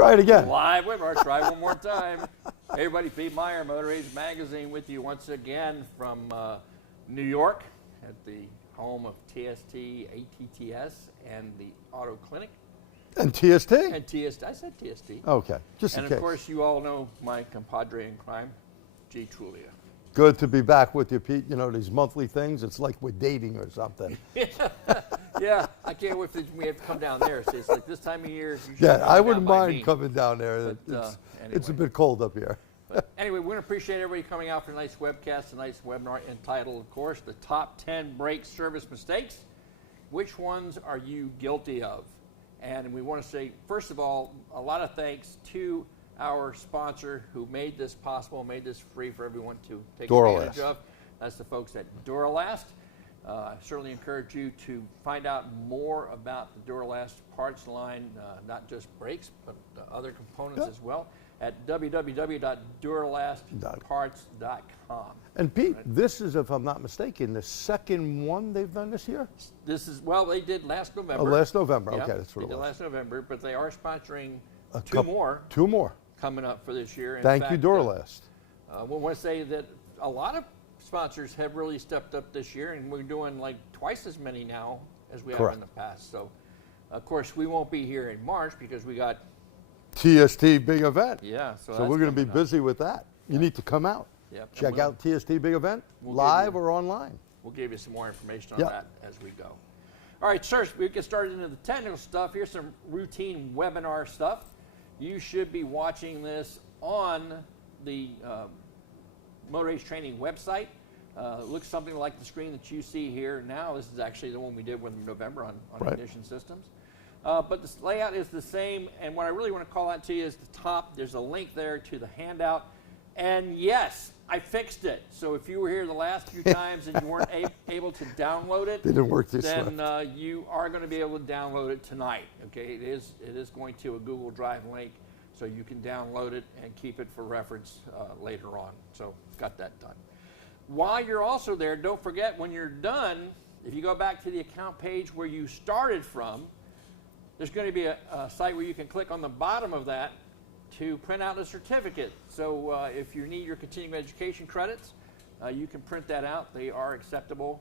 Try it again. Live webinar. Try one more time. Hey everybody, Pete Meyer, Motor Age Magazine with you once again from New York at the home of TST, ATTS, and the Auto Clinic. And TST? And TST. I said TST. Okay, just in And case. of course, you all know my compadre in crime, G. Trulia. Good to be back with you, Pete. You know, these monthly things, it's like we're dating or something. Yeah, I can't wait for we have to come down there. So it's like this time of year. You should Yeah, come I down wouldn't by mind me. coming down there. But, It's a anyway. bit cold up here. But anyway, we're going to appreciate everybody coming out for tonight's webcast, tonight's webinar entitled, of course, The Top 10 Brake Service Mistakes. Which ones are you guilty of? And we want to say, first of all, a lot of thanks to our sponsor who made this possible, made this free for everyone to take advantage of. That's the folks at Duralast. I certainly encourage you to find out more about the Duralast parts line, not just brakes, but other components as well, at www.duralastparts.com. And Pete, this is, if I'm not mistaken, the second one they've done this year? This is, well, they did last November. Oh, last November. Yeah, Okay, that's what they it did was. last November, but they are sponsoring two couple- more Two more. coming up for this year. In Thank fact, you, Duralast. we want to say that a lot of sponsors have really stepped up this year, and we're doing like twice as many now as we have Correct. in the past. So, of course, we won't be here in March because we got, TST big event. yeah. So we're going to be busy with that. You need to come out. Yep. and Check we'll- out TST big event, we'll give live you- or online. We'll give you some more information on Yep. that as we go. All right, sir, we get started into the technical stuff. Here's some routine webinar stuff. You should be watching this on the Motor Age Training website. It looks something like the screen that you see here now. This is actually the one we did with November on Right. ignition systems. But the layout is the same, and what I really want to call out to you is the top. There's a link there to the handout. And yes, I fixed it. So if you were here the last few times and you weren't able to download it, Didn't work this then swift. you are going to be able to download it tonight. Okay, it is going to a Google Drive link, so you can download it and keep it for reference later on. So got that done. While you're also there, don't forget when you're done, if you go back to the account page where you started from, there's going to be a site where you can click on the bottom of that to print out a certificate. So if you need your continuing education credits, you can print that out. They are acceptable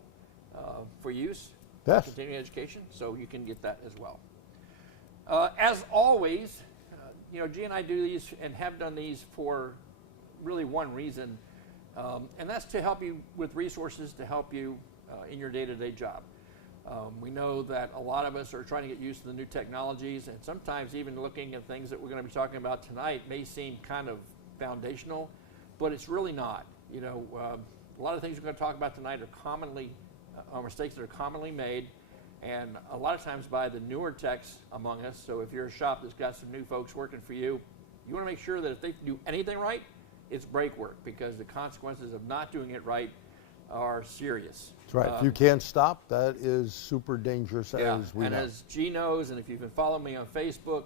for use, Yes. continuing education, so you can get that as well. As always, you know, G and I do these and have done these for really one reason, and that's to help you with resources to help you in your day-to-day job. We know that a lot of us are trying to get used to the new technologies, and sometimes even looking at things that we're going to be talking about tonight may seem kind of foundational, but it's really not. You know, a lot of things we're going to talk about tonight are commonly mistakes that are commonly made, and a lot of times by the newer techs among us. So if you're a shop that's got some new folks working for you, you want to make sure that if they do anything right, it's brake work, because the consequences of not doing it right are serious. That's right. If you can't stop, that is super dangerous, as we and know. as G knows, and if you've been following me on Facebook,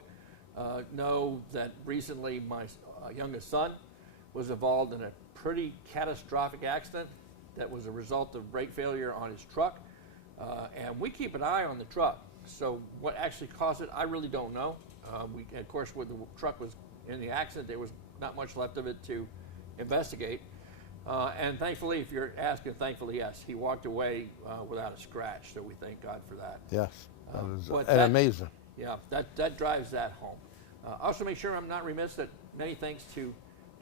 know that recently my youngest son was involved in a pretty catastrophic accident that was a result of brake failure on his truck. And we keep an eye on the truck. So what actually caused it, I really don't know. Of course, when the truck was in the accident, there was not much left of it to investigate. And thankfully, if you're asking, thankfully, yes, he walked away without a scratch. So we thank God for that. Yes, that is but amazing. Yeah, that drives that home. Also, make sure I'm not remiss that many thanks to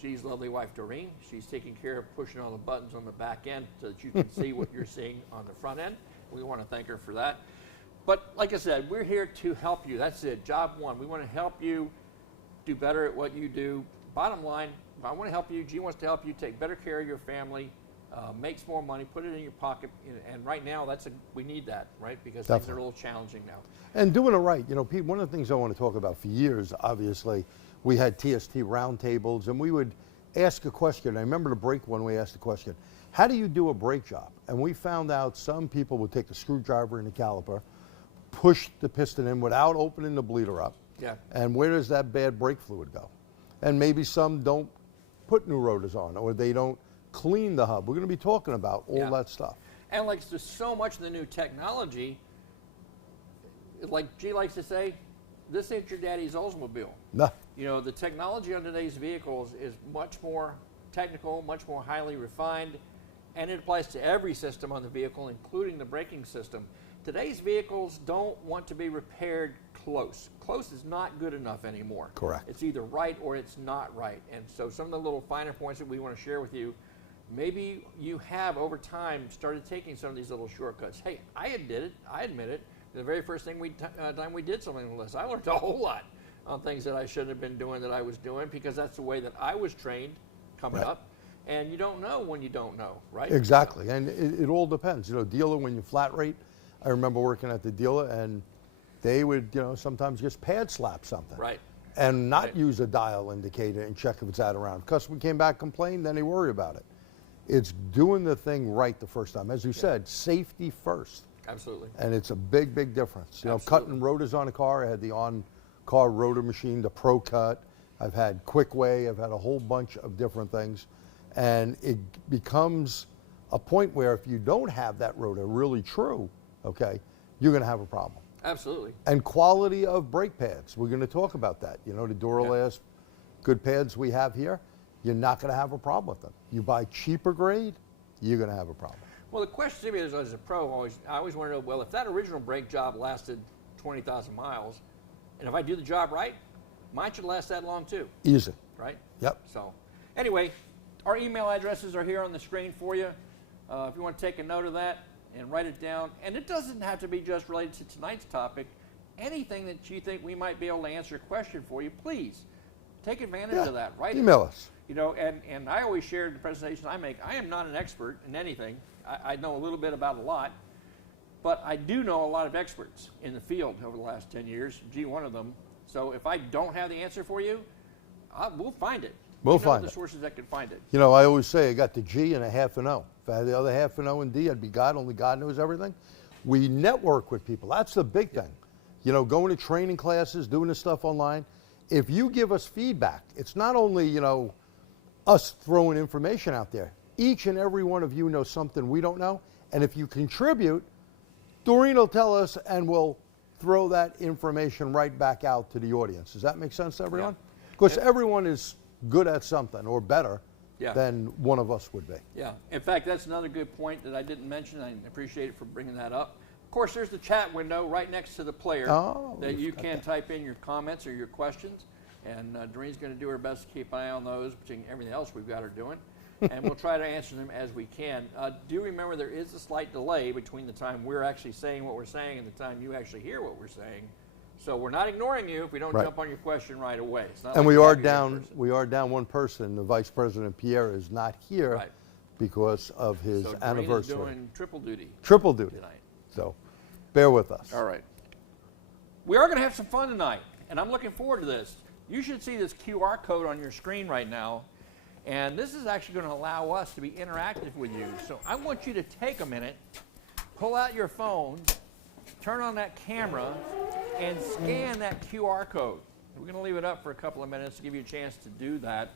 G's lovely wife, Doreen. She's taking care of pushing all the buttons on the back end so that you can see what you're seeing on the front end. We want to thank her for that. But like I said, we're here to help you. That's it, job one. We want to help you do better at what you do. Bottom line, I want to help you. G wants to help you take better care of your family, makes more money, put it in your pocket. And right now, we need that, right? Because things are a little challenging now. And doing it right. You know, Pete, one of the things I want to talk about for years, obviously, we had TST roundtables, and we would ask a question. I remember the brake one, we asked the question, how do you do a brake job? And we found out some people would take a screwdriver and a caliper, push the piston in without opening the bleeder up. Yeah. And where does that bad brake fluid go? And maybe some don't put new rotors on, or they don't clean the hub. We're going to be talking about all that stuff. And like there's so much of the new technology, like G likes to say, this ain't your daddy's Oldsmobile. No. You know, the technology on today's vehicles is much more technical, much more highly refined, and it applies to every system on the vehicle, including the braking system. Today's vehicles don't want to be repaired close. Close is not good enough anymore. Correct. It's either right or it's not right. And so some of the little finer points that we want to share with you, maybe you have over time started taking some of these little shortcuts. Hey, I admit it. The very first thing time we did something like this, I learned a whole lot on things that I shouldn't have been doing that I was doing, because that's the way that I was trained coming up. And you don't know when you don't know, right? Exactly, and it all depends. You know, dealer, when you flat rate, I remember working at the dealer, and they would, you know, sometimes just pad slap something. Right. And not use a dial indicator and check if it's out around. Customer came back, complained, then they worry about it. It's doing the thing right the first time. As you said, safety first. Absolutely. And it's a big, big difference. You know, Absolutely. cutting rotors on a car, I had the on-car rotor machine, the Pro Cut. I've had Quick Way, I've had a whole bunch of different things. And it becomes a point where if you don't have that rotor really true, okay, you're going to have a problem. Absolutely. And quality of brake pads, we're going to talk about that. You know, the Duralast good pads we have here, you're not going to have a problem with them. You buy cheaper grade, you're going to have a problem. Well, the question to me is, as a pro, I always want to know, well, if that original brake job lasted 20,000 miles, and if I do the job right, mine should last that long too. Easy. Right? Yep. So, anyway, our email addresses are here on the screen for you. If you want to take a note of that and write it down. And it doesn't have to be just related to tonight's topic. Anything that you think we might be able to answer a question for you, please take advantage of that. Right? Email us. You know, and I always share in the presentations I make, I am not an expert in anything. I know a little bit about a lot, but I do know a lot of experts in the field over the last 10 years, one of them. So if I don't have the answer for you, we'll find it. We'll know find the it. sources that can find it. You know, I always say I got the G and a half an O. If I had the other half an O and D, I'd be God. Only God knows everything. We network with people. That's the big thing. You know, going to training classes, doing this stuff online. If you give us feedback, it's not only, you know, us throwing information out there. Each and every one of you knows something we don't know. And if you contribute, Doreen will tell us and we'll throw that information right back out to the audience. Does that make sense to everyone? Because everyone is good at something or better than one of us would be. Yeah. In fact, that's another good point that I didn't mention. I appreciate it for bringing that up. Of course, there's the chat window right next to the player that you can type in your comments or your questions. And Doreen's going to do her best to keep an eye on those, between everything else we've got her doing. And we'll try to answer them as we can. Do remember there is a slight delay between the time we're actually saying what we're saying and the time you actually hear what we're saying. So we're not ignoring you if we don't jump on your question right away. It's not and like we are down one person. The Vice President Pierre is not here because of his anniversary. Doreen is doing triple duty. Triple duty tonight. So bear with us. All right. We are going to have some fun tonight, and I'm looking forward to this. You should see this QR code on your screen right now, and this is actually going to allow us to be interactive with you. So I want you to take a minute, pull out your phone, turn on that camera, and scan that QR code. We're going to leave it up for a couple of minutes to give you a chance to do that.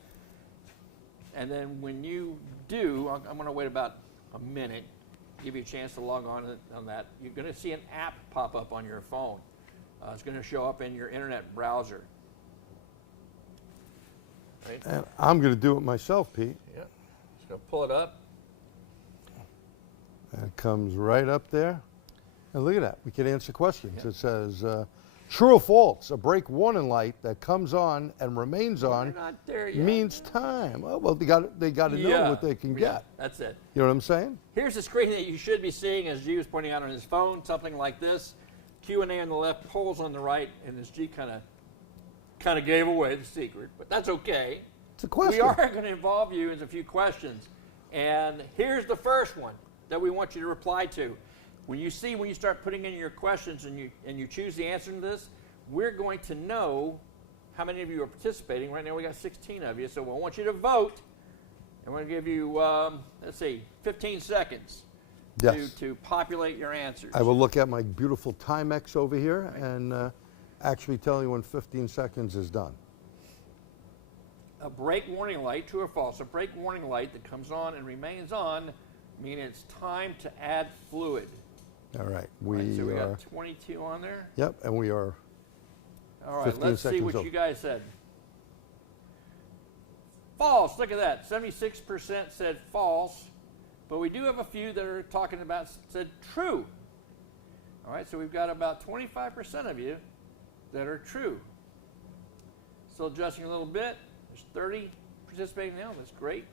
And then when you do, I'm going to wait about a minute, give you a chance to log on that. You're going to see an app pop up on your phone. It's going to show up in your internet browser. Right? And I'm going to do it myself, Pete. Yeah. Just going to pull it up. It comes right up there. And look at that. We can answer questions. It says, true or false, a brake warning light that comes on and remains on not there yet. means time. Oh, well, they got to know what they can get. That's it. You know what I'm saying? Here's the screen that you should be seeing, as G was pointing out on his phone, something like this. Q&A on the left, polls on the right, and as G kind of gave away the secret, but that's okay. It's a question. We are going to involve you in a few questions, and here's the first one that we want you to reply to. When you start putting in your questions and you choose the answer to this, we're going to know how many of you are participating. Right now we got 16 of you, so we want you to vote, and we're going to give you, 15 seconds to populate your answers. I will look at my beautiful Timex over here and actually tell you when 15 seconds is done. A brake warning light, true or false? A brake warning light that comes on and remains on means it's time to add fluid. All right. So we got 22 on there. Yep, and we are All right, let's see what over. you guys said. False. Look at that. 76% said false. But we do have a few that are talking about said true. All right, so we've got about 25% of you that are true. Still adjusting a little bit. There's 30 participating now. That's great.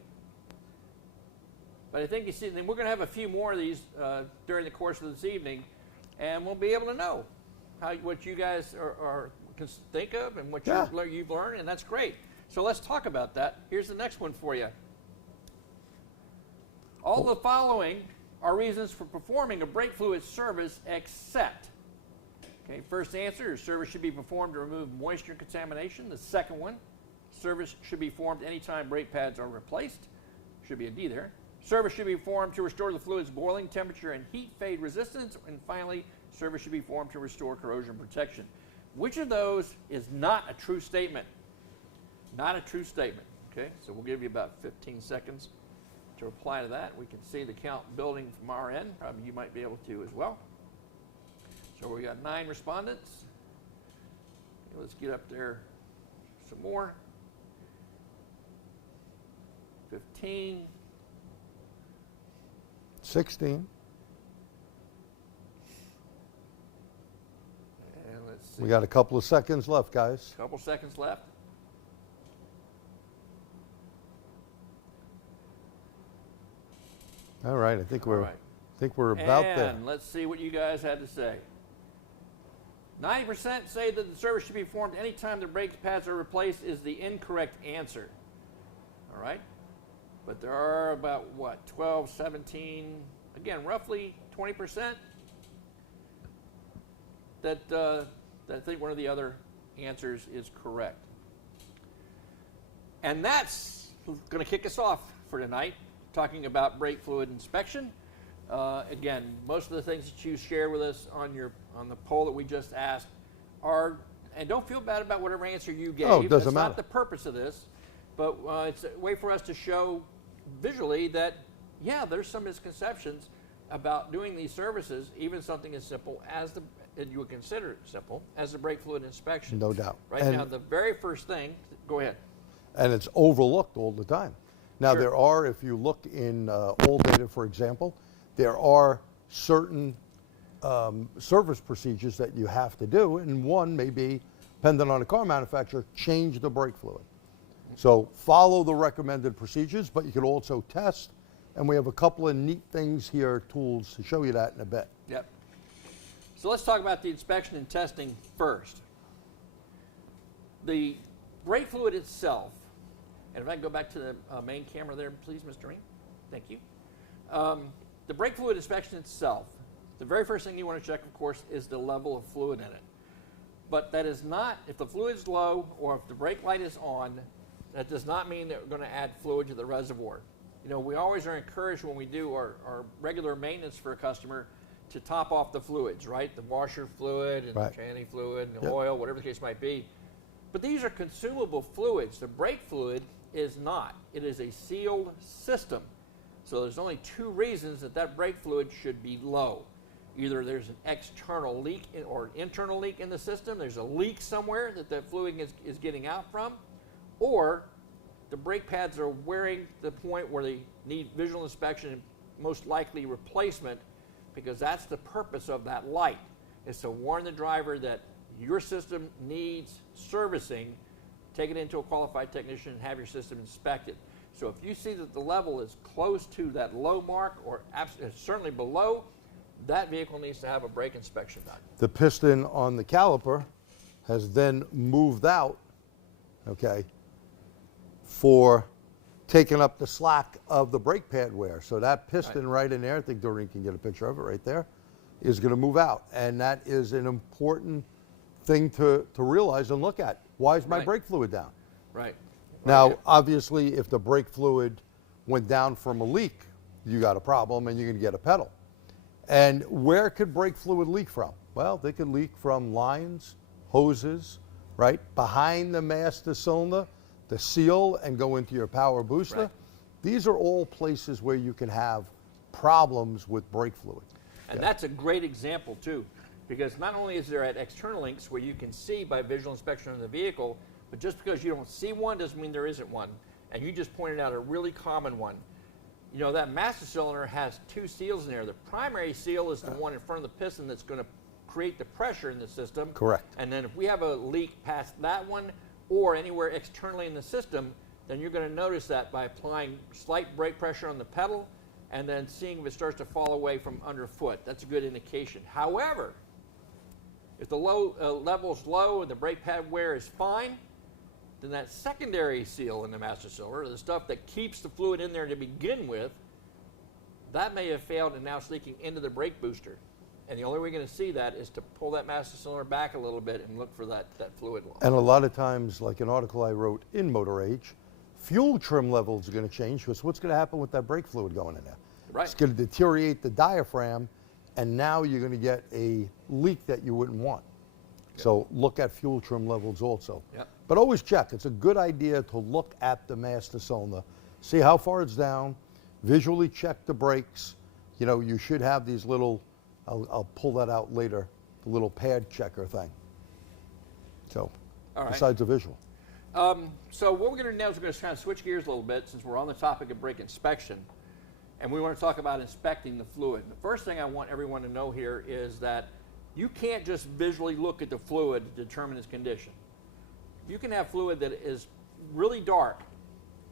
But I think you see, then we're going to have a few more of these during the course of this evening, and we'll be able to know what you guys can think of and what you've learned, and that's great. So let's talk about that. Here's the next one for you. All the following are reasons for performing a brake fluid service except. Okay, first answer, your service should be performed to remove moisture contamination. The second one, service should be performed anytime brake pads are replaced. Should be a D there. Service should be performed to restore the fluid's boiling temperature and heat fade resistance. And finally, service should be performed to restore corrosion protection. Which of those is not a true statement? Not a true statement. Okay, so we'll give you about 15 seconds to reply to that. We can see the count building from our end. Probably you might be able to as well. So we got 9 respondents. Okay, let's get up there some more. 15. 16. And let's see. We got a couple of seconds left, guys. Couple seconds left. All right, I think we're about there. And let's see what you guys had to say. 90% say that the service should be performed anytime the brake pads are replaced is the incorrect answer. All right? But there are about, 12, 17, again, roughly 20% that think one of the other answers is correct. And that's going to kick us off for tonight, talking about brake fluid inspection. Again, most of the things that you share with us on the poll that we just asked are, and don't feel bad about whatever answer you gave. Oh, it doesn't That's matter. not the purpose of this, but it's a way for us to show visually that, yeah, there's some misconceptions about doing these services, even something as simple as and you would consider simple, as the brake fluid inspection. No doubt. Right now, the very first thing, go ahead. And it's overlooked all the time. Now, Sure. there are, if you look in all data, for example, there are certain service procedures that you have to do, and one may be, depending on the car manufacturer, change the brake fluid. So follow the recommended procedures, but you can also test, and we have a couple of neat things here, tools, to show you that in a bit. Yep. So let's talk about the inspection and testing first. The brake fluid itself, and if I can go back to the main camera there, please, Mr. Ring. Thank you. The brake fluid inspection itself, the very first thing you want to check, of course, is the level of fluid in it. But that is not, if the fluid's low or if the brake light is on, that does not mean that we're going to add fluid to the reservoir. You know, we always are encouraged when we do our regular maintenance for a customer to top off the fluids, right? The washer fluid and Right. the tranny fluid and the oil, whatever the case might be. But these are consumable fluids. The brake fluid is not. It is a sealed system. So there's only 2 reasons that brake fluid should be low. Either there's an external leak or internal leak in the system, there's a leak somewhere that the fluid is getting out from, or the brake pads are wearing to the point where they need visual inspection and most likely replacement, because that's the purpose of that light, is to warn the driver that your system needs servicing, take it into a qualified technician and have your system inspected. So if you see that the level is close to that low mark or certainly below, that vehicle needs to have a brake inspection done. The piston on the caliper has then moved out, okay, for taking up the slack of the brake pad wear. So that piston right in there, I think Doreen can get a picture of it right there, is going to move out. And that is an important thing to realize and look at. Why is my brake fluid down? Right. Now, obviously, if the brake fluid went down from a leak, you got a problem and you're going to get a pedal. And where could brake fluid leak from? Well, they could leak from lines, hoses, right? Behind the master cylinder, the seal, and go into your power booster. Right. These are all places where you can have problems with brake fluid. And that's a great example, too, because not only is there at external links where you can see by visual inspection of the vehicle, but just because you don't see one doesn't mean there isn't one. And you just pointed out a really common one. You know, that master cylinder has two seals in there. The primary seal is the one in front of the piston that's going to create the pressure in the system. Correct. And then if we have a leak past that one or anywhere externally in the system, then you're going to notice that by applying slight brake pressure on the pedal and then seeing if it starts to fall away from underfoot. That's a good indication. However, if the level's low and the brake pad wear is fine, then that secondary seal in the master cylinder, the stuff that keeps the fluid in there to begin with, that may have failed and now it's leaking into the brake booster. And the only way you're going to see that is to pull that master cylinder back a little bit and look for that fluid loss. And a lot of times, like an article I wrote in Motor Age, fuel trim levels are going to change because what's going to happen with that brake fluid going in there? Right. It's going to deteriorate the diaphragm, and now you're going to get a leak that you wouldn't want. Yep. So look at fuel trim levels also. Yep. But always check. It's a good idea to look at the master cylinder, see how far it's down, visually check the brakes. You know, you should have these little, I'll pull that out later, the little pad checker thing. So, all right. Besides the visual. So what we're going to do now is we're going to kind of switch gears a little bit since we're on the topic of brake inspection. And we want to talk about inspecting the fluid. The first thing I want everyone to know here is that you can't just visually look at the fluid to determine its condition. You can have fluid that is really dark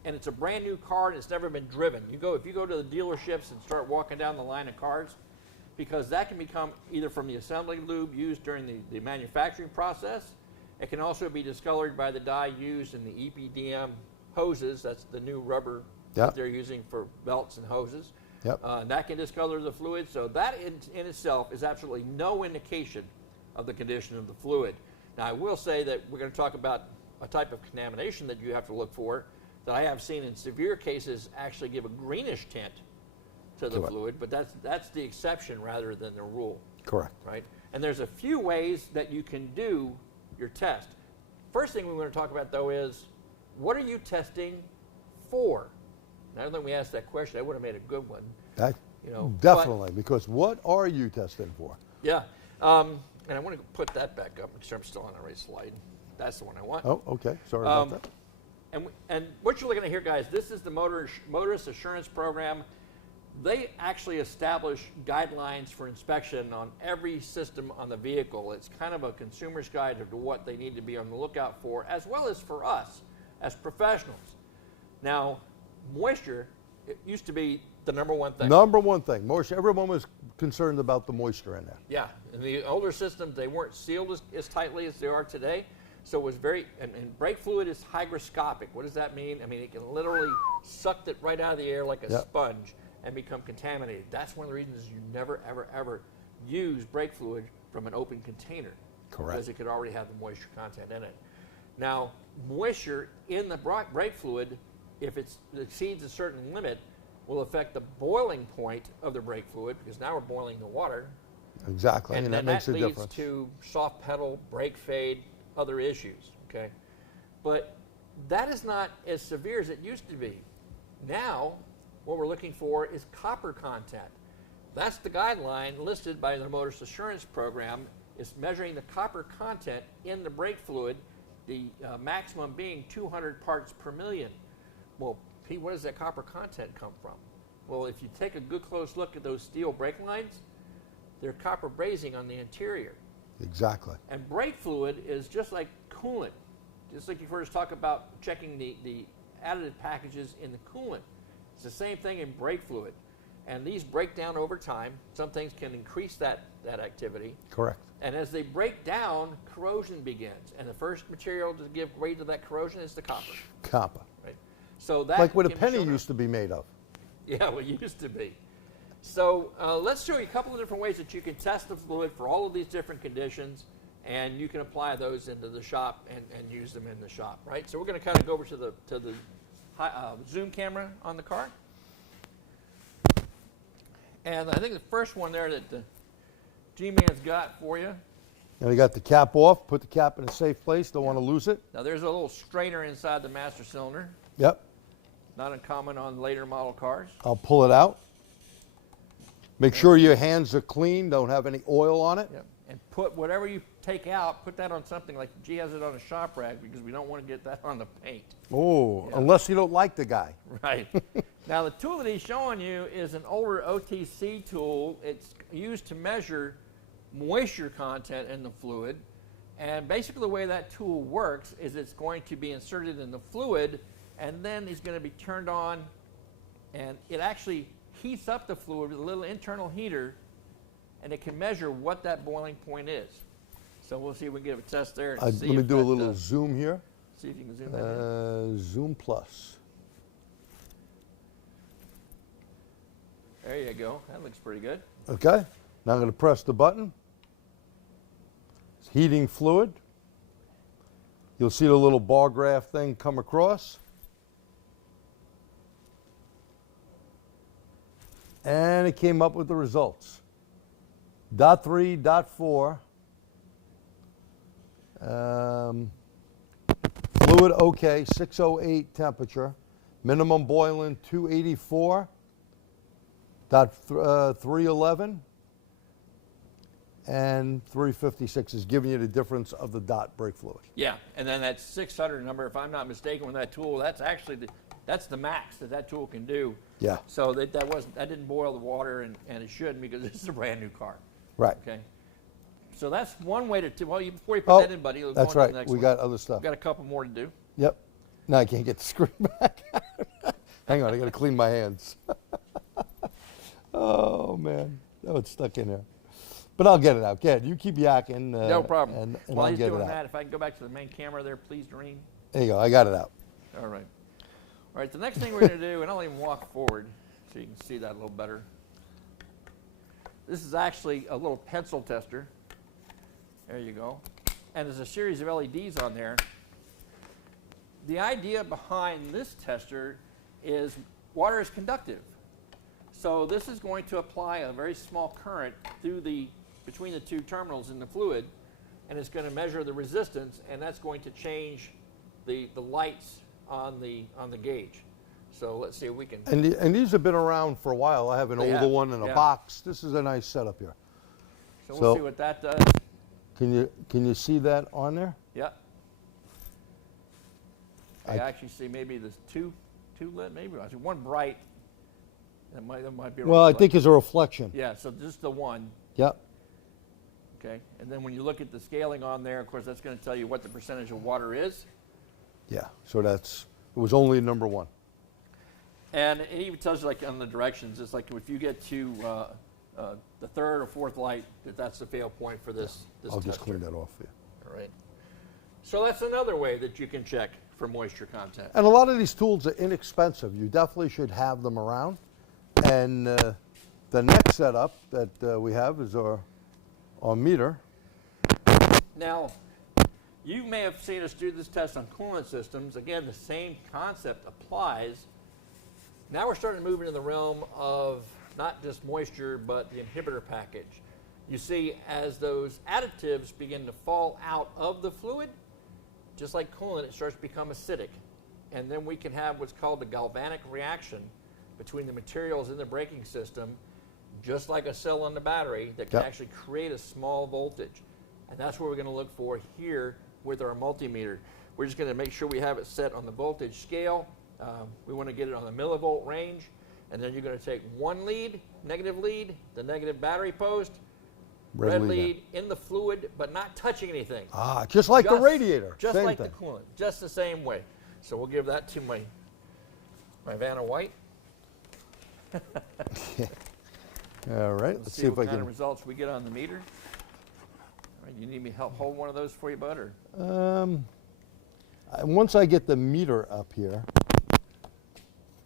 and it's a brand new car and it's never been driven. If you go to the dealerships and start walking down the line of cars, because that can become either from the assembly lube used during the manufacturing process. It can also be discolored by the dye used in the EPDM hoses. That's the new rubber that they're using for belts and hoses. Yep. And that can discolor the fluid. So that in itself is absolutely no indication of the condition of the fluid. Now, I will say that we're going to talk about a type of contamination that you have to look for that I have seen in severe cases actually give a greenish tint to the fluid, but that's the exception rather than the rule. Correct. Right? And there's a few ways that you can do your test. First thing we want to talk about, though, is what are you testing for? Now, I don't think we asked that question. I would have made a good one. Definitely, because what are you testing for? Yeah. And I want to put that back up. Make sure I'm still on the right slide. That's the one I want. Oh, okay. Sorry about that. And what you're looking at here, guys, this is the Motorist Assurance Program. They actually establish guidelines for inspection on every system on the vehicle. It's kind of a consumer's guide to what they need to be on the lookout for, as well as for us as professionals. Now, moisture, it used to be the number one thing. Number one thing, moisture. Everyone was concerned about the moisture in there. Yeah, in the older systems, they weren't sealed as tightly as they are today. So it was and brake fluid is hygroscopic. What does that mean? I mean, it can literally suck it right out of the air like a sponge and become contaminated. That's one of the reasons you never, ever, ever use brake fluid from an open container. Correct. Because it could already have the moisture content in it. Now, moisture in the brake fluid, if it exceeds a certain limit, will affect the boiling point of the brake fluid, because now we're boiling the water. Exactly, and that makes a difference. Leads to soft pedal, brake fade, other issues, okay? But that is not as severe as it used to be. Now, what we're looking for is copper content. That's the guideline listed by the Motorist Assurance Program, is measuring the copper content in the brake fluid, the maximum being 200 parts per million. Well, Pete, where does that copper content come from? Well, if you take a good close look at those steel brake lines, they're copper brazing on the interior. Exactly. And brake fluid is just like coolant. Just like you first talk about checking the additive packages in the coolant. It's the same thing in brake fluid. And these break down over time. Some things can increase that activity. Correct. And as they break down, corrosion begins. And the first material to give way to that corrosion is the copper. Copper. Right? So that like what a penny used to be made of. Yeah, well, it used to be. So let's show you a couple of different ways that you can test the fluid for all of these different conditions, and you can apply those into the shop and use them in the shop, right? So we're going to kind of go over to the zoom camera on the car. And I think the first one there that the G-Man's got for you. Now you got the cap off, put the cap in a safe place, don't want to lose it. Now there's a little strainer inside the master cylinder. Yep. Not uncommon on later model cars. I'll pull it out. Make sure your hands are clean, don't have any oil on it. Yep. And put whatever you take out, put that on something like G has it on a shop rack, because we don't want to get that on the paint. Oh, Yeah. unless you don't like the guy. Right. Now the tool that he's showing you is an older OTC tool. It's used to measure moisture content in the fluid. And basically the way that tool works is it's going to be inserted in the fluid, and then it's going to be turned on, and it actually heats up the fluid with a little internal heater, and it can measure what that boiling point is. So we'll see if we can get a test there. And see Let me if do a that, little zoom here. See if you can zoom that in. Zoom plus. There you go. That looks pretty good. Okay. Now I'm going to press the button. It's heating fluid. You'll see the little bar graph thing come across. And it came up with the results. Dot 3, dot 4. Fluid okay, 608 temperature. Minimum boiling 284. Dot 311. And 356 is giving you the difference of the dot brake fluid. Yeah, and then that 600 number, if I'm not mistaken, with that tool, that's actually that's the max that tool can do. Yeah. So that didn't boil the water, and it shouldn't, because this is a brand new car. Right. Okay. So that's one way to. Well, before you put that in, buddy, let's that's go on to right. the next We one. got other stuff. We've got a couple more to do. Yep. Now I can't get the screen back. Hang on, I got to clean my hands. Oh man, that was stuck in there. But I'll get it out. Ged, you keep yakking. No problem. And While I'll he's get doing it out. that, if I can go back to the main camera there, please, Doreen. There you go. I got it out. All right. All right, the next thing we're going to do, and I'll even walk forward so you can see that a little better. This is actually a little pencil tester. There you go. And there's a series of LEDs on there. The idea behind this tester is water is conductive. So this is going to apply a very small current through between the two terminals in the fluid, and it's going to measure the resistance, and that's going to change the lights on the gauge. So let's see if we can. And these have been around for a while. I have an They older have, one in a yeah. box. This is a nice setup here. So we'll see what that does. Can you see that on there? Yeah. I I- actually see maybe there's two lit, maybe I see one bright. That might be. Well, I reflect- think it's a reflection. Yeah. So just the one. Yep. Okay. And then when you look at the scaling on there, of course, that's going to tell you what the percentage of water is. Yeah. So it was only number one. And it even tells you, like, on the directions, it's like if you get to the third or fourth light, that's the fail point for this. This I'll just tester. clean that off for you. All right. So that's another way that you can check for moisture content. And a lot of these tools are inexpensive. You definitely should have them around. And the next setup that we have is our meter. Now, you may have seen us do this test on coolant systems. Again, the same concept applies. Now we're starting to move into the realm of not just moisture, but the inhibitor package. You see, as those additives begin to fall out of the fluid, just like coolant, it starts to become acidic. And then we can have what's called the galvanic reaction between the materials in the braking system, just like a cell on the battery, that can Yep. actually create a small voltage. And that's what we're going to look for here with our multimeter. We're just going to make sure we have it set on the voltage scale. We want to get it on the millivolt range. And then you're going to take one lead, the negative battery post, red lead in the fluid, but not touching anything. Ah, just like the radiator. Just Same like thing. the coolant, just the same way. So we'll give that to my Vanna White. All right. Let's see if what I kind can. of results we get on the meter. All right, you need me to help hold one of those for you, bud? Or? Once I get the meter up here,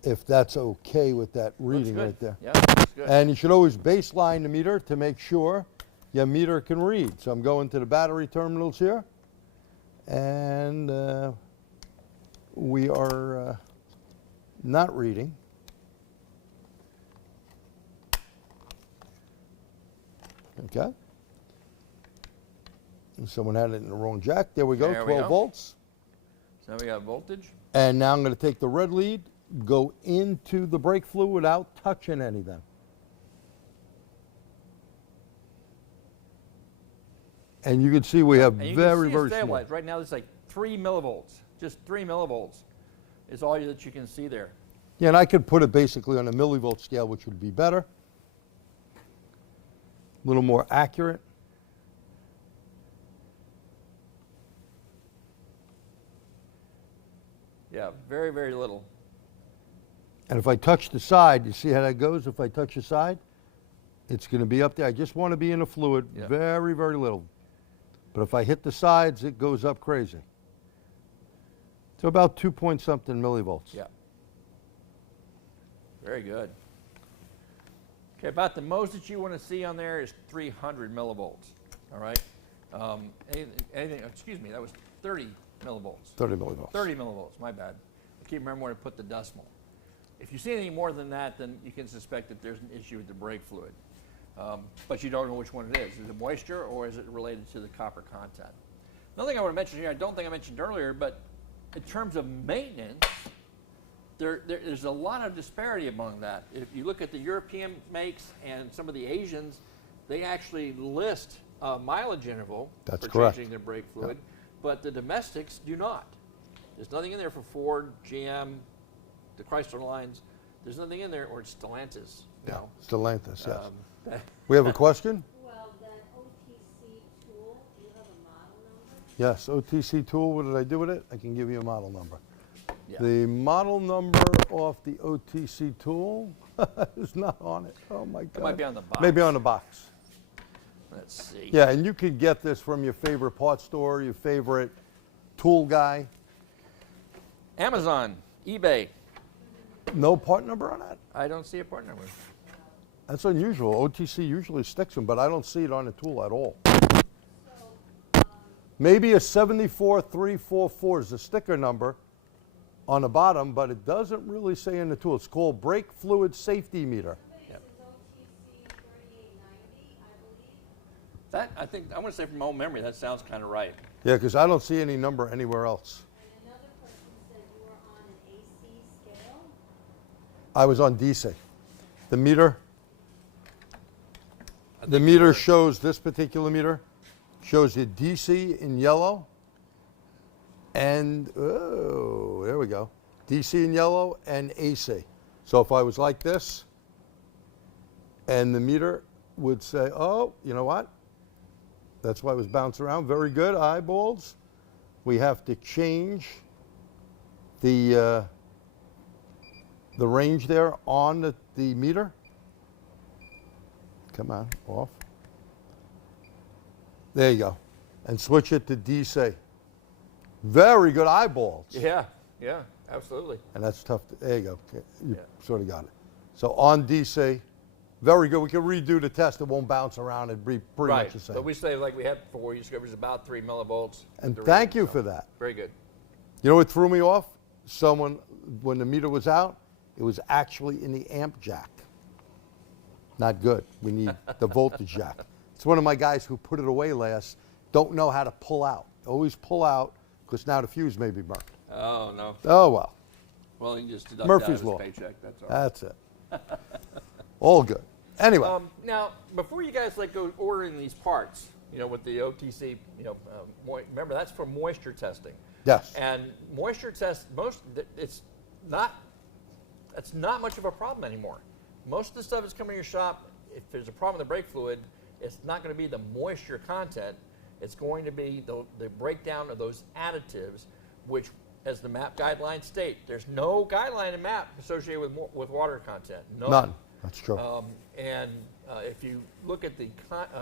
if that's okay with that reading Looks right good. there. Yeah, looks good. And you should always baseline the meter to make sure your meter can read. So I'm going to the battery terminals here, and we are not reading. Okay. And someone had it in the wrong jack. There we go, There we 12 go. volts. So now we got voltage. And now I'm going to take the red lead, go into the brake fluid without touching anything. And you can see we have And you very, can see it very small. stabilized. Right now, it's like 3 millivolts. Just 3 millivolts is all that you can see there. Yeah, and I could put it basically on a millivolt scale, which would be better. A little more accurate. Yeah, very, very little. And if I touch the side, you see how that goes? If I touch the side, it's going to be up there. I just want to be in a fluid, Yeah. very, very little. But if I hit the sides, it goes up crazy. So about 2 point something millivolts. Yeah. Very good. Okay, about the most that you want to see on there is 300 millivolts. All right. Anything, excuse me, that was 30 millivolts. 30 millivolts. 30 millivolts, my bad. I can't remember where to put the decimal. If you see anything more than that, then you can suspect that there's an issue with the brake fluid. But you don't know which one it is. Is it moisture or is it related to the copper content? Another thing I want to mention here, I don't think I mentioned earlier, but in terms of maintenance, there's a lot of disparity among that. If you look at the European makes and some of the Asians, they actually list a mileage interval That's for correct. changing their brake fluid, but the domestics do not. There's nothing in there for Ford, GM, the Chrysler lines. There's nothing in there, or Stellantis. Yeah, Stellantis, yes. That- We have a question? Well, that OTC tool, do you have a model number? Yes, OTC tool, what did I do with it? I can give you a model number. Yeah. The model number off the OTC tool is not on it. Oh my God. It might be on the box. Maybe on the box. Let's see. Yeah, and you could get this from your favorite parts store, your favorite tool guy. Amazon, eBay. No part number on that? I don't see a part number. That's unusual. OTC usually sticks them, but I don't see it on the tool at all. So, Maybe a 74344 is the sticker number on the bottom, but it doesn't really say in the tool. It's called brake fluid safety meter. somebody says OTC 3890, I believe. That, I think, I want to say from my own memory, that sounds kind of right. Yeah, because I don't see any number anywhere else. And another person said you were on an AC scale. I was on DC. The meter, shows, this particular meter shows the DC in yellow and, oh, there we go. DC in yellow and AC. So if I was like this and the meter would say, oh, you know what? That's why it was bouncing around. Very good, eyeballs. We have to change the range there on the meter. Come on, off. There you go. And switch it to DC. Very good eyeballs. Yeah, absolutely. And that's tough. There you go. You Yeah. sort of got it. So on DC, very good. We can redo the test. It won't bounce around. It'd be pretty Right. much the same. But we say, like we had before, you discovered it was about 3 millivolts. And The thank reading, you so for that. Very good. You know what threw me off? Someone, when the meter was out, it was actually in the amp jack. Not good. We need the voltage jack. It's one of my guys who put it away last, don't know how to pull out. Always pull out, because now the fuse may be burnt. Oh, no. Oh, well. Well, you just deduct Murphy's that Law. as paycheck. That's all. That's it. All good. Anyway, Now, before you guys go ordering these parts, with the OTC, remember that's for moisture testing. yes. And moisture test, it's not much of a problem anymore. Most of the stuff that's coming in your shop, if there's a problem with the brake fluid, it's not going to be the moisture content. It's going to be the breakdown of those additives, which, as the MAP guidelines state, there's no guideline in MAP associated with water content. None. That's true. If you look at the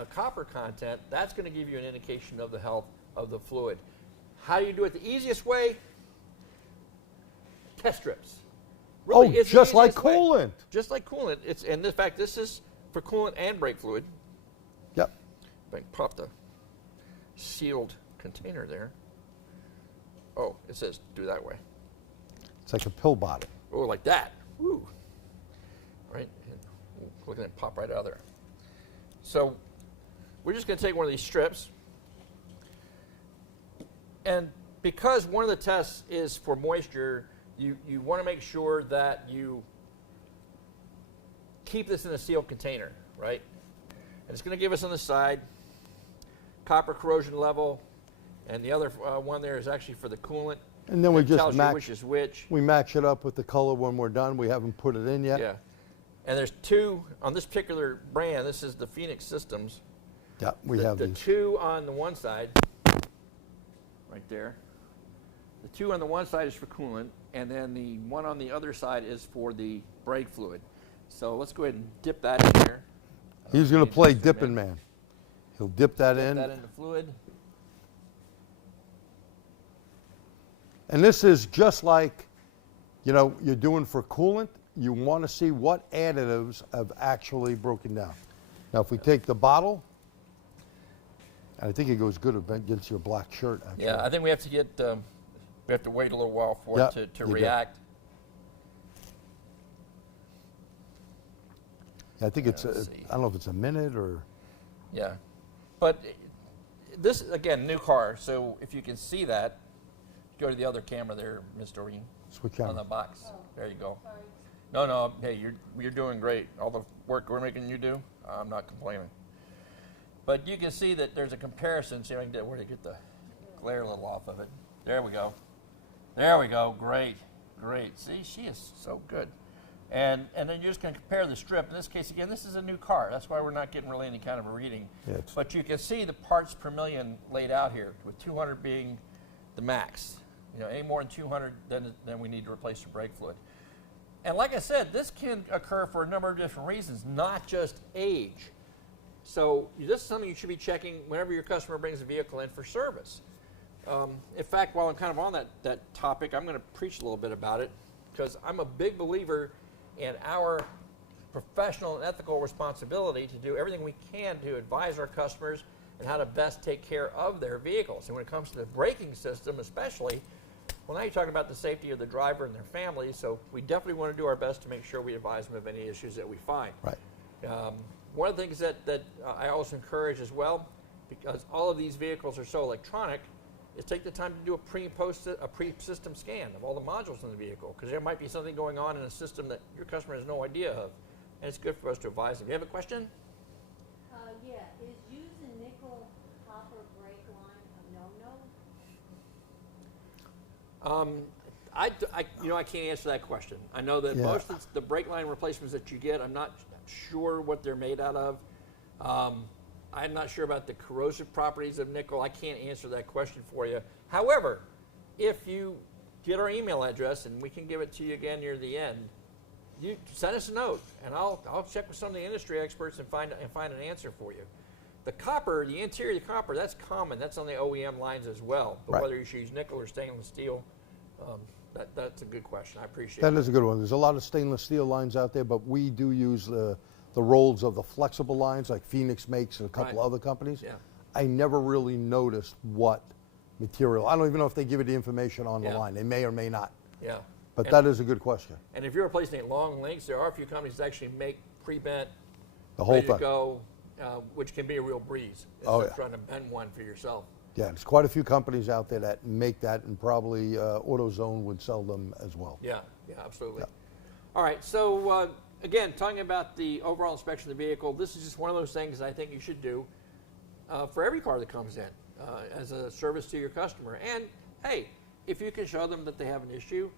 copper content, that's going to give you an indication of the health of the fluid. How do you do it the easiest way? Test strips. Really, it's the just like easiest way. coolant. Just like coolant. And in fact, this is for coolant and brake fluid. Yep. If I can pop the sealed container there. Oh, it says do that way. It's like a pill bottle. Oh, like that. Woo. Right? And look at it pop right out of there. So we're just going to take one of these strips. And because one of the tests is for moisture, you want to make sure that you keep this in a sealed container, right? And it's going to give us on the side copper corrosion level, and the other one there is actually for the coolant. And then we It just tells you match, which is which. we match it up with the color when we're done. We haven't put it in yet. Yeah. And there's two, on this particular brand, this is the Phoenix Systems. Yeah, we the, have the these. two on the one side, right there. The two on the one side is for coolant, and then the one on the other side is for the brake fluid. So let's go ahead and dip that in there. He's going to Zoom play in. dipping man. He'll dip that Dip in. that into fluid. And this is just like, you know, you're doing for coolant. You want to see what additives have actually broken down. Now, if we take the bottle, and I think it goes good against your black shirt, actually. Yeah, I think we have to get, we have to wait a little while for Yeah, it to you do. react. I think it's, let's see. I don't know if it's a minute or, Yeah, but this, again, new car, so if you can see that, go to the other camera there, Ms. Doreen, switch on the on. box. Oh. There you go. Sorry. No, hey, you're doing great. All the work we're making you do, I'm not complaining. But you can see that there's a comparison. See if I can get where to get the glare a little off of it. There we go. There we go. Great, great. See, she is so good. And then you're just going to compare the strip. In this case, again, this is a new car. That's why we're not getting really any kind of a reading. Yeah, it's- But you can see the parts per million laid out here, with 200 being the max. You know, any more than 200, then we need to replace the brake fluid. And like I said, this can occur for a number of different reasons, not just age. So this is something you should be checking whenever your customer brings a vehicle in for service. In fact, while I'm kind of on that topic, I'm going to preach a little bit about it, because I'm a big believer in our professional and ethical responsibility to do everything we can to advise our customers and how to best take care of their vehicles. And when it comes to the braking system especially, well, now you're talking about the safety of the driver and their family, so we definitely want to do our best to make sure we advise them of any issues that we find. Right. One of the things that I also encourage as well, because all of these vehicles are so electronic, is take the time to do a pre-system scan of all the modules in the vehicle, because there might be something going on in a system that your customer has no idea of, and it's good for us to advise them. You have a question? Yeah, is using nickel copper brake line a no-no? I can't answer that question. I know that Yeah. most of the brake line replacements that you get, I'm not sure what they're made out of. I'm not sure about the corrosive properties of nickel. I can't answer that question for you. However, if you get our email address, and we can give it to you again near the end, you send us a note, and I'll check with some of the industry experts and find an answer for you. The copper, the interior of the copper, that's common. That's on the OEM lines as well. But Right. whether you should use nickel or stainless steel, that's a good question. I appreciate That it. is a good one. There's a lot of stainless steel lines out there, but we do use the rolls of the flexible lines like Phoenix makes and a couple Right. other companies. Yeah. I never really noticed what material. I don't even know if they give you the information on the Yeah. line. They may or may not. Yeah. But And- that is a good question. And if you're replacing it long lengths, there are a few companies that actually make pre-bent, The whole ready to thing. go, which can be a real breeze. Oh, instead of yeah. trying to bend one for yourself. Yeah, there's quite a few companies out there that make that, and probably AutoZone would sell them as well. Yeah, absolutely. Yeah. All right, so again, talking about the overall inspection of the vehicle, this is just one of those things I think you should do for every car that comes in as a service to your customer. And hey, if you can show them that they have an issue,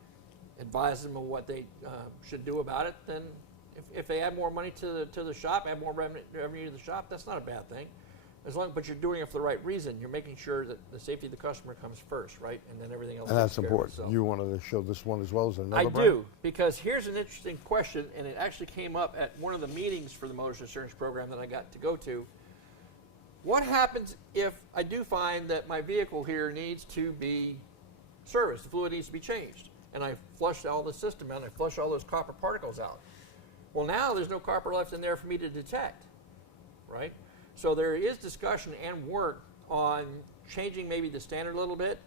advise them of what they should do about it, then if they add more money to the shop, add more revenue to the shop, that's not a bad thing. But you're doing it for the right reason. You're making sure that the safety of the customer comes first, right? And then everything else And that's takes care of important. itself. You wanted to show this one as well as another I brand? do, because here's an interesting question, and it actually came up at one of the meetings for the Motorist Insurance Program that I got to go to. What happens if I do find that my vehicle here needs to be serviced, the fluid needs to be changed, and I flush all the system out, and I flush all those copper particles out? Well, now there's no copper left in there for me to detect, right? So there is discussion and work on changing maybe the standard a little bit,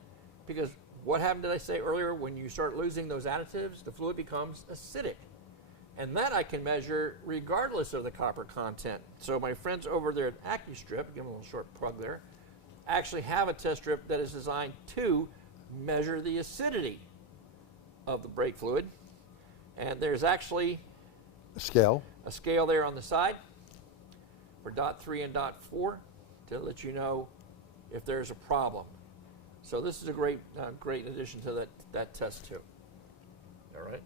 because what happened, did I say earlier, when you start losing those additives, the fluid becomes acidic. And that I can measure regardless of the copper content. So my friends over there at AccuStrip, give them a little short plug there, actually have a test strip that is designed to measure the acidity of the brake fluid. And there's actually Scale. a scale there on the side for dot 3 and dot 4 to let you know if there's a problem. So this is a great addition to that test too. All right.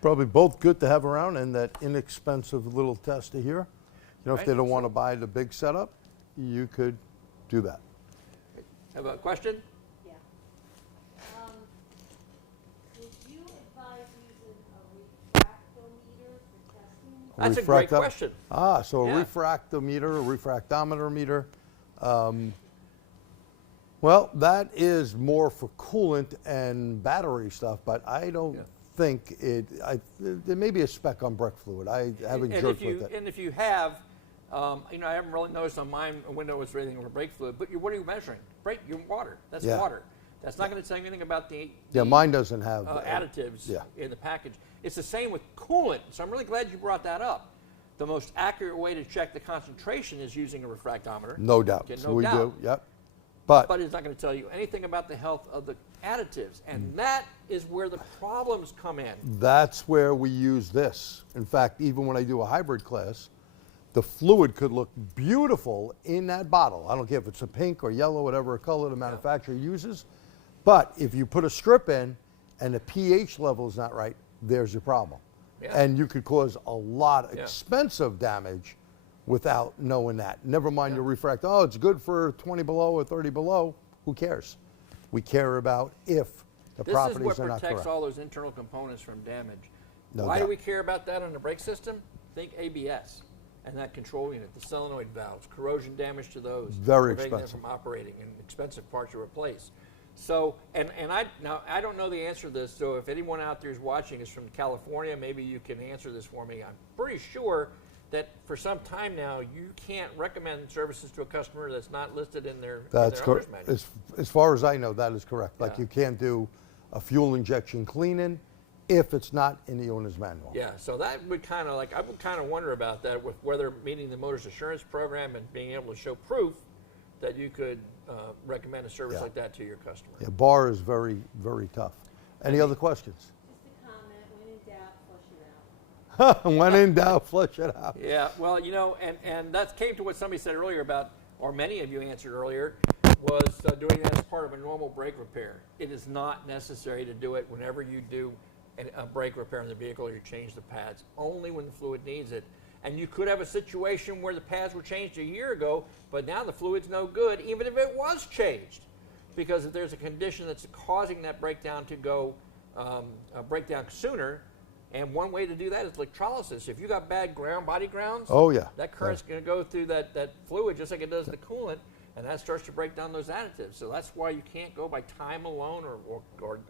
Probably both good to have around, and that inexpensive little tester here. You know, if Right, they don't want to buy the big setup, you could do that. Have a question? Yeah. Would you advise using a refractometer for testing? That's a great question. So Yeah. a refractometer, a refractometer meter. Well, that is more for coolant and battery stuff, but I don't think there may be a speck on brake fluid. I haven't jerked with it. And if you have, I haven't really noticed on mine a window was rating over brake fluid, but what are you measuring? Your water. That's water. That's not going to tell you anything about the Mine doesn't have additives in the package. It's the same with coolant, so I'm really glad you brought that up. The most accurate way to check the concentration is using a refractometer. No doubt. Okay, So no we doubt. do, yep. But it's not going to tell you anything about the health of the additives, and that is where the problems come in. That's where we use this. In fact, even when I do a hybrid class, the fluid could look beautiful in that bottle. I don't care if it's a pink or yellow, whatever color the manufacturer uses. But if you put a strip in and the pH level is not right, there's your problem. Yeah. And you could cause a lot of expensive damage without knowing that. Never mind your refract. Oh, it's good for 20 below or 30 below. Who cares? We care about if the properties are not correct. This is what protects all those internal components from damage. No Why doubt. do we care about that on the brake system? Think ABS and that control unit, the solenoid valves, corrosion damage to those. Very preventing them expensive. from operating, and expensive parts to replace. So, and I don't know the answer to this, so if anyone out there is watching is from California, maybe you can answer this for me. I'm pretty sure that for some time now, you can't recommend services to a customer that's not listed in their That's owner's correct. manual. As far as I know, that is correct. Like Yeah. you can't do a fuel injection cleaning if it's not in the owner's manual. Yeah, so that would kind of I would kind of wonder about that with whether meeting the Motors Assurance Program and being able to show proof that you could recommend a service like that to your customer. Yeah, bar is very, very tough. Any other questions? Just a comment, when in doubt, flush it out. When in doubt, flush it out. Yeah, well, and that came to what somebody said earlier about, or many of you answered earlier, was doing that as part of a normal brake repair. It is not necessary to do it whenever you do a brake repair in the vehicle or you change the pads, only when the fluid needs it. And you could have a situation where the pads were changed a year ago, but now the fluid's no good, even if it was changed. Because if there's a condition that's causing that breakdown to go breakdown sooner, and one way to do that is electrolysis. If you got bad body grounds, that current's going to go through that fluid just like it does the coolant, and that starts to break down those additives. So that's why you can't go by time alone or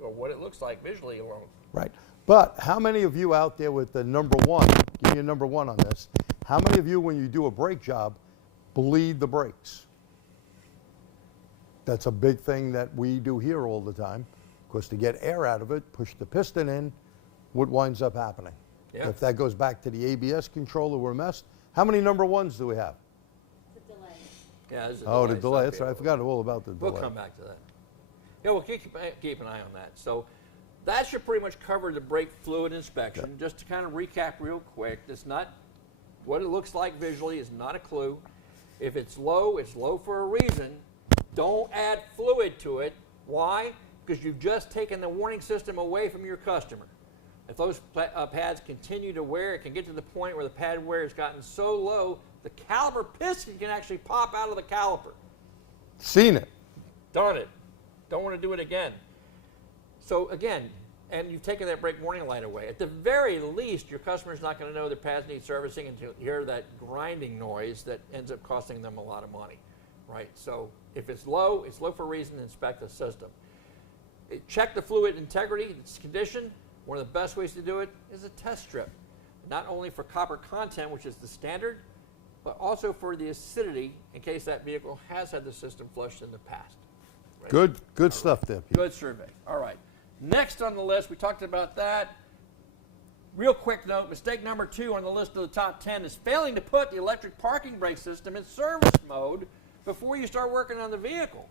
what it looks like visually alone. Right. But how many of you out there with the number one, give me a number one on this, how many of you when you do a brake job bleed the brakes? That's a big thing that we do here all the time, because to get air out of it, push the piston in, what winds up happening? Yeah. If that goes back to the ABS controller, we're messed. How many number ones do we have? It's a delay. Yeah, there's a The delay. That's so right. I forgot all about the delay. We'll come back to that. Yeah, we'll keep an eye on that. So that should pretty much cover the brake fluid inspection. Just to kind of recap real quick, it's not what it looks like visually is not a clue. If it's low for a reason. Don't add fluid to it. Why? Because you've just taken the warning system away from your customer. If those pads continue to wear, it can get to the point where the pad wear has gotten so low, the caliper piston can actually pop out of the caliper. Seen it. Done it. Don't want to do it again. So again, and you've taken that brake warning light away. At the very least, your customer's not going to know their pads need servicing until you hear that grinding noise that ends up costing them a lot of money, right? So if it's low for a reason. Inspect the system. Check the fluid integrity, its condition. One of the best ways to do it is a test strip, not only for copper content, which is the standard, but also for the acidity in case that vehicle has had the system flushed in the past. Right? Good stuff there, Pete. Good survey. All right. Next on the list, we talked about that. Real quick note, mistake number 2 on the list of the top 10 is failing to put the electric parking brake system in service mode before you start working on the vehicle.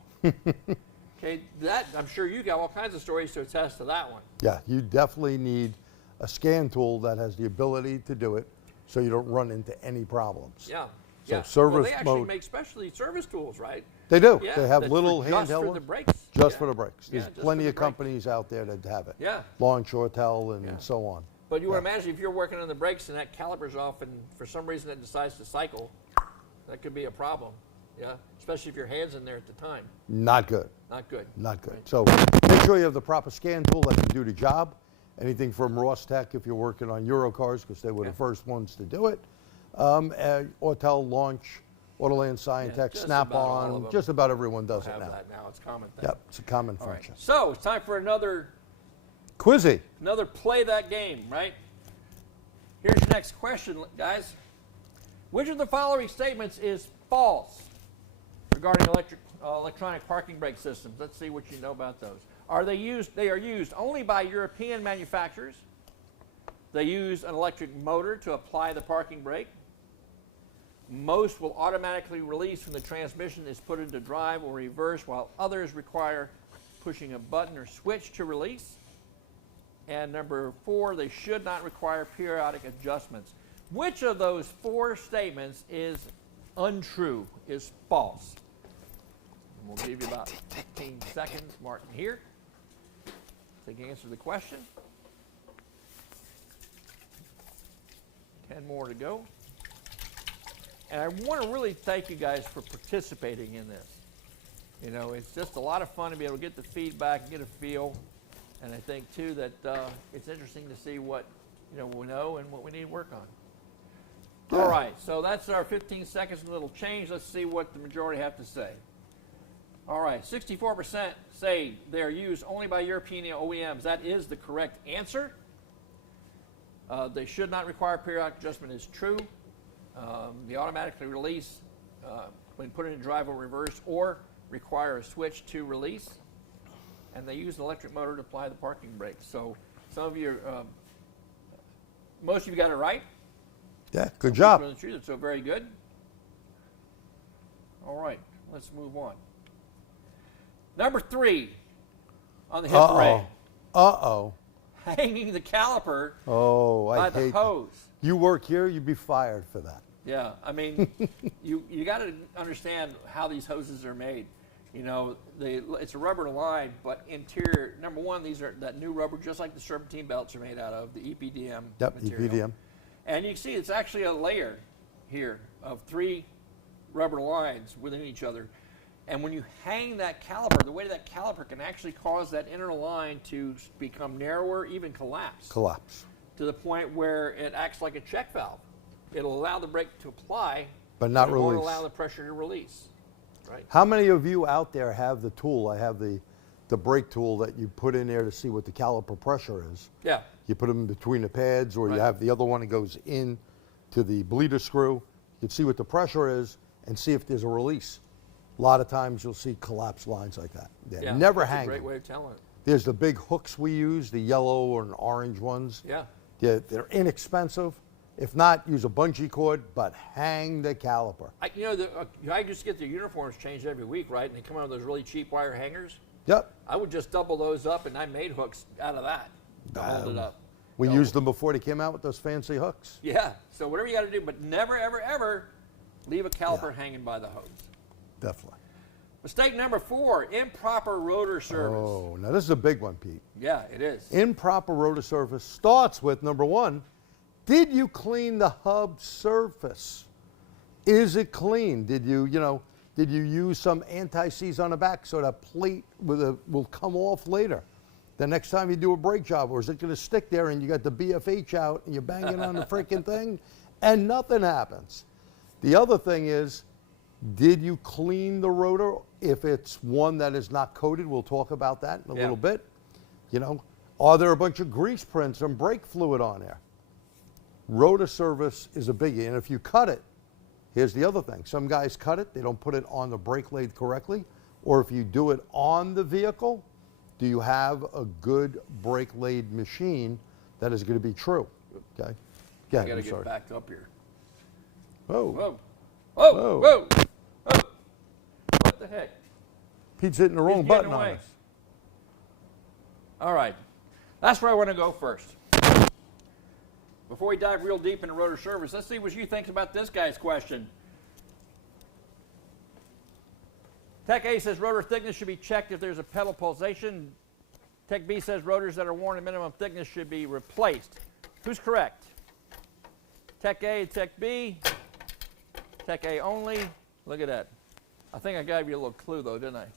Okay, that I'm sure you got all kinds of stories to attest to that one. Yeah, you definitely need a scan tool that has the ability to do it so you don't run into any problems. Yeah. So Yeah. service well, they actually mode. make specially service tools, right? They do. Yeah, They have that's little just handheld for ones. the brakes. Just Yeah. for the brakes. Yeah, There's just plenty for the of brakes. companies out there that have it. Yeah. Long, Shortel, and Yeah. so on. But you would imagine if you're working on the brakes and that caliper's off and for some reason it decides to cycle, that could be a problem. Yeah, especially if your hand's in there at the time. Not good. Not good. Not good. Right. So make sure you have the proper scan tool that can do the job. Anything from Ross Tech if you're working on Euro cars, because they were the first ones to do it. Autel, Launch, Autoland, Scientech, just about all of Snap-on, them just about everyone does it Have now. that now. It's a common thing. Yep, it's a common All right. function. So it's time for another Quizzy. play that game, right? Here's your next question, guys. Which of the following statements is false regarding electronic parking brake systems? Let's see what you know about those. They are used only by European manufacturers. They use an electric motor to apply the parking brake. Most will automatically release when the transmission is put into drive or reverse, while others require pushing a button or switch to release. And number 4, they should not require periodic adjustments. Which of those 4 statements is untrue, is false? And we'll give you about 15 seconds, Martin, here. So you can answer the question. 10 more to go. And I want to really thank you guys for participating in this. You know, it's just a lot of fun to be able to get the feedback and get a feel. And I think, too, that it's interesting to see what we know and what we need to work on. Yeah. All right, so that's our 15 seconds, a little change. Let's see what the majority have to say. All right, 64% say they're used only by European OEMs. That is the correct answer. They should not require periodic adjustment is true. They automatically release when put in drive or reverse or require a switch to release. And they use an electric motor to apply the parking brake. So some of you, most of you got it right. Yeah, good job. So very good. All right, let's move on. Number 3 on the hit parade. Uh-oh. Hanging the caliper Oh, by I the hate hose. You work here, you'd be fired for that. Yeah, I mean, you got to understand how these hoses are made. You know, it's a rubber line, but interior, number 1, these are that new rubber, just like the serpentine belts are made out of, the EPDM Yep, material. EPDM. And you can see it's actually a layer here of 3 rubber lines within each other. And when you hang that caliper, the weight of that caliper can actually cause that inner line to become narrower, even collapse. Collapse. To the point where it acts like a check valve. It'll allow the brake to apply, But not it won't release. allow the pressure to release. Right. How many of you out there have the tool? I have the brake tool that you put in there to see what the caliper pressure is. Yeah. You put them between the pads, or you Right. have the other one that goes in to the bleeder screw. You can see what the pressure is and see if there's a release. A lot of times you'll see collapse lines like that. They're Yeah. never That's hang. a great way of telling it. There's the big hooks we use, the yellow or an orange ones. Yeah. They're inexpensive. If not, use a bungee cord, but hang the caliper. I just get the uniforms changed every week, right? And they come out with those really cheap wire hangers. Yep. I would just double those up, and I made hooks out of that to hold it up. We So, used them before they came out with those fancy hooks. Yeah. So whatever you got to do, but never, ever, ever leave a caliper hanging by the hose. Definitely. Mistake number 4: improper rotor service. Oh, now this is a big one, Pete. Yeah, it is. Improper rotor surface starts with number 1. Did you clean the hub surface? Is it clean? Did you use some anti-seize on the back so that plate will come off later? The next time you do a brake job, or is it going to stick there and you got the BFH out and you're banging on the freaking thing and nothing happens? The other thing is, did you clean the rotor? If it's one that is not coated, we'll talk about that in a little bit. Are there a bunch of grease prints and brake fluid on there? Rotor service is a biggie, and if you cut it, here's the other thing. Some guys cut it, they don't put it on the brake lathe correctly, or if you do it on the vehicle, do you have a good brake lathe machine that is going to be true? Okay. Yeah, I got to I'm get sorry. backed up here. Whoa. Whoa. Whoa. Whoa. Whoa. Whoa. What the heck? Pete's hitting the wrong He's button getting on away. us. All right. That's where I want to go first. Before we dive real deep into rotor service, let's see what you think about this guy's question. Tech A says rotor thickness should be checked if there's a pedal pulsation. Tech B says rotors that are worn at minimum thickness should be replaced. Who's correct? Tech A and Tech B. Tech A only. Look at that. I think I gave you a little clue though, didn't I?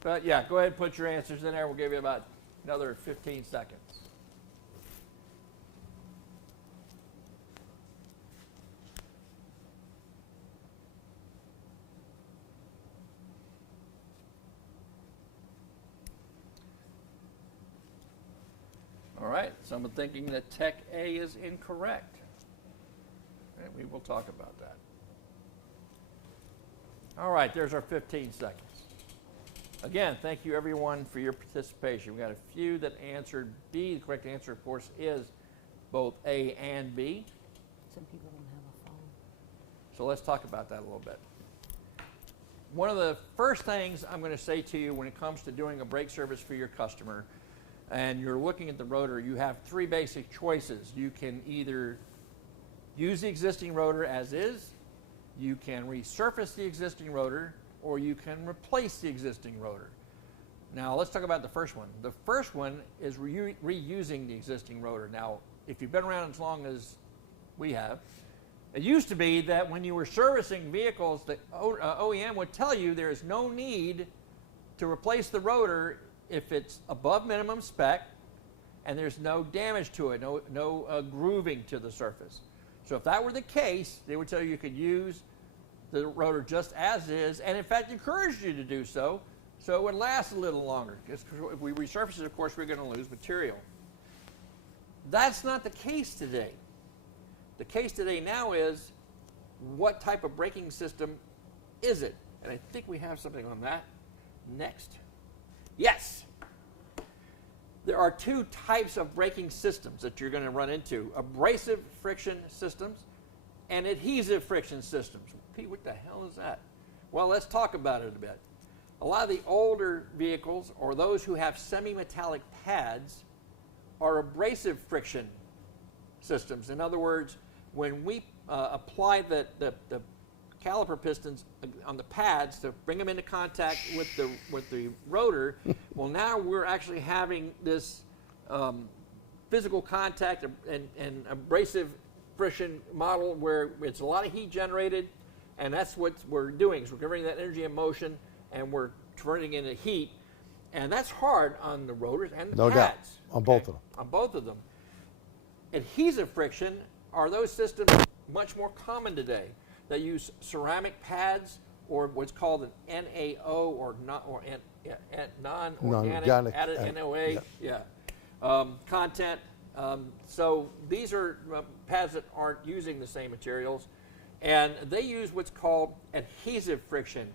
But yeah, go ahead and put your answers in there. We'll give you about another 15 seconds. All right, someone thinking that Tech A is incorrect. And we will talk about that. All right, there's our 15 seconds. Again, thank you everyone for your participation. We got a few that answered B. The correct answer, of course, is both A and B. Some people don't have a phone. So let's talk about that a little bit. One of the first things I'm going to say to you when it comes to doing a brake service for your customer, and you're looking at the rotor, you have three basic choices. You can either use the existing rotor as is, you can resurface the existing rotor, or you can replace the existing rotor. Now let's talk about the first one. The first one is reusing the existing rotor. Now, if you've been around as long as we have, it used to be that when you were servicing vehicles, the OEM would tell you there is no need to replace the rotor if it's above minimum spec and there's no damage to it, no grooving to the surface. So if that were the case, they would tell you could use the rotor just as is, and in fact encouraged you to do so, so it would last a little longer. Because if we resurface it, of course, we're going to lose material. That's not the case today. The case today now is, what type of braking system is it? And I think we have something on that next. Yes. There are two types of braking systems that you're going to run into: abrasive friction systems and adhesive friction systems. Pete, what the hell is that? Well, let's talk about it a bit. A lot of the older vehicles, or those who have semi-metallic pads, are abrasive friction systems. In other words, when we apply the caliper pistons on the pads to bring them into contact with the rotor, well, now we're actually having this physical contact and abrasive friction model where it's a lot of heat generated, and that's what we're doing. So we're converting that energy in motion, and we're turning it into heat, and that's hard on the rotors and the No doubt. pads. On both of them. On both of them. Adhesive friction are those systems much more common today that use ceramic pads, or what's called an NaO, or non-organic added NOA content. So these are pads that aren't using the same materials, and they use what's called adhesive friction.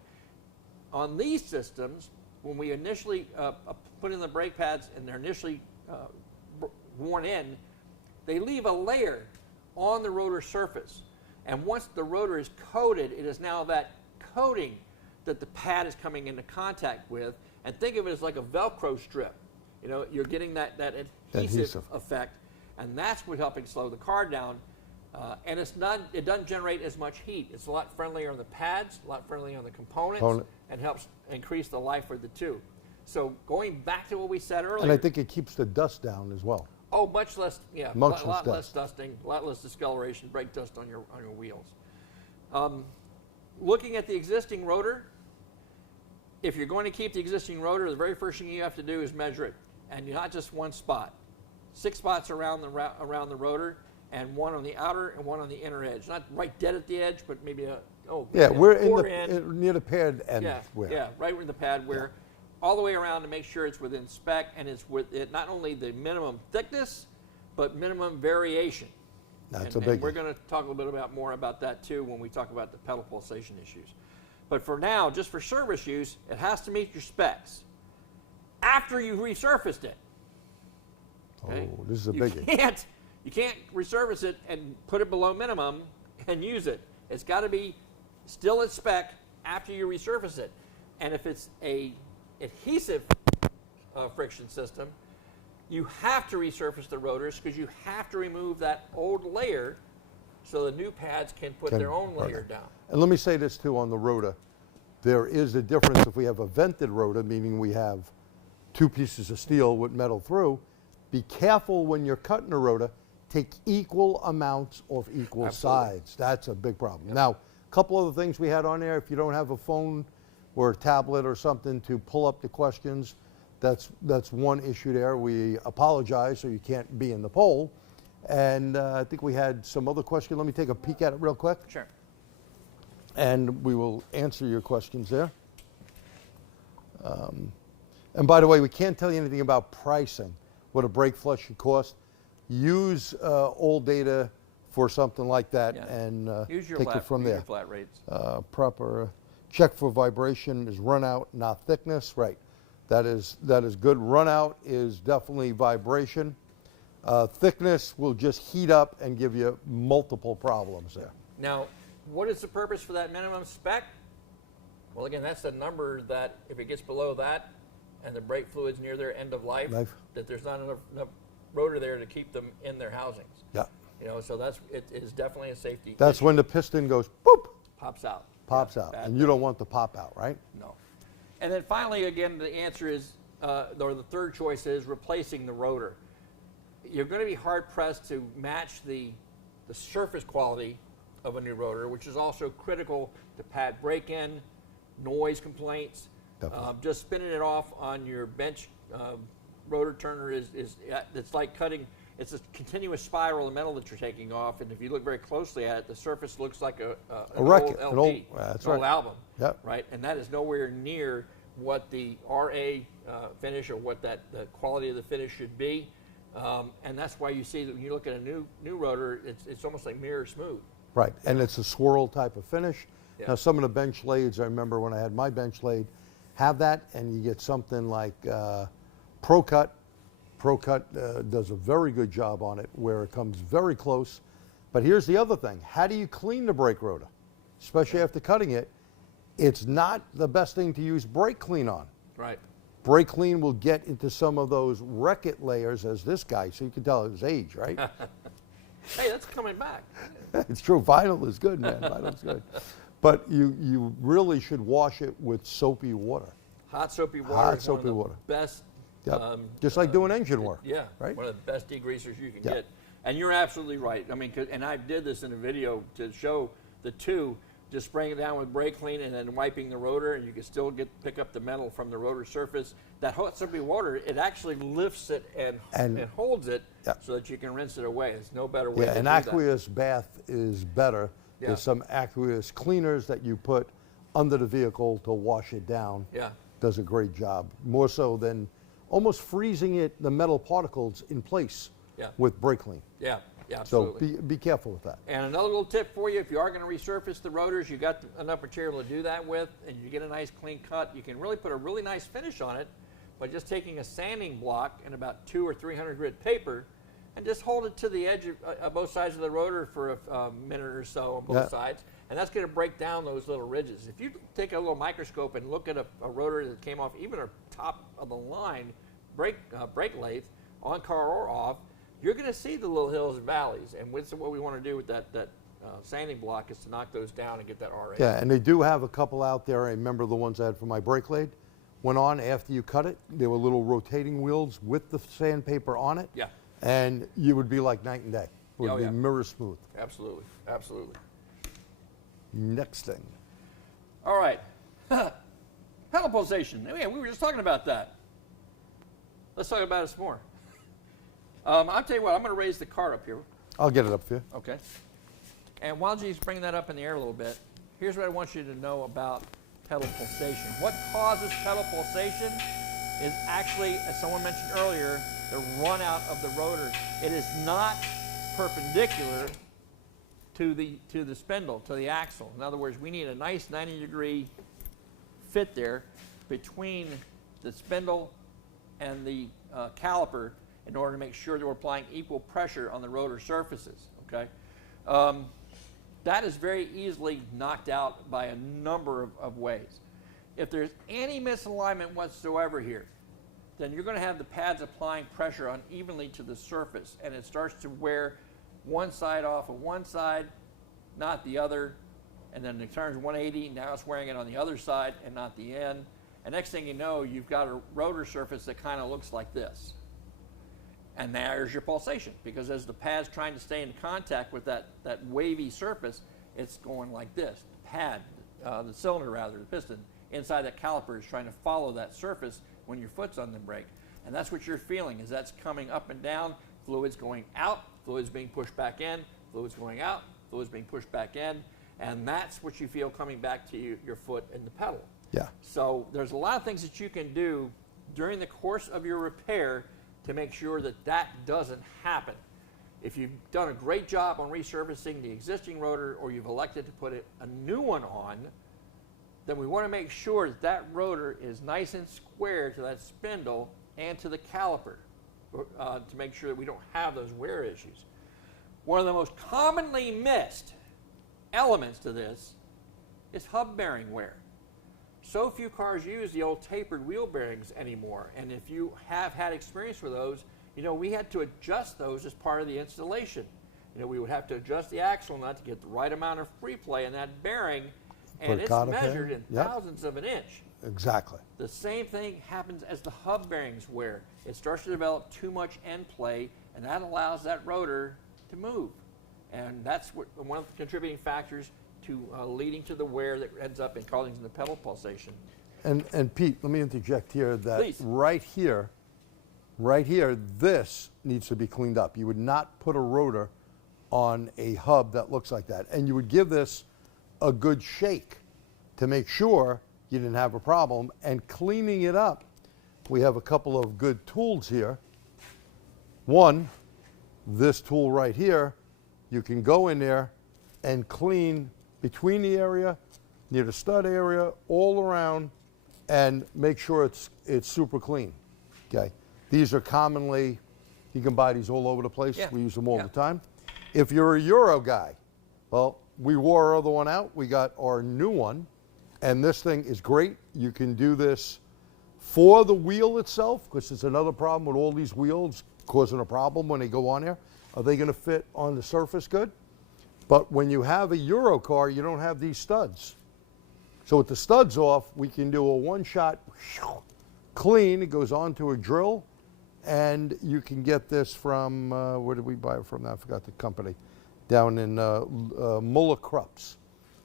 On these systems, when we initially put in the brake pads and they're initially worn in, they leave a layer on the rotor surface. And once the rotor is coated, it is now that coating that the pad is coming into contact with. And think of it as like a Velcro strip. You know, you're getting that adhesive effect, and that's what's helping slow the car down. And it doesn't generate as much heat. It's a lot friendlier on the pads, a lot friendlier on the components, and helps increase the life of the two. So going back to what we said earlier. And I think it keeps the dust down as well. Oh, much less, yeah, Much a lot less less dusting, a lot less discoloration, brake dust on your wheels. Looking at the existing rotor, if you're going to keep the existing rotor, the very first thing you have to do is measure it, and not just one spot. 6 spots around the rotor, and one on the outer and one on the inner edge. Not right dead at the edge, but maybe we're near the pad end. Yeah, right where the pad wear. All the way around to make sure it's within spec, and it's with it not only the minimum thickness, but minimum variation. That's and a big. We're going to talk a little bit more about that too when we talk about the pedal pulsation issues. But for now, just for service use, it has to meet your specs. After you've resurfaced it. Okay? Oh, this is a biggie. You can't resurface it and put it below minimum and use it. It's got to be still at spec after you resurface it. And if it's a adhesive friction system, you have to resurface the rotors because you have to remove that old layer so the new pads can put their own layer down. And let me say this too on the rotor. There is a difference if we have a vented rotor, meaning we have two pieces of steel with metal through. Be careful when you're cutting a rotor, take equal amounts of equal Absolutely. sides. That's a big problem. Now, a couple other things we had on there, if you don't have a phone or a tablet or something to pull up the questions, that's one issue there. We apologize, so you can't be in the poll. And I think we had some other question. Let me take a peek at it real quick. Sure. And we will answer your questions there. And by the way, we can't tell you anything about pricing, what a brake flush should cost. Use old data for something like that, Yeah. and Use your take flat, it from use there. your flat rates. Proper check for vibration is run out, not thickness. Right. That is good. Run out is definitely vibration. Thickness will just heat up and give you multiple problems there. Now, what is the purpose for that minimum spec? Well, again, that's the number that if it gets below that and the brake fluid's near their end of life, that there's not enough rotor there to keep them in their housings. Yeah. You know, so it is definitely a safety That's issue. when the piston goes boop, Pops out. pops Yeah, out, bad and you don't want the pop out, right? No. And then finally, again, the answer is, or the third choice is replacing the rotor. You're going to be hard pressed to match the surface quality of a new rotor, which is also critical to pad break-in, noise complaints. Definitely. Just spinning it off on your bench rotor turner it's like cutting. It's a continuous spiral of metal that you're taking off, and if you look very closely at it, the surface looks like an record, old an LP, that's an old right. album, Yep. right? And that is nowhere near what the RA finish or what the quality of the finish should be. And that's why you see that when you look at a new rotor, it's almost like mirror smooth. Right, and it's a swirl type of finish. Yeah. Now, some of the bench lathes, I remember when I had my bench lathe, have that, and you get something like ProCut. ProCut does a very good job on it, where it comes very close. But here's the other thing: how do you clean the brake rotor, especially after cutting it? It's not the best thing to use brake clean on. Right. Brake clean will get into some of those wreck-it layers, as this guy, so you can tell his age, right? Hey, that's coming back. It's true. Vinyl is good, man. Vinyl's good. But you really should wash it with soapy water. Hot soapy water Hot is one of soapy the water. best. Yep. Just like doing engine work. Yeah, Right? one of the best degreasers you can Yeah. get. And you're absolutely right. I mean, and I did this in a video to show the two, just spraying it down with brake clean and then wiping the rotor, and you can still pick up the metal from the rotor surface. That hot soapy water, it actually lifts it and holds it Yeah. so that you can rinse it away. There's no better way Yeah, to an do that. aqueous bath is better. Yeah. There's some aqueous cleaners that you put under the vehicle to wash it down. Yeah. Does a great job. More so than almost freezing it, the metal particles in place Yeah. with brake clean. Yeah, So absolutely. be careful with that. And another little tip for you, if you are going to resurface the rotors, you got enough material to do that with, and you get a nice clean cut, you can really put a really nice finish on it by just taking a sanding block and about 200 or 300 grit paper and just hold it to the edge of both sides of the rotor for a minute or so on both Yeah. sides, and that's going to break down those little ridges. If you take a little microscope and look at a rotor that came off even a top of the line brake lathe, on car or off, you're going to see the little hills and valleys, and what we want to do with that sanding block is to knock those down and get that RA. Yeah, and they do have a couple out there. I remember the ones I had for my brake lathe. Went on after you cut it. There were little rotating wheels with the sandpaper on it. Yeah. And you would be like night and day. It would Oh, be yeah. mirror smooth. Absolutely, absolutely. Next thing. All right, pedal pulsation. Yeah, we were just talking about that. Let's talk about it some more. I'll tell you what, I'm going to raise the cart up here. I'll get it up for you. Okay. And while G's bringing that up in the air a little bit, here's what I want you to know about pedal pulsation. What causes pedal pulsation is actually, as someone mentioned earlier, the run out of the rotor. It is not perpendicular to the spindle, to the axle. In other words, we need a nice 90-degree fit there between the spindle and the caliper in order to make sure that we're applying equal pressure on the rotor surfaces, okay? That is very easily knocked out by a number of ways. If there's any misalignment whatsoever here, then you're going to have the pads applying pressure unevenly to the surface, and it starts to wear one side off of one side, not the other, and then it turns 180, now it's wearing it on the other side and not the end. And next thing you know, you've got a rotor surface that kind of looks like this. And there's your pulsation, because as the pad's trying to stay in contact with that wavy surface, it's going like this. The pad, the cylinder rather, the piston, inside that caliper is trying to follow that surface when your foot's on the brake. And that's what you're feeling, is that's coming up and down, fluid's going out, fluid's being pushed back in, fluid's going out, fluid's being pushed back in, and that's what you feel coming back to your foot and the pedal. Yeah. So there's a lot of things that you can do during the course of your repair to make sure that that doesn't happen. If you've done a great job on resurfacing the existing rotor, or you've elected to put a new one on, then we want to make sure that that rotor is nice and square to that spindle and to the caliper to make sure that we don't have those wear issues. One of the most commonly missed elements to this is hub bearing wear. So few cars use the old tapered wheel bearings anymore, and if you have had experience with those, you know, we had to adjust those as part of the installation. You know, we would have to adjust the axle nut to get the right amount of free play in that bearing, and it's measured in thousandths of an inch. Exactly. The same thing happens as the hub bearings wear. It starts to develop too much end play, and that allows that rotor to move. And that's one of the contributing factors to leading to the wear that ends up in causing the pedal pulsation. And Pete, let me interject here that Please. right here, this needs to be cleaned up. You would not put a rotor on a hub that looks like that. And you would give this a good shake to make sure you didn't have a problem. And cleaning it up, we have a couple of good tools here. One, this tool right here, you can go in there and clean between the area, near the stud area, all around, and make sure it's super clean. Okay. These are commonly, you can buy these all over the place. Yeah. We use them all the time. If you're a Euro guy, well, we wore our other one out. We got our new one, and this thing is great. You can do this for the wheel itself, because it's another problem with all these wheels causing a problem when they go on there. Are they going to fit on the surface good? But when you have a Euro car, you don't have these studs. So with the studs off, we can do a one-shot clean. It goes onto a drill, and you can get this from, where did we buy it from? I forgot the company. Down in Muller Krups.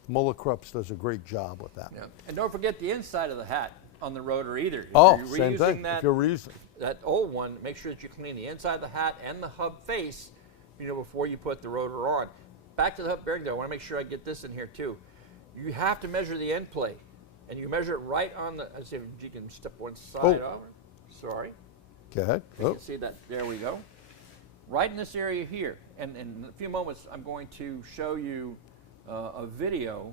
Muller Krups does a great job with that. Yeah. And don't forget the inside of the hat on the rotor either. If Oh, you're same reusing thing. That, if you're reusing. that old one, make sure that you clean the inside of the hat and the hub face, you know, before you put the rotor on. Back to the hub bearing though, I want to make sure I get this in here too. You have to measure the end play, and you measure it right on the, let's see if you can step one side over. Sorry. Go ahead. You can see that, there we go. Right in this area here, and in a few moments I'm going to show you a video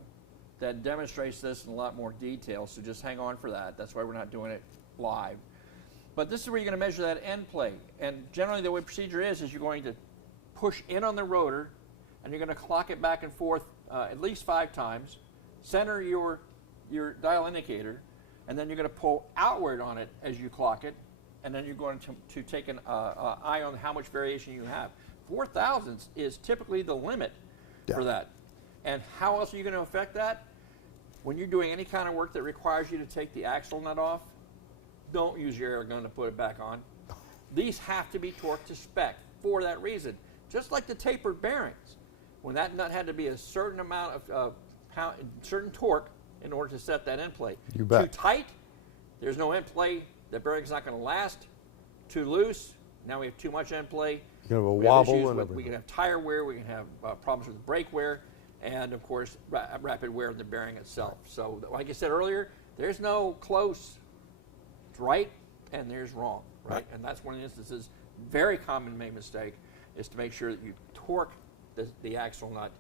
that demonstrates this in a lot more detail, so just hang on for that. That's why we're not doing it live. But this is where you're going to measure that end play, and generally the way procedure is you're going to push in on the rotor, and you're going to clock it back and forth at least 5 times, center your dial indicator, and then you're going to pull outward on it as you clock it, and then you're going to take an eye on how much variation you have. 4 thousandths is typically the limit for that. And how else are you going to affect that? When you're doing any kind of work that requires you to take the axle nut off, don't use your air gun to put it back on. These have to be torqued to spec for that reason. Just like the tapered bearings. When that nut had to be a certain amount of certain torque in order to set that end plate. You bet. Too tight, there's no end play. The bearing's not going to last. Too loose, now we have too much end play. You have a We have wobble issues and with, everything. we can have tire wear, we can have problems with brake wear, and of course rapid wear of the bearing itself. So like I said earlier, there's no close right and there's wrong, right? And that's one of the instances, very common made mistake, is to make sure that you torque the axle nut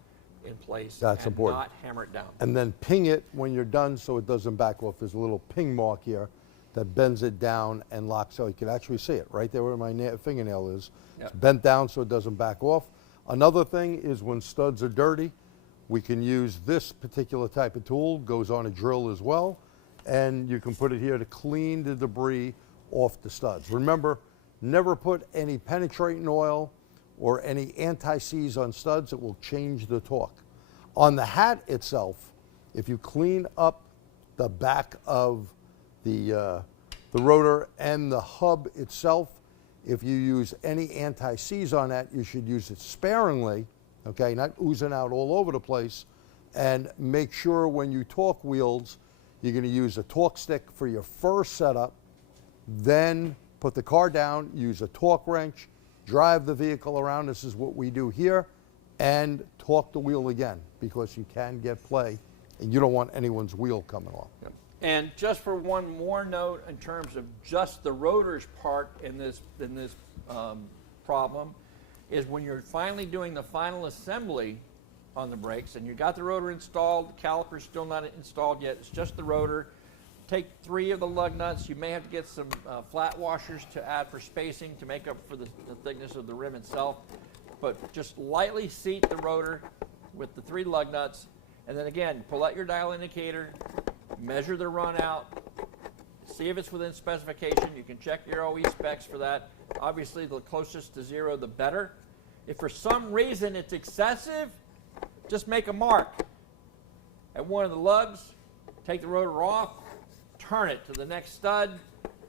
in place. That's and important. not hammer it down. And then ping it when you're done so it doesn't back off. There's a little ping mark here that bends it down and locks, so you can actually see it right there where my fingernail is. Yep. It's bent down so it doesn't back off. Another thing is when studs are dirty, we can use this particular type of tool, goes on a drill as well, and you can put it here to clean the debris off the studs. Remember, never put any penetrating oil or any anti-seize on studs. It will change the torque. On the hat itself, if you clean up the back of the rotor and the hub itself, if you use any anti-seize on that, you should use it sparingly, okay, not oozing out all over the place. And make sure when you torque wheels, you're going to use a torque stick for your first setup, then put the car down, use a torque wrench, drive the vehicle around. This is what we do here, and torque the wheel again, because you can get play, and you don't want anyone's wheel coming off. Yep. And just for one more note in terms of just the rotor's part in this problem, is when you're finally doing the final assembly on the brakes and you got the rotor installed, the caliper's still not installed yet, it's just the rotor. Take 3 of the lug nuts. You may have to get some flat washers to add for spacing to make up for the thickness of the rim itself. But just lightly seat the rotor with the 3 lug nuts, and then again, pull out your dial indicator, measure the run out, see if it's within specification. You can check your OE specs for that. Obviously, the closest to 0, the better. If for some reason it's excessive, just make a mark at one of the lugs, take the rotor off, turn it to the next stud,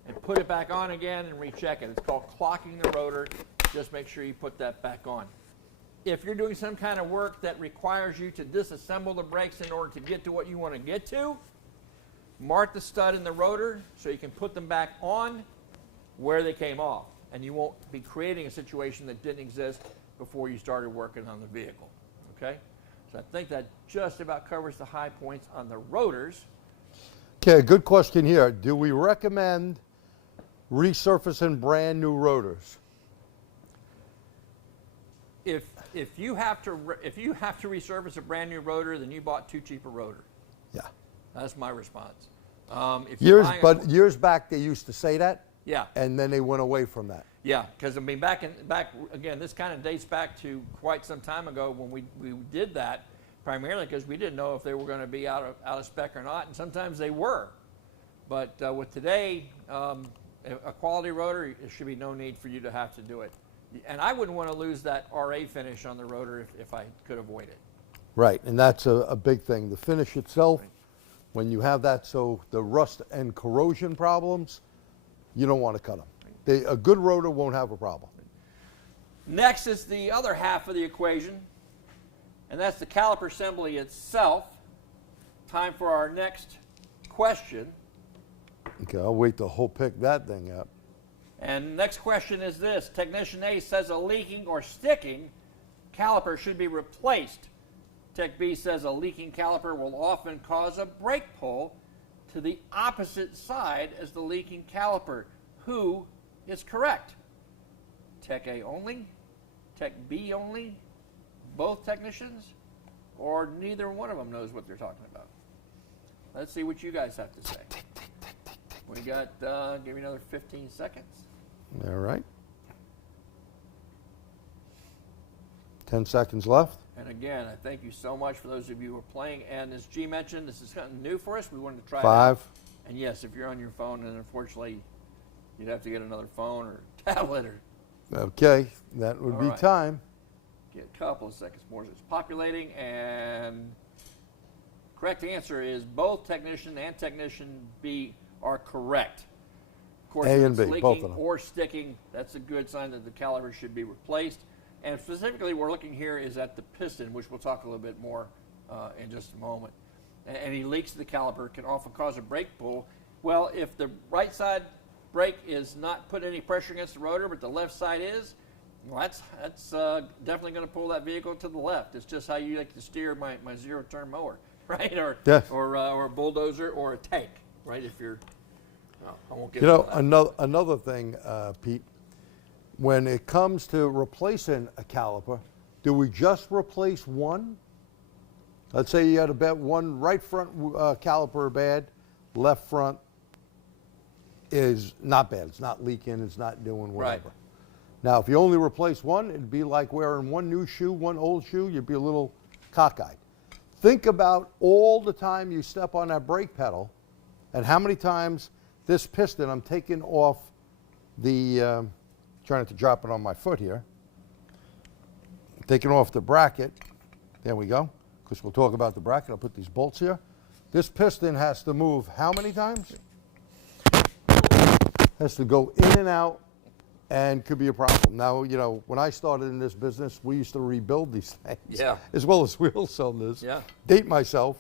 and put it back on again and recheck it. It's called clocking the rotor. Just make sure you put that back on. If you're doing some kind of work that requires you to disassemble the brakes in order to get to what you want to get to, mark the stud in the rotor so you can put them back on where they came off, and you won't be creating a situation that didn't exist before you started working on the vehicle. Okay? So I think that just about covers the high points on the rotors. Okay, good question here. Do we recommend resurfacing brand new rotors? If you have to resurface a brand new rotor, then you bought too cheap a rotor. Yeah. That's my response. If you're buying Years back they used to say that. Yeah. And then they went away from that. Yeah, because I mean, back again, this kind of dates back to quite some time ago when we did that, primarily because we didn't know if they were going to be out of spec or not, and sometimes they were. But with today, a quality rotor, there should be no need for you to have to do it. And I wouldn't want to lose that RA finish on the rotor if I could avoid it. Right, and that's a big thing. The finish itself, when you have that, so the rust and corrosion problems, you don't want to cut them. A good rotor won't have a problem. Next is the other half of the equation, and that's the caliper assembly itself. Time for our next question. Okay, I'll wait to pick that thing up. And next question is this. Technician A says a leaking or sticking caliper should be replaced. Tech B says a leaking caliper will often cause a brake pull to the opposite side as the leaking caliper. Who is correct? Tech A only? Tech B only? Both technicians? Or neither one of them knows what they're talking about? Let's see what you guys have to say. We got, give me another 15 seconds. All right. 10 seconds left. And again, I thank you so much for those of you who are playing. And as G mentioned, this is something new for us. We wanted to try 5. it out. And yes, if you're on your phone, and unfortunately, you'd have to get another phone or tablet or Okay, that would be right. time. get a couple of seconds more. It's populating, and correct answer is both technician and technician B are correct. Of course, A if and it's B, both of leaking them. or sticking, that's a good sign that the caliper should be replaced. And specifically, we're looking here is at the piston, which we'll talk a little bit more in just a moment. And any leaks to the caliper can often cause a brake pull. Well, if the right side brake is not putting any pressure against the rotor, but the left side is, well, that's definitely going to pull that vehicle to the left. It's just how you like to steer my zero-turn mower, right? Or Yes. or a bulldozer or a tank, right? If you're, I won't get You know, into that. another thing, Pete, when it comes to replacing a caliper, do we just replace one? Let's say you had a bad one right front caliper bad, left front is not bad. It's not leaking. It's not doing whatever. Right. Now, if you only replace one, it'd be like wearing one new shoe, one old shoe. You'd be a little cockeyed. Think about all the time you step on that brake pedal and how many times this piston, I'm taking off the, trying not to drop it on my foot here, taking off the bracket, there we go, because we'll talk about the bracket. I'll put these bolts here. This piston has to move how many times? Has to go in and out, and could be a problem. Now, you know, when I started in this business, we used to rebuild these things, Yeah. as well as wheel cylinders. Yeah. Date myself,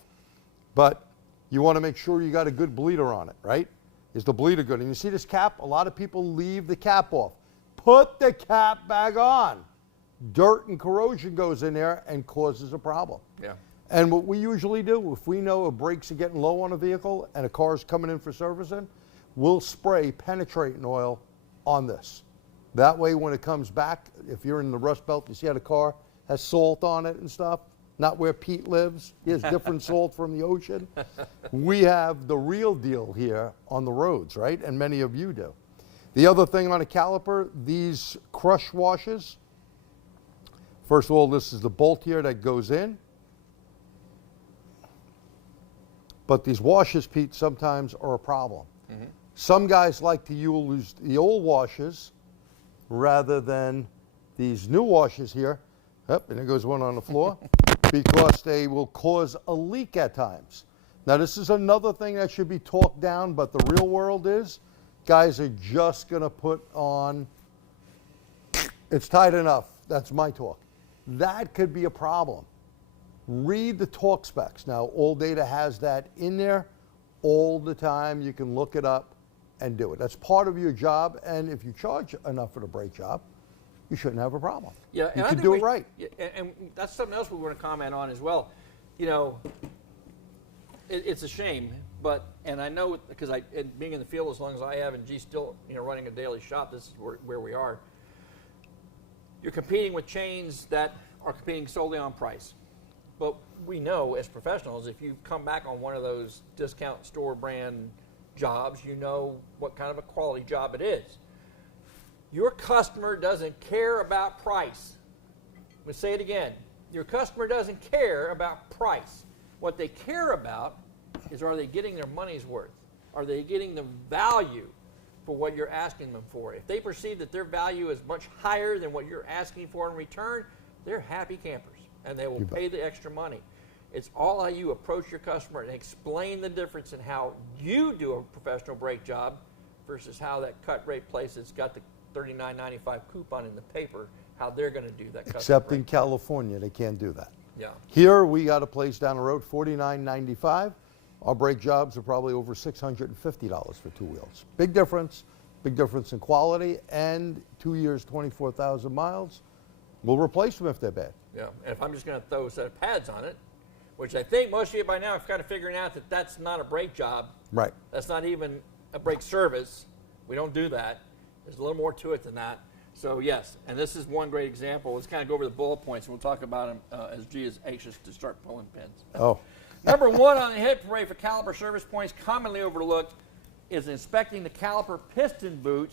but you want to make sure you got a good bleeder on it, right? Is the bleeder good? And you see this cap? A lot of people leave the cap off. Put the cap back on. Dirt and corrosion goes in there and causes a problem. Yeah. And what we usually do, if we know brakes are getting low on a vehicle and a car is coming in for servicing, we'll spray penetrating oil on this. That way when it comes back, if you're in the Rust Belt, you see how the car has salt on it and stuff, not where Pete lives. He has different salt from the ocean. We have the real deal here on the roads, right? And many of you do. The other thing on a caliper, these crush washers. First of all, this is the bolt here that goes in. But these washers, Pete, sometimes are a problem. Mm-hmm. Some guys like to use the old washers rather than these new washers here. Yep, and there goes one on the floor. Because they will cause a leak at times. Now, this is another thing that should be talked down, but the real world is guys are just going to put on, it's tight enough. That's my talk. That could be a problem. Read the torque specs. Now, All Data has that in there all the time. You can look it up and do it. That's part of your job, and if you charge enough for the brake job, you shouldn't have a problem. Yeah, you and can do it right. Yeah, and that's something else we want to comment on as well. You know, it's a shame, but, and I know because being in the field as long as I have, and G still, you know, running a daily shop, this is where we are. You're competing with chains that are competing solely on price. But we know as professionals, if you come back on one of those discount store brand jobs, you know what kind of a quality job it is. Your customer doesn't care about price. I'm going to say it again. Your customer doesn't care about price. What they care about is, are they getting their money's worth? Are they getting the value for what you're asking them for? If they perceive that their value is much higher than what you're asking for in return, they're happy campers, and they will pay the extra money. It's all how you approach your customer and explain the difference in how you do a professional brake job versus how that cut rate place that's got the $39.95 coupon in the paper, how they're going to do that. Except in California, they can't do that. Yeah. Here, we got a place down the road, $49.95. Our brake jobs are probably over $650 for two wheels. Big difference in quality, and 2 years, 24,000 miles. We'll replace them if they're bad. Yeah, and if I'm just going to throw a set of pads on it, which I think most of you by now have kind of figuring out that that's not a brake job. Right. That's not even a brake service. We don't do that. There's a little more to it than that. So yes, and this is one great example. Let's kind of go over the bullet points, and we'll talk about them as G is anxious to start pulling pins. Oh. Number one on the hit parade for caliper service points, commonly overlooked, is inspecting the caliper piston boot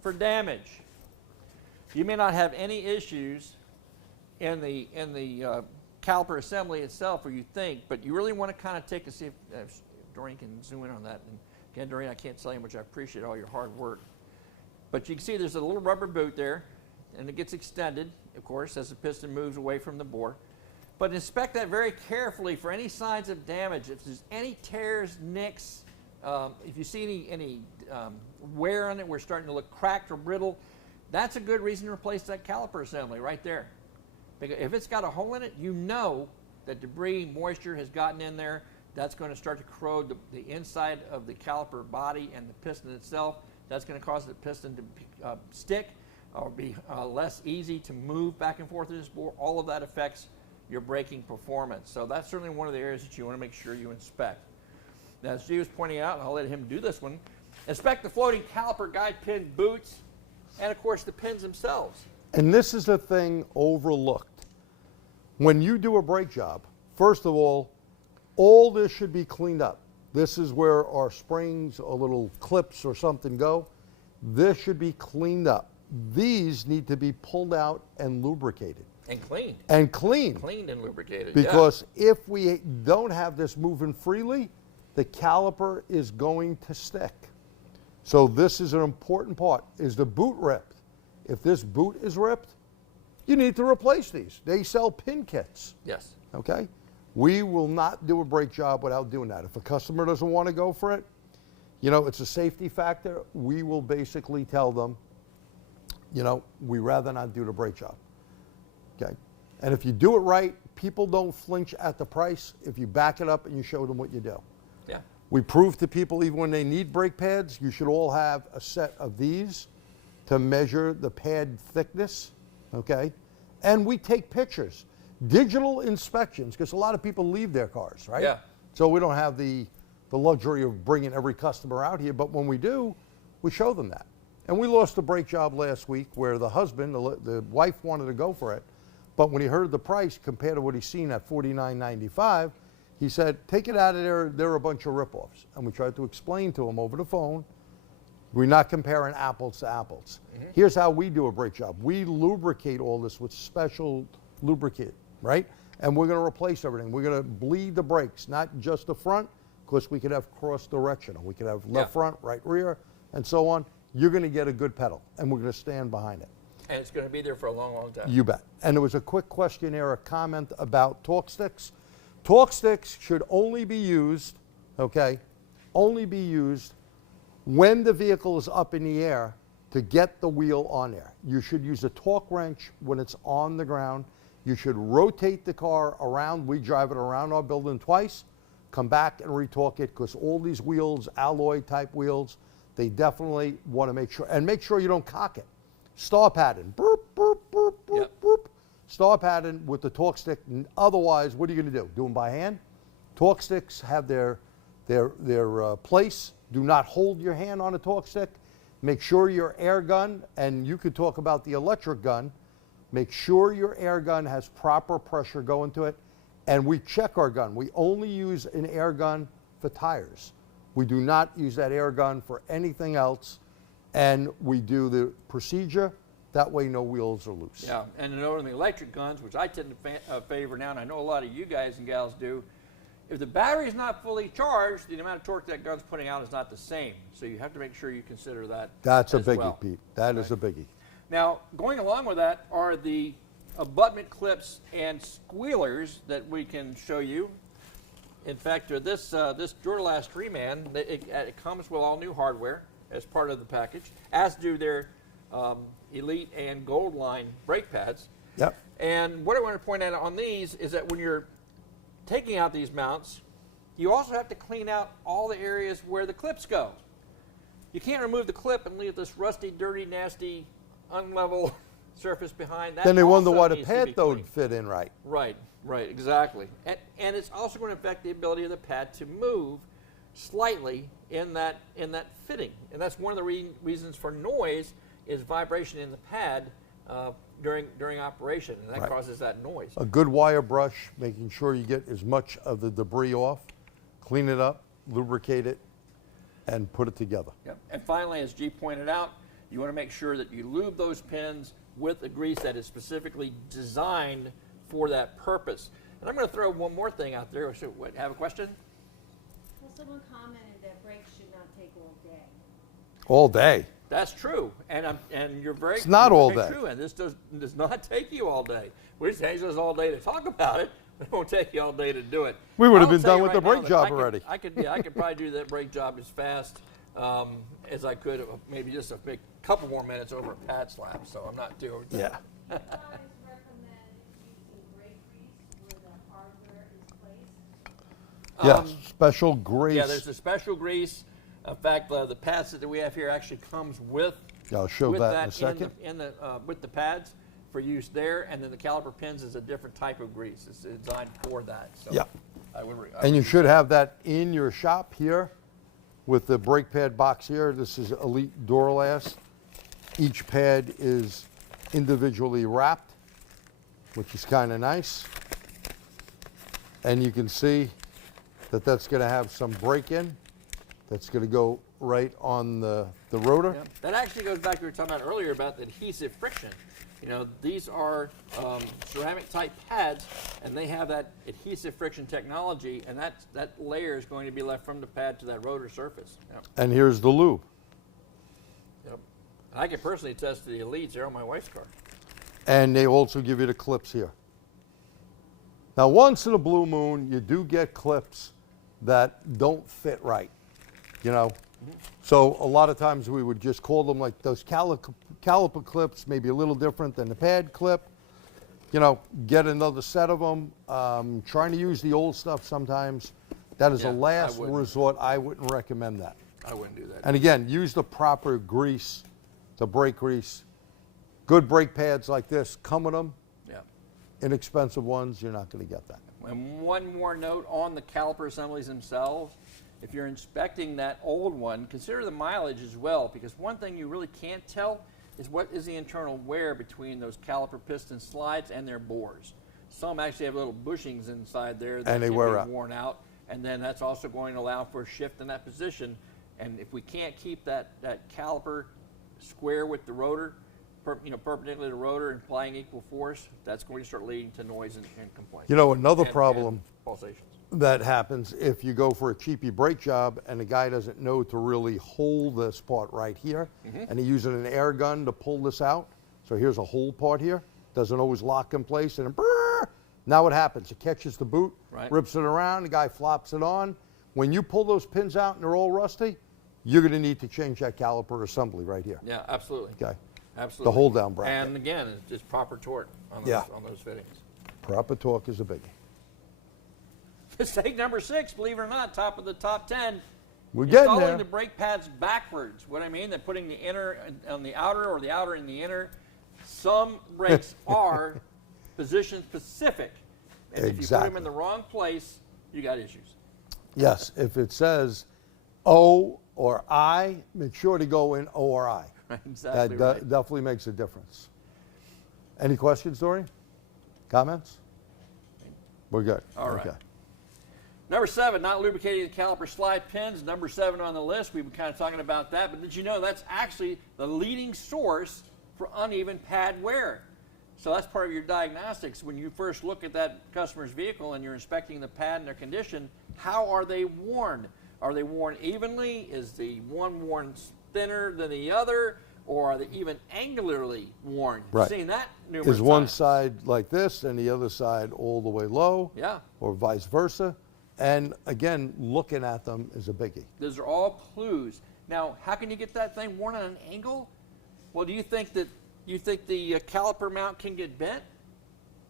for damage. You may not have any issues in the caliper assembly itself, or you think, but you really want to kind of take a see if Doreen can zoom in on that. And again, Doreen, I can't tell you how much I appreciate all your hard work. But you can see there's a little rubber boot there, and it gets extended, of course, as the piston moves away from the bore. But inspect that very carefully for any signs of damage. If there's any tears, nicks, if you see any wear on it, we're starting to look cracked or brittle, that's a good reason to replace that caliper assembly right there. Because if it's got a hole in it, you know that debris, moisture has gotten in there. That's going to start to corrode the inside of the caliper body and the piston itself. That's going to cause the piston to stick or be less easy to move back and forth in this bore. All of that affects your braking performance. So that's certainly one of the areas that you want to make sure you inspect. Now, as G was pointing out, and I'll let him do this one, inspect the floating caliper guide pin boots and, of course, the pins themselves. And this is the thing overlooked. When you do a brake job, first of all this should be cleaned up. This is where our springs or little clips or something go. This should be cleaned up. These need to be pulled out and lubricated. And cleaned. And cleaned. Cleaned and lubricated, because if we don't have this moving freely, the caliper is going to stick. So this is an important part. Is the boot ripped? If this boot is ripped, you need to replace these. They sell pin kits. Yes. Okay? We will not do a brake job without doing that. If a customer doesn't want to go for it, you know, it's a safety factor. We will basically tell them, you know, we rather not do the brake job. Okay? And if you do it right, people don't flinch at the price if you back it up and you show them what you do. Yeah. We prove to people even when they need brake pads, you should all have a set of these to measure the pad thickness, okay? And we take pictures, digital inspections, because a lot of people leave their cars, right? Yeah. So we don't have the luxury of bringing every customer out here, but when we do, we show them that. And we lost a brake job last week where the husband, the wife wanted to go for it, but when he heard the price compared to what he's seen at $49.95, he said, take it out of there, they're a bunch of ripoffs. And we tried to explain to him over the phone, we're not comparing apples to apples. Mm-hmm. Here's how we do a brake job. We lubricate all this with special lubricant, right? And we're gonna replace everything. We're gonna bleed the brakes, not just the front, because we could have cross directional. We could have left front, right rear, and so on. You're gonna get a good pedal, and we're gonna stand behind it. And it's going to be there for a long, long time. You bet. And there was a quick questionnaire, a comment about torque sticks. Torque sticks should only be used, okay, only be used when the vehicle is up in the air to get the wheel on there. You should use a torque wrench when it's on the ground. You should rotate the car around. We drive it around our building twice, come back and retorque it, because all these wheels, alloy type wheels, they definitely want to make sure you don't cock it. Star pattern, boop, boop, boop, boop, Yep. boop. Star pattern with the torque stick. Otherwise, what are you going to do? Do them by hand? Torque sticks have their place. Do not hold your hand on a torque stick. Make sure your air gun, and you could talk about the electric gun, make sure your air gun has proper pressure going to it. And we check our gun. We only use an air gun for tires. We do not use that air gun for anything else. And we do the procedure, that way no wheels are loose. Yeah, and in order the electric guns, which I tend to favor now, and I know a lot of you guys and gals do, if the battery is not fully charged, the amount of torque that gun's putting out is not the same. So you have to make sure you consider that. That's a as biggie, well. Pete. That is a biggie. Now, going along with that are the abutment clips and squealers that we can show you. In fact, this Duralast 3-man, it comes with all new hardware as part of the package, as do their Elite and Gold line brake pads. Yep. And what I want to point out on these is that when you're taking out these mounts, you also have to clean out all the areas where the clips go. You can't remove the clip and leave this rusty, dirty, nasty, unlevel surface behind. That Then they wonder also why the needs to pad be don't cleaned. fit in right. Right, exactly. And it's also going to affect the ability of the pad to move slightly in that fitting. And that's one of the reasons for noise is vibration in the pad during operation, and that Right. causes that noise. A good wire brush, making sure you get as much of the debris off, clean it up, lubricate it, and put it together. Yep. And finally, as G pointed out, you want to make sure that you lube those pins with a grease that is specifically designed for that purpose. And I'm going to throw one more thing out there. So, have a question? Well, someone commented that brakes should not take all day. All day. That's true, and you're very. It's not all very day. True, and this does not take you all day. We just take us all day to talk about it, but it won't take you all day to do it. We would have I'll been tell done you with right the brake now that job already. I could probably do that brake job as fast as I could, maybe just a couple more minutes over a pad slap. So I'm not too. Yeah. Do you guys recommend using brake grease where the hardware is placed? Yes, special grease. Yeah, there's a special grease. In fact, the pads that we have here actually comes with. Yeah, I'll show with that in a second. With the pads for use there, and then the caliper pins is a different type of grease. It's designed for that. So Yeah. I And you would should have that in your shop here with the brake pad box here. This is Elite Duralast. Each pad is individually wrapped, which is kind of nice. And you can see that that's going to have some break-in. That's going to go right on the rotor. Yeah. That actually goes back to what we were talking about earlier about the adhesive friction. You know, these are ceramic type pads, and they have that adhesive friction technology, and that layer is going to be left from the pad to that rotor surface. Yep. And here's the lube. Yep. And I can personally test the Elites. They're on my wife's car. And they also give you the clips here. Now, once in a blue moon, you do get clips that don't fit right, you know? So a lot of times we would just call them like those caliper clips, maybe a little different than the pad clip. You know, get another set of them. Trying to use the old stuff sometimes, that is Yeah, a last wouldn't. resort. I wouldn't recommend that. I wouldn't do that. And again, use the proper grease, the brake grease. Good brake pads like this come with them. Yeah. Inexpensive ones, you're not going to get that. And one more note on the caliper assemblies themselves. If you're inspecting that old one, consider the mileage as well, because one thing you really can't tell is what is the internal wear between those caliper piston slides and their bores. Some actually have little bushings inside there that And they can wear be out. worn out, and then that's also going to allow for a shift in that position. And if we can't keep that caliper square with the rotor, perpendicular to the rotor and applying equal force, that's going to start leading to noise and complaints. You know, another And problem pulsations. that happens if you go for a cheapy brake job and the guy doesn't know to really hold this part right here, and he's using an air gun to pull this out. So here's a whole part here, doesn't always lock in place, and brrr, now what happens? It catches the boot, Right. rips it around, the guy flops it on. When you pull those pins out and they're all rusty, you're going to need to change that caliper assembly right here. Yeah, absolutely. Okay, Absolutely. the hold down bracket. And again, it's just proper torque on those, Yeah. on those fittings. Proper torque is a biggie. Mistake number 6, believe it or not, top of the top 10. We're getting Installing there. the brake pads backwards. What I mean, they're putting the inner on the outer or the outer in the inner. Some brakes are position specific. And if you put them Exactly. in the wrong place, you got issues. Yes, if it says O or I, make sure to go in O or I. Exactly That right. definitely makes a difference. Any questions, Dory? Comments? We're good. All right. Okay. Number 7, not lubricating the caliper slide pins. Number 7 on the list. We've been kind of talking about that, but did you know that's actually the leading source for uneven pad wear? So that's part of your diagnostics. When you first look at that customer's vehicle and you're inspecting the pad and their condition, how are they worn? Are they worn evenly? Is the one worn thinner than the other? Or are they even angularly worn? Right. Seen that numerous Is one times. side like this and the other side all the way low? Yeah. Or vice versa? And again, looking at them is a biggie. Those are all clues. Now, how can you get that thing worn on an angle? Well, do you think the caliper mount can get bent?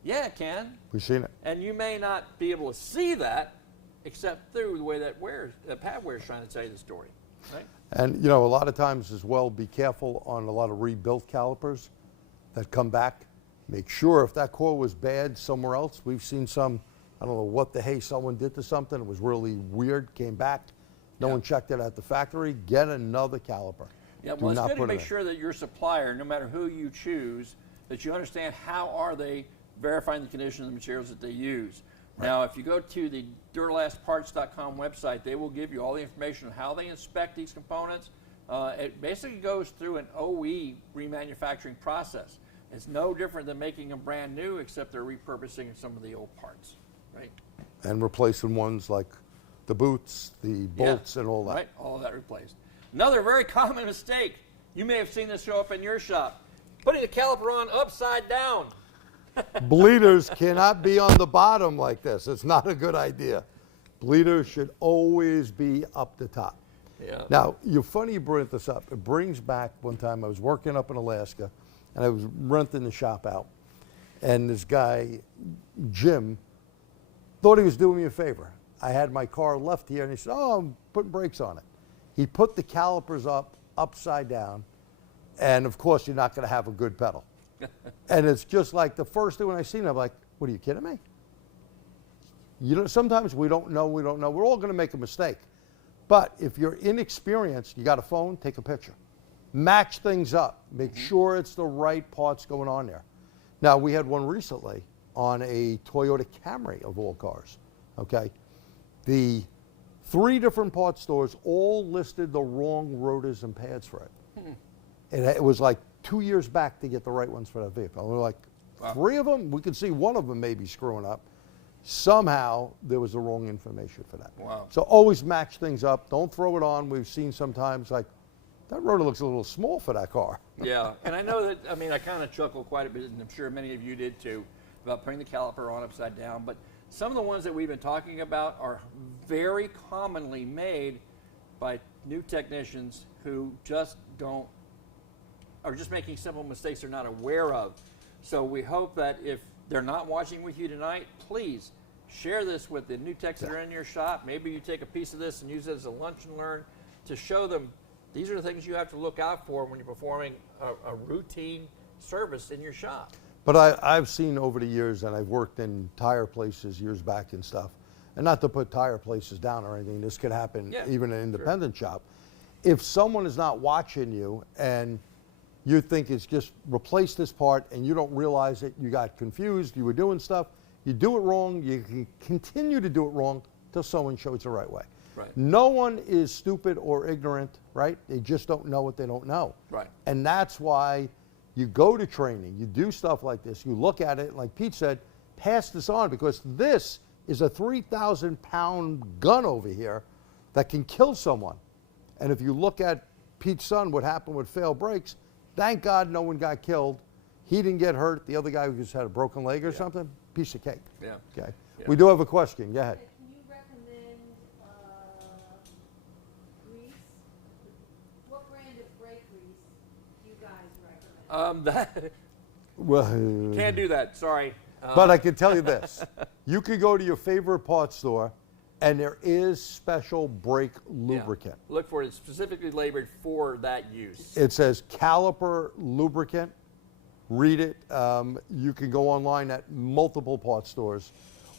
Yeah, it can. We've seen it. And you may not be able to see that except through the way that pad wear is trying to tell you the story, right? And you know, a lot of times as well, be careful on a lot of rebuilt calipers that come back. Make sure if that core was bad somewhere else. We've seen some, I don't know what the hey someone did to something. It was really weird, came back. No one checked it at the factory. Get another caliper. Yeah, Do well, it's not good to put it make in. sure that your supplier, no matter who you choose, that you understand how are they verifying the condition of the materials that they use. Right. Now, if you go to the duralastparts.com website, they will give you all the information on how they inspect these components. It basically goes through an OE remanufacturing process. It's no different than making them brand new, except they're repurposing some of the old parts, right? And replacing ones like the boots, the bolts, and all that. Right, all of that replaced. Another very common mistake. You may have seen this show up in your shop. Putting the caliper on upside down. Bleeders cannot be on the bottom like this. It's not a good idea. Bleeders should always be up the top. Yeah. Now, you're funny you brought this up. It brings back one time I was working up in Alaska, and I was renting the shop out. And this guy, Jim, thought he was doing me a favor. I had my car left here, and he said, oh, I'm putting brakes on it. He put the calipers up, upside down, and of course, you're not going to have a good pedal. And it's just like the first thing when I seen it, I'm like, what, are you kidding me? You know, sometimes we don't know. We're all going to make a mistake. But if you're inexperienced, you got a phone, take a picture. Match things up. Make sure it's the right parts going on there. Now, we had one recently on a Toyota Camry of all cars, okay? The 3 different parts stores all listed the wrong rotors and pads for it. And it was like 2 years back to get the right ones for that vehicle. And we're like, Wow. 3 of them? We could see one of them maybe screwing up. Somehow, there was the wrong information for that. Wow. So always match things up. Don't throw it on. We've seen sometimes like, that rotor looks a little small for that car. Yeah, and I know that, I mean, I kind of chuckle quite a bit, and I'm sure many of you did too. about putting the caliper on upside down, but some of the ones that we've been talking about are very commonly made by new technicians who just are just making simple mistakes they're not aware of. So we hope that if they're not watching with you tonight, please share this with the new techs that are in your shop. Maybe you take a piece of this and use it as a lunch and learn to show them these are the things you have to look out for when you're performing a routine service in your shop. But I've seen over the years, and I've worked in tire places years back and stuff, and not to put tire places down or anything, this could happen even in an independent shop. If someone is not watching you and you think it's just replace this part and you don't realize it, you got confused, you were doing stuff, you do it wrong, you can continue to do it wrong till someone shows the right way. Right. No one is stupid or ignorant, right? They just don't know what they don't know. Right. And that's why you go to training, you do stuff like this, you look at it, like Pete said, pass this on, because this is a 3,000-pound gun over here that can kill someone. And if you look at Pete's son, what happened with failed brakes, thank God no one got killed. He didn't get hurt. The other guy who just had a broken leg or something, piece of cake. Yeah. Okay. Yeah. We do have a question. Go ahead. Can you recommend grease? What brand of brake grease do you guys recommend? Well, Can't do that. Sorry. but I can tell you this. You could go to your favorite parts store, and there is special brake lubricant. Look for it. It's specifically labeled for that use. It says Caliper lubricant. Read it. You can go online at multiple parts stores,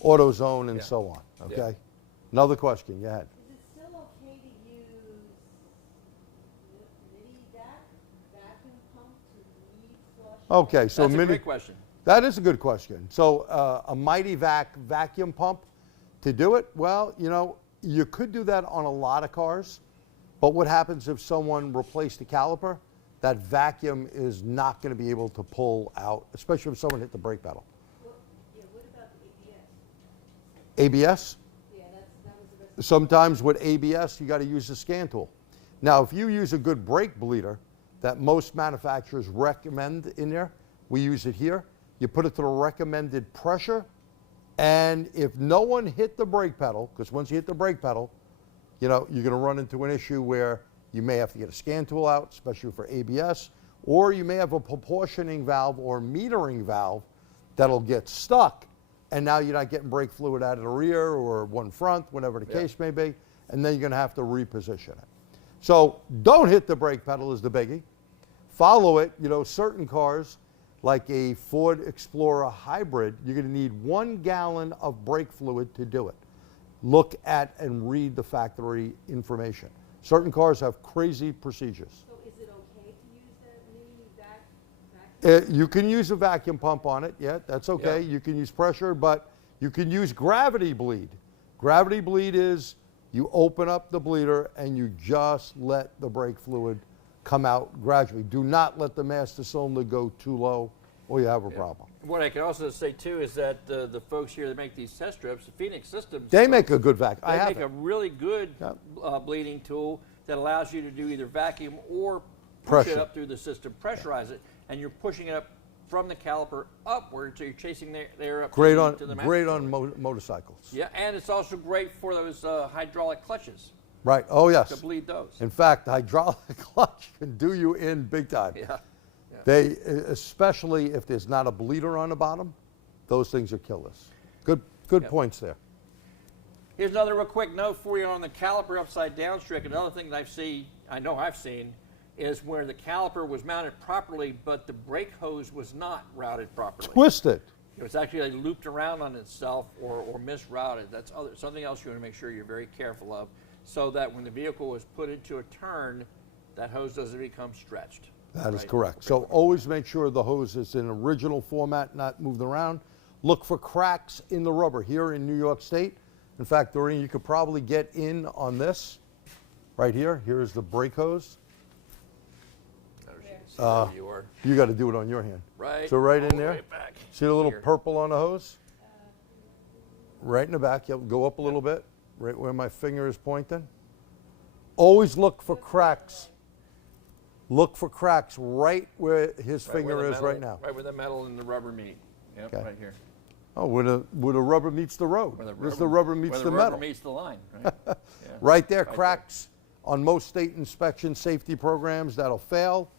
AutoZone, and so on. Okay. Yeah. Another question. Go ahead. Is it still okay to use mini vacuum pump to lead flush? Okay. So That's a great question. That is a good question. So a Mighty Vac vacuum pump to do it, well, you know, you could do that on a lot of cars, but what happens if someone replaced the caliper? That vacuum is not going to be able to pull out, especially if someone hit the brake pedal. What about the ABS? ABS? Yeah, that was the rest. Sometimes with ABS, you got to use a scan tool. Now, if you use a good brake bleeder that most manufacturers recommend in there, we use it here. You put it to the recommended pressure, and if no one hit the brake pedal, because once you hit the brake pedal, you know, you're going to run into an issue where you may have to get a scan tool out, especially for ABS, or you may have a proportioning valve or metering valve that'll get stuck, and now you're not getting brake fluid out of the rear or one front, whatever the case may be, and then you're going to have to reposition it. So don't hit the brake pedal is the biggie. Follow it. You know, certain cars, like a Ford Explorer Hybrid, you're going to need 1 gallon of brake fluid to do it. Look at and read the factory information. Certain cars have crazy procedures. So is it okay to use that mini vacuum? You can use a vacuum pump on it, yeah, that's okay. Yeah. You can use pressure, but you can use gravity bleed. Gravity bleed is you open up the bleeder and you just let the brake fluid come out gradually. Do not let the master cylinder go too low or you have a problem. What I can also say too is that the folks here that make these test strips, the Phoenix Systems, They make a good vac. they I have make it. a really good Yep. bleeding tool that allows you to do either vacuum or push Pressure. it up through the system, pressurize it, and you're pushing it up from the caliper upward, so you're chasing the air up Great to the great master on cylinder. motorcycles. Yeah, and it's also great for those hydraulic clutches Right. Oh yes. to bleed those. In fact, the hydraulic clutch can do you in big time. Yeah. They, especially if there's not a bleeder on the bottom, those things are killers. Good Yep. points there. Here's another real quick note for you on the caliper upside down trick. Another thing that I know I've seen, is where the caliper was mounted properly, but the brake hose was not routed properly. Twisted. It was actually like looped around on itself or misrouted. That's something else you want to make sure you're very careful of, so that when the vehicle is put into a turn, that hose doesn't become stretched. That is Right. correct. So always make sure the hose is in original format, not moved around. Look for cracks in the rubber here in New York State. In fact, Doreen, you could probably get in on this right here. Here's the brake hose. There you are. You got to do it on your hand. Right. So right all in the there. way back. See the little Here. purple on the hose? Right in the back. Yep. Go up a little bit, right where my finger is pointing. Always look for cracks. Look for cracks right where his Right where finger the is metal- right now. Right where the metal and the rubber meet. Yep, Okay. right here. Oh, where the rubber meets the road. Where This the rubber meets where the the metal. rubber meets the line, right? Yeah. Right there, Right there. cracks on most state inspection safety programs that'll fail.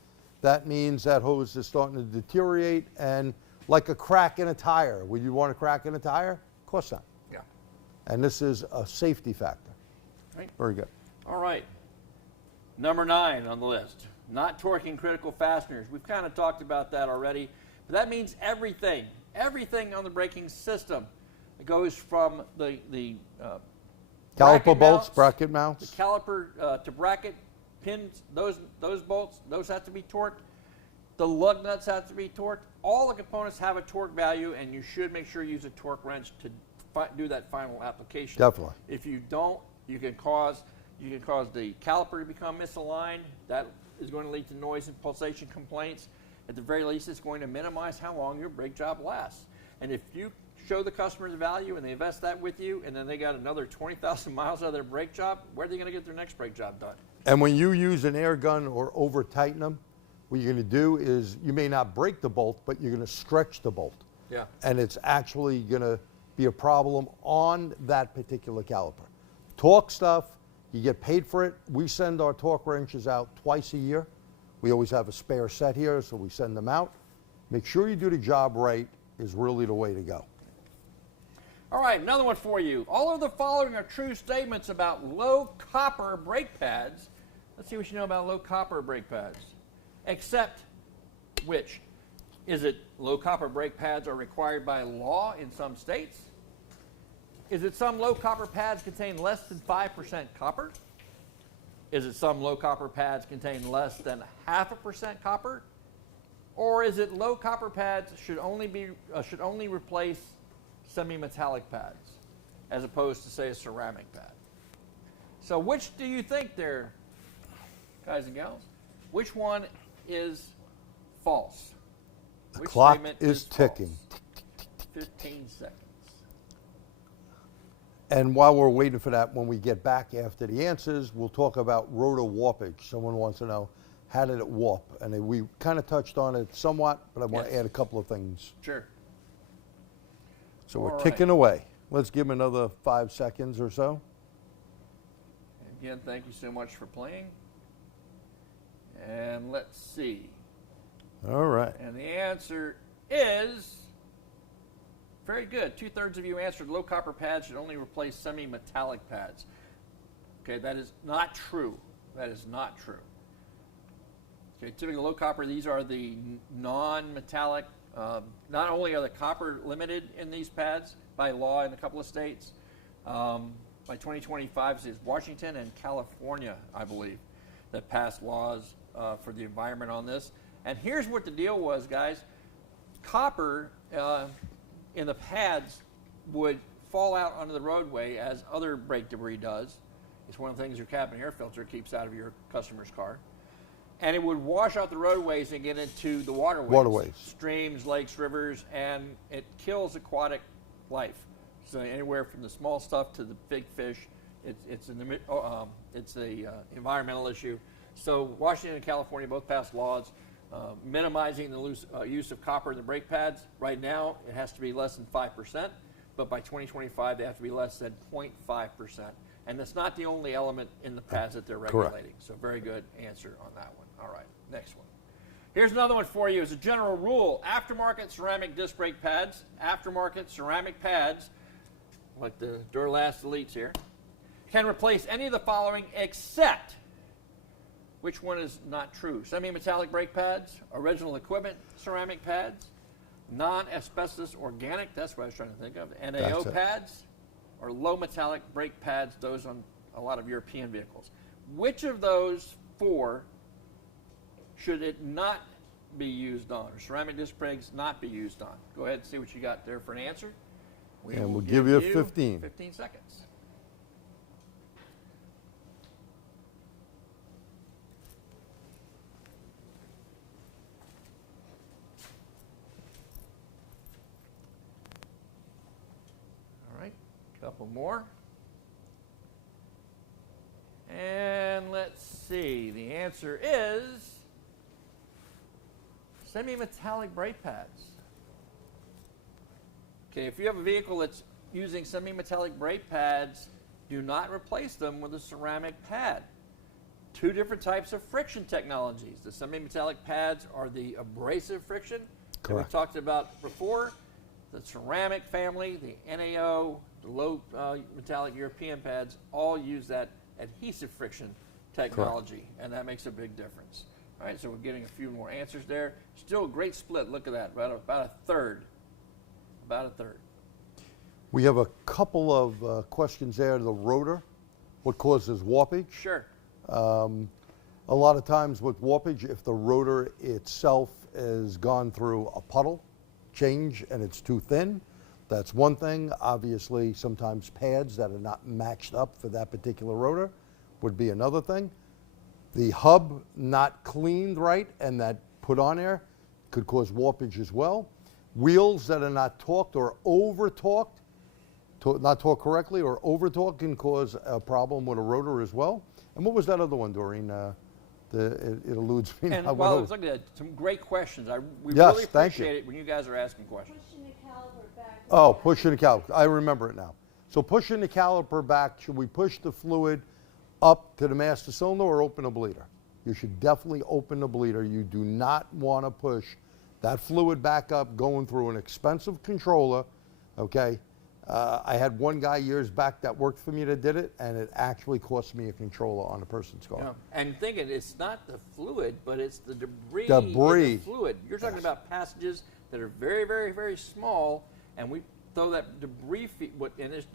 That means that hose is starting to deteriorate, and like a crack in a tire. Would you want a crack in a tire? Of course not. Yeah. And this is a safety factor. Right. Very good. All right. Number 9 on the list, not torquing critical fasteners. We've kind of talked about that already, but that means everything on the braking system. It goes from the Caliper bolts, mounts, bracket mounts. the caliper to bracket pins, those bolts, those have to be torqued. The lug nuts have to be torqued. All the components have a torque value, and you should make sure you use a torque wrench to do that final application. Definitely. If you don't, you can cause the caliper to become misaligned. That is going to lead to noise and pulsation complaints. At the very least, it's going to minimize how long your brake job lasts. And if you show the customer the value and they invest that with you, and then they got another 20,000 miles out of their brake job, where are they going to get their next brake job done? And when you use an air gun or over tighten them, what you're going to do is you may not break the bolt, but you're going to stretch the bolt. Yeah. And it's actually going to be a problem on that particular caliper. Torque stuff, you get paid for it. We send our torque wrenches out twice a year. We always have a spare set here, so we send them out. Make sure you do the job right is really the way to go. All right, another one for you. All of the following are true statements about low copper brake pads. Let's see what you know about low copper brake pads. Except which? Is it low copper brake pads are required by law in some states? Is it some low copper pads contain less than 5% copper? Is it some low copper pads contain less than 0.5% copper? Or is it low copper pads should only replace semi-metallic pads as opposed to, say, a ceramic pad? So which do you think there, guys and gals? Which one is false? The Which clock statement is ticking. false? 15 seconds. And while we're waiting for that, when we get back after the answers, we'll talk about rotor warpage. Someone wants to know, how did it warp? And we kind of touched on it somewhat, but I want to Yes. add a couple of things. Sure. So we're All ticking right. away. Let's give them another 5 seconds or so. Again, thank you so much for playing. And let's see. All right. And the answer is very good. 2/3 of you answered low copper pads should only replace semi-metallic pads. Okay, that is not true. That is not true. Okay, typically low copper, these are the non-metallic. Not only are the copper limited in these pads by law in a couple of states, by 2025 it's Washington and California, I believe, that passed laws for the environment on this. And here's what the deal was, guys. Copper in the pads would fall out onto the roadway as other brake debris does. It's one of the things your cabin air filter keeps out of your customer's car. And it would wash out the roadways and get into the waterways. Streams, lakes, rivers, and it kills aquatic life. So anywhere from the small stuff to the big fish, it's an environmental issue. So Washington and California both passed laws minimizing the use of copper in the brake pads. Right now, it has to be less than 5%, but by 2025, they have to be less than 0.5%. And that's not the only element in the pads that they're regulating. Correct. So very good answer on that one. All right, next one. Here's another one for you. As a general rule, aftermarket ceramic disc brake pads, aftermarket ceramic pads, like the Duralast Elites here, can replace any of the following except, which one is not true? Semi-metallic brake pads, original equipment ceramic pads, non-asbestos organic, that's what I was trying to think of, NAO That's it. pads, or low metallic brake pads, those on a lot of European vehicles. Which of those 4 should it not be used on, or ceramic disc brakes not be used on? Go ahead and see what you got there for an answer. And will we'll give you 15. 15 seconds. All right, couple more. And let's see, the answer is semi-metallic brake pads Okay, if you have a vehicle that's using semi-metallic brake pads, do not replace them with a ceramic pad. Two different types of friction technologies. The semi-metallic pads are the abrasive friction that we Correct. talked about before. The ceramic family, the NAO, the low metallic European pads, all use that adhesive friction technology, and that makes a big difference. All right, so we're getting a few more answers there. Still a great split. Look at that, about a third. About a third. We have a couple of questions there. The rotor, what causes warpage? Sure. A lot of times with warpage, if the rotor itself has gone through a puddle change and it's too thin, that's one thing. Obviously, sometimes pads that are not matched up for that particular rotor would be another thing. The hub not cleaned right and that put on there could cause warpage as well. Wheels that are not torqued or over-torqued, not torqued correctly or over-torqued can cause a problem with a rotor as well. And what was that other one, Doreen? It eludes me now. And while I was looking at some great questions, we Yes, really thank you. appreciate it when you guys are asking questions. Pushing the caliper back. Oh, pushing the caliper. I remember it now. So pushing the caliper back, should we push the fluid up to the master cylinder or open a bleeder? You should definitely open the bleeder. You do not want to push that fluid back up going through an expensive controller, okay? I had one guy years back that worked for me that did it, and it actually cost me a controller on a person's car. Yeah. And thinking it's not the fluid, but it's the debris, Debris. in the fluid. You're talking about passages that are very, very, very small, and we throw that debris, and it's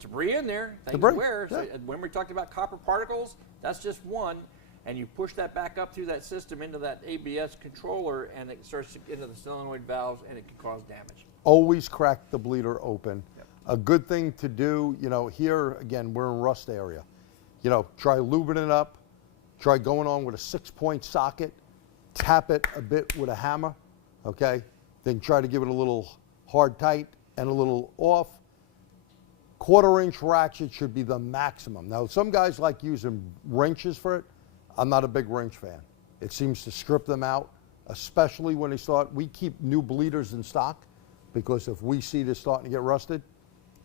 debris in there, things Debris, wear. So yeah. when we talked about copper particles, that's just one, and you push that back up through that system into that ABS controller, and it starts to get into the solenoid valves, and it can cause damage. Always crack the bleeder open. Yep. A good thing to do, you know, here again, we're in rust area. You know, try lubing it up, try going on with a 6-point socket, tap it a bit with a hammer, okay? Then try to give it a little hard tight and a little off. 1/4-inch ratchet should be the maximum. Now, some guys like using wrenches for it. I'm not a big wrench fan. It seems to strip them out, especially when they start. We keep new bleeders in stock because if we see this starting to get rusted,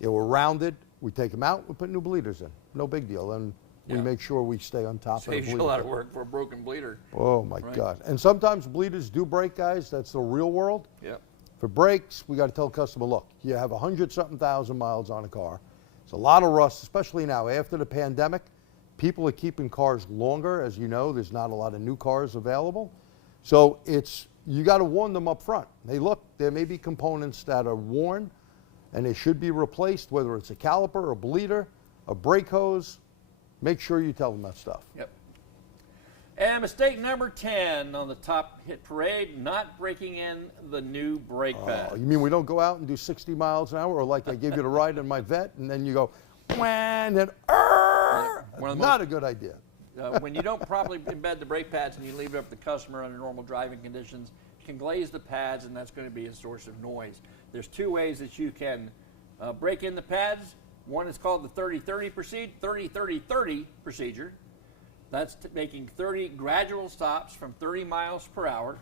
we're rounded, we take them out, we put new bleeders in. No big deal. And we Yeah. make sure we stay on top of the Saves bleeder. you a lot of work for a broken bleeder. Oh my Right. God. And sometimes bleeders do break, guys. That's the real world. Yep. If it breaks, we got to tell the customer, look, you have 100-something thousand miles on a car. It's a lot of rust, especially now after the pandemic. People are keeping cars longer. As you know, there's not a lot of new cars available. So you got to warn them up front. Hey, look, there may be components that are worn and they should be replaced, whether it's a caliper, a bleeder, a brake hose. Make sure you tell them that stuff. Yep. And mistake number 10 on the top hit parade, not breaking in the new brake pad. You mean we don't go out and do 60 miles an hour, or like I gave you the ride in my vet, and then you go, wah, and then, One of the not a good idea. When you don't properly embed the brake pads and you leave it up to the customer under normal driving conditions, you can glaze the pads, and that's going to be a source of noise. There's two ways that you can break in the pads. One is called the 30-30 procedure. That's making 30 gradual stops from 30 miles per hour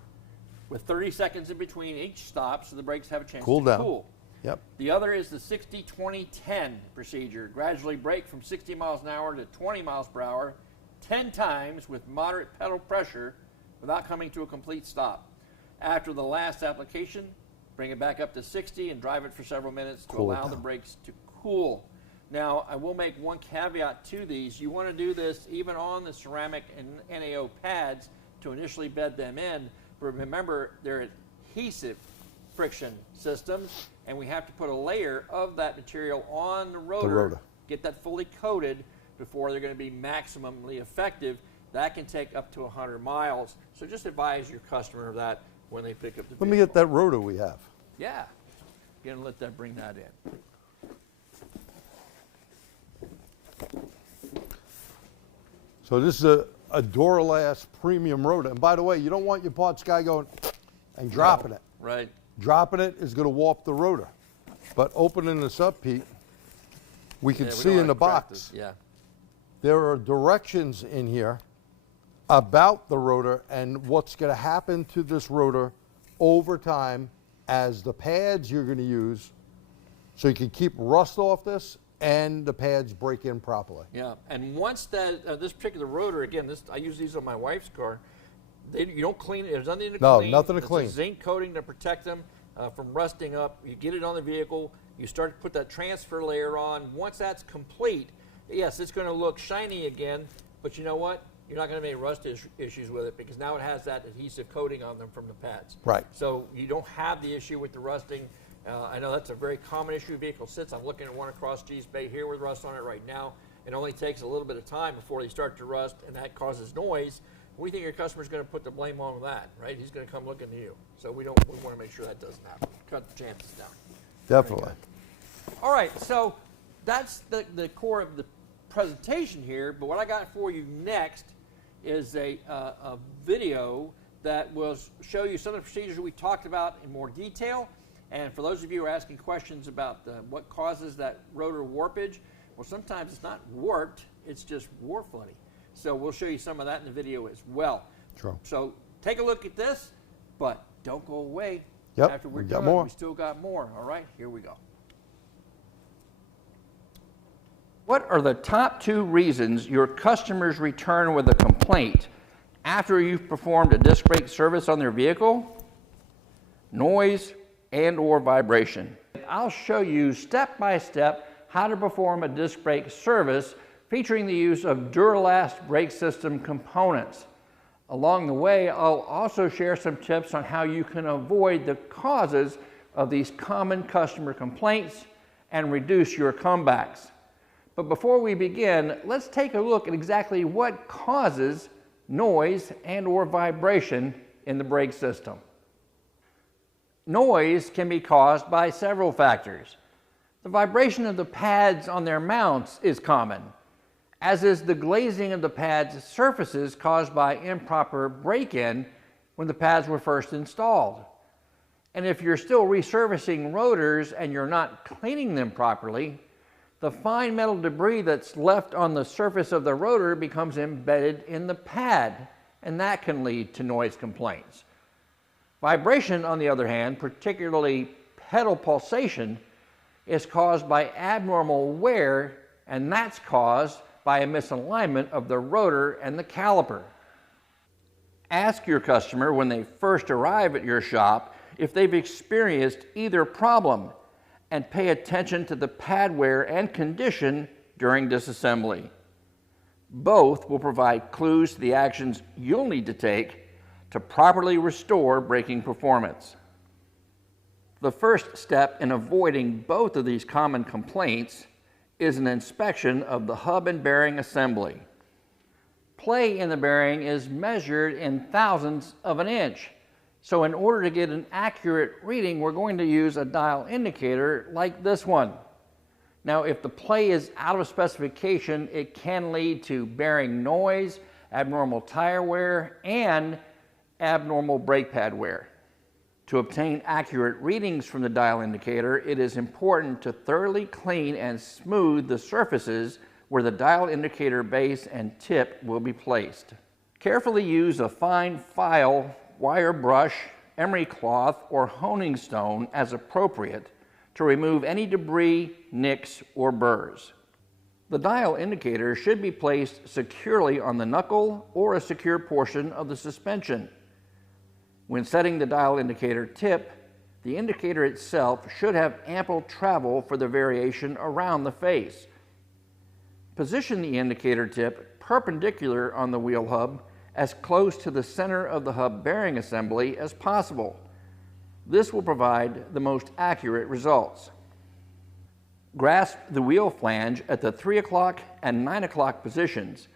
with 30 seconds in between each stop so the brakes have a chance Cool to down. cool. Yep. The other is the 60-20-10 procedure. Gradually brake from 60 miles an hour to 20 miles per hour 10 times with moderate pedal pressure without coming to a complete stop. After the last application, bring it back up to 60 and drive it for several minutes to Cool it allow the down. brakes to cool. Now, I will make one caveat to these. You want to do this even on the ceramic and NAO pads to initially bed them in. But remember, they're adhesive friction systems, and we have to put a layer of that material on the rotor. Get that fully coated before they're going to be maximally effective. That can take up to 100 miles. So just advise your customer of that when they pick up the vehicle. Let me get that rotor we have. Yeah. You're going to let that bring that in. So this is a Duralast premium rotor. And by the way, you don't want your parts guy going and dropping it. Right. Dropping it is going to warp the rotor. But opening this up, Pete, we can Yeah, we see don't in wanna the crack box, this. Yeah. there are directions in here about the rotor and what's going to happen to this rotor over time as the pads you're going to use So you can keep rust off this and the pads break in properly. Yeah, and once that this particular rotor, again, I use these on my wife's car. You don't clean it. There's nothing to clean. No, nothing to It's clean. a zinc coating to protect them from rusting up. You get it on the vehicle. You start to put that transfer layer on. Once that's complete, yes, it's going to look shiny again. But you know what? You're not going to have any rust issues with it because now it has that adhesive coating on them from the pads. Right. So you don't have the issue with the rusting. I know that's a very common issue vehicle sits. I'm looking at one across G's Bay here with rust on it right now. It only takes a little bit of time before they start to rust, and that causes noise. We think your customer's going to put the blame on that, right? He's going to come looking to you. So we want to make sure that doesn't happen. Cut the chances down. Definitely. All right, so that's the core of the presentation here. But what I got for you next is a video that will show you some of the procedures we talked about in more detail. And for those of you who are asking questions about what causes that rotor warpage, well, sometimes it's not warped, it's just warflooding. So we'll show you some of that in the video as well. True. So take a look at this, but don't go away. Yep, After we're we got done, more. we still got more. All right, here we go. What are the top 2 reasons your customers return with a complaint after you've performed a disc brake service on their vehicle? Noise and/or vibration. I'll show you step by step how to perform a disc brake service featuring the use of Duralast brake system components. Along the way, I'll also share some tips on how you can avoid the causes of these common customer complaints and reduce your comebacks. But before we begin, let's take a look at exactly what causes noise and/or vibration in the brake system. Noise can be caused by several factors. The vibration of the pads on their mounts is common, as is the glazing of the pad's surfaces caused by improper break-in when the pads were first installed. And if you're still resurfacing rotors and you're not cleaning them properly, the fine metal debris that's left on the surface of the rotor becomes embedded in the pad, and that can lead to noise complaints. Vibration, on the other hand, particularly pedal pulsation, is caused by abnormal wear, and that's caused by a misalignment of the rotor and the caliper. Ask your customer when they first arrive at your shop if they've experienced either problem, and pay attention to the pad wear and condition during disassembly. Both will provide clues to the actions you'll need to take to properly restore braking performance. The first step in avoiding both of these common complaints is an inspection of the hub and bearing assembly. Play in the bearing is measured in thousandths of an inch. So in order to get an accurate reading, we're going to use a dial indicator like this one. Now, if the play is out of specification, it can lead to bearing noise, abnormal tire wear, and abnormal brake pad wear. To obtain accurate readings from the dial indicator, it is important to thoroughly clean and smooth the surfaces where the dial indicator base and tip will be placed. Carefully use a fine file, wire brush, emery cloth, or honing stone as appropriate to remove any debris, nicks, or burrs. The dial indicator should be placed securely on the knuckle or a secure portion of the suspension. When setting the dial indicator tip, the indicator itself should have ample travel for the variation around the face. Position the indicator tip perpendicular on the wheel hub as close to the center of the hub bearing assembly as possible. This will provide the most accurate results. Grasp the wheel flange at the 3 o'clock and 9 o'clock positions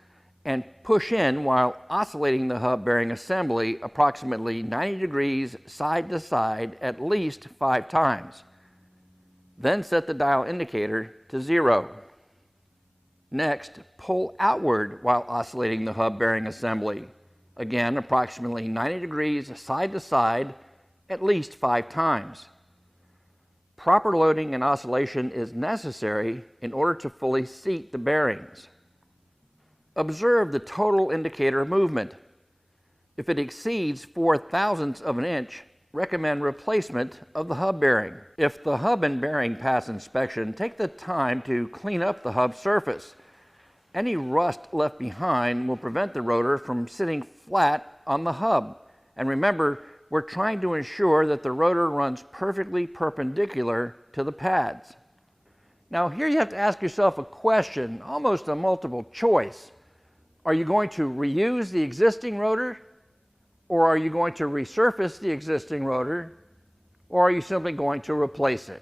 and push in while oscillating the hub bearing assembly approximately 90 degrees side to side at least 5 times. Then set the dial indicator to 0. Next, pull outward while oscillating the hub bearing assembly, again approximately 90 degrees side to side at least 5 times. Proper loading and oscillation is necessary in order to fully seat the bearings. Observe the total indicator movement. If it exceeds 4 thousandths of an inch, recommend replacement of the hub bearing. If the hub and bearing pass inspection, take the time to clean up the hub surface. Any rust left behind will prevent the rotor from sitting flat on the hub. And remember, we're trying to ensure that the rotor runs perfectly perpendicular to the pads. Now here you have to ask yourself a question, almost a multiple choice. Are you going to reuse the existing rotor? Or are you going to resurface the existing rotor? Or are you simply going to replace it?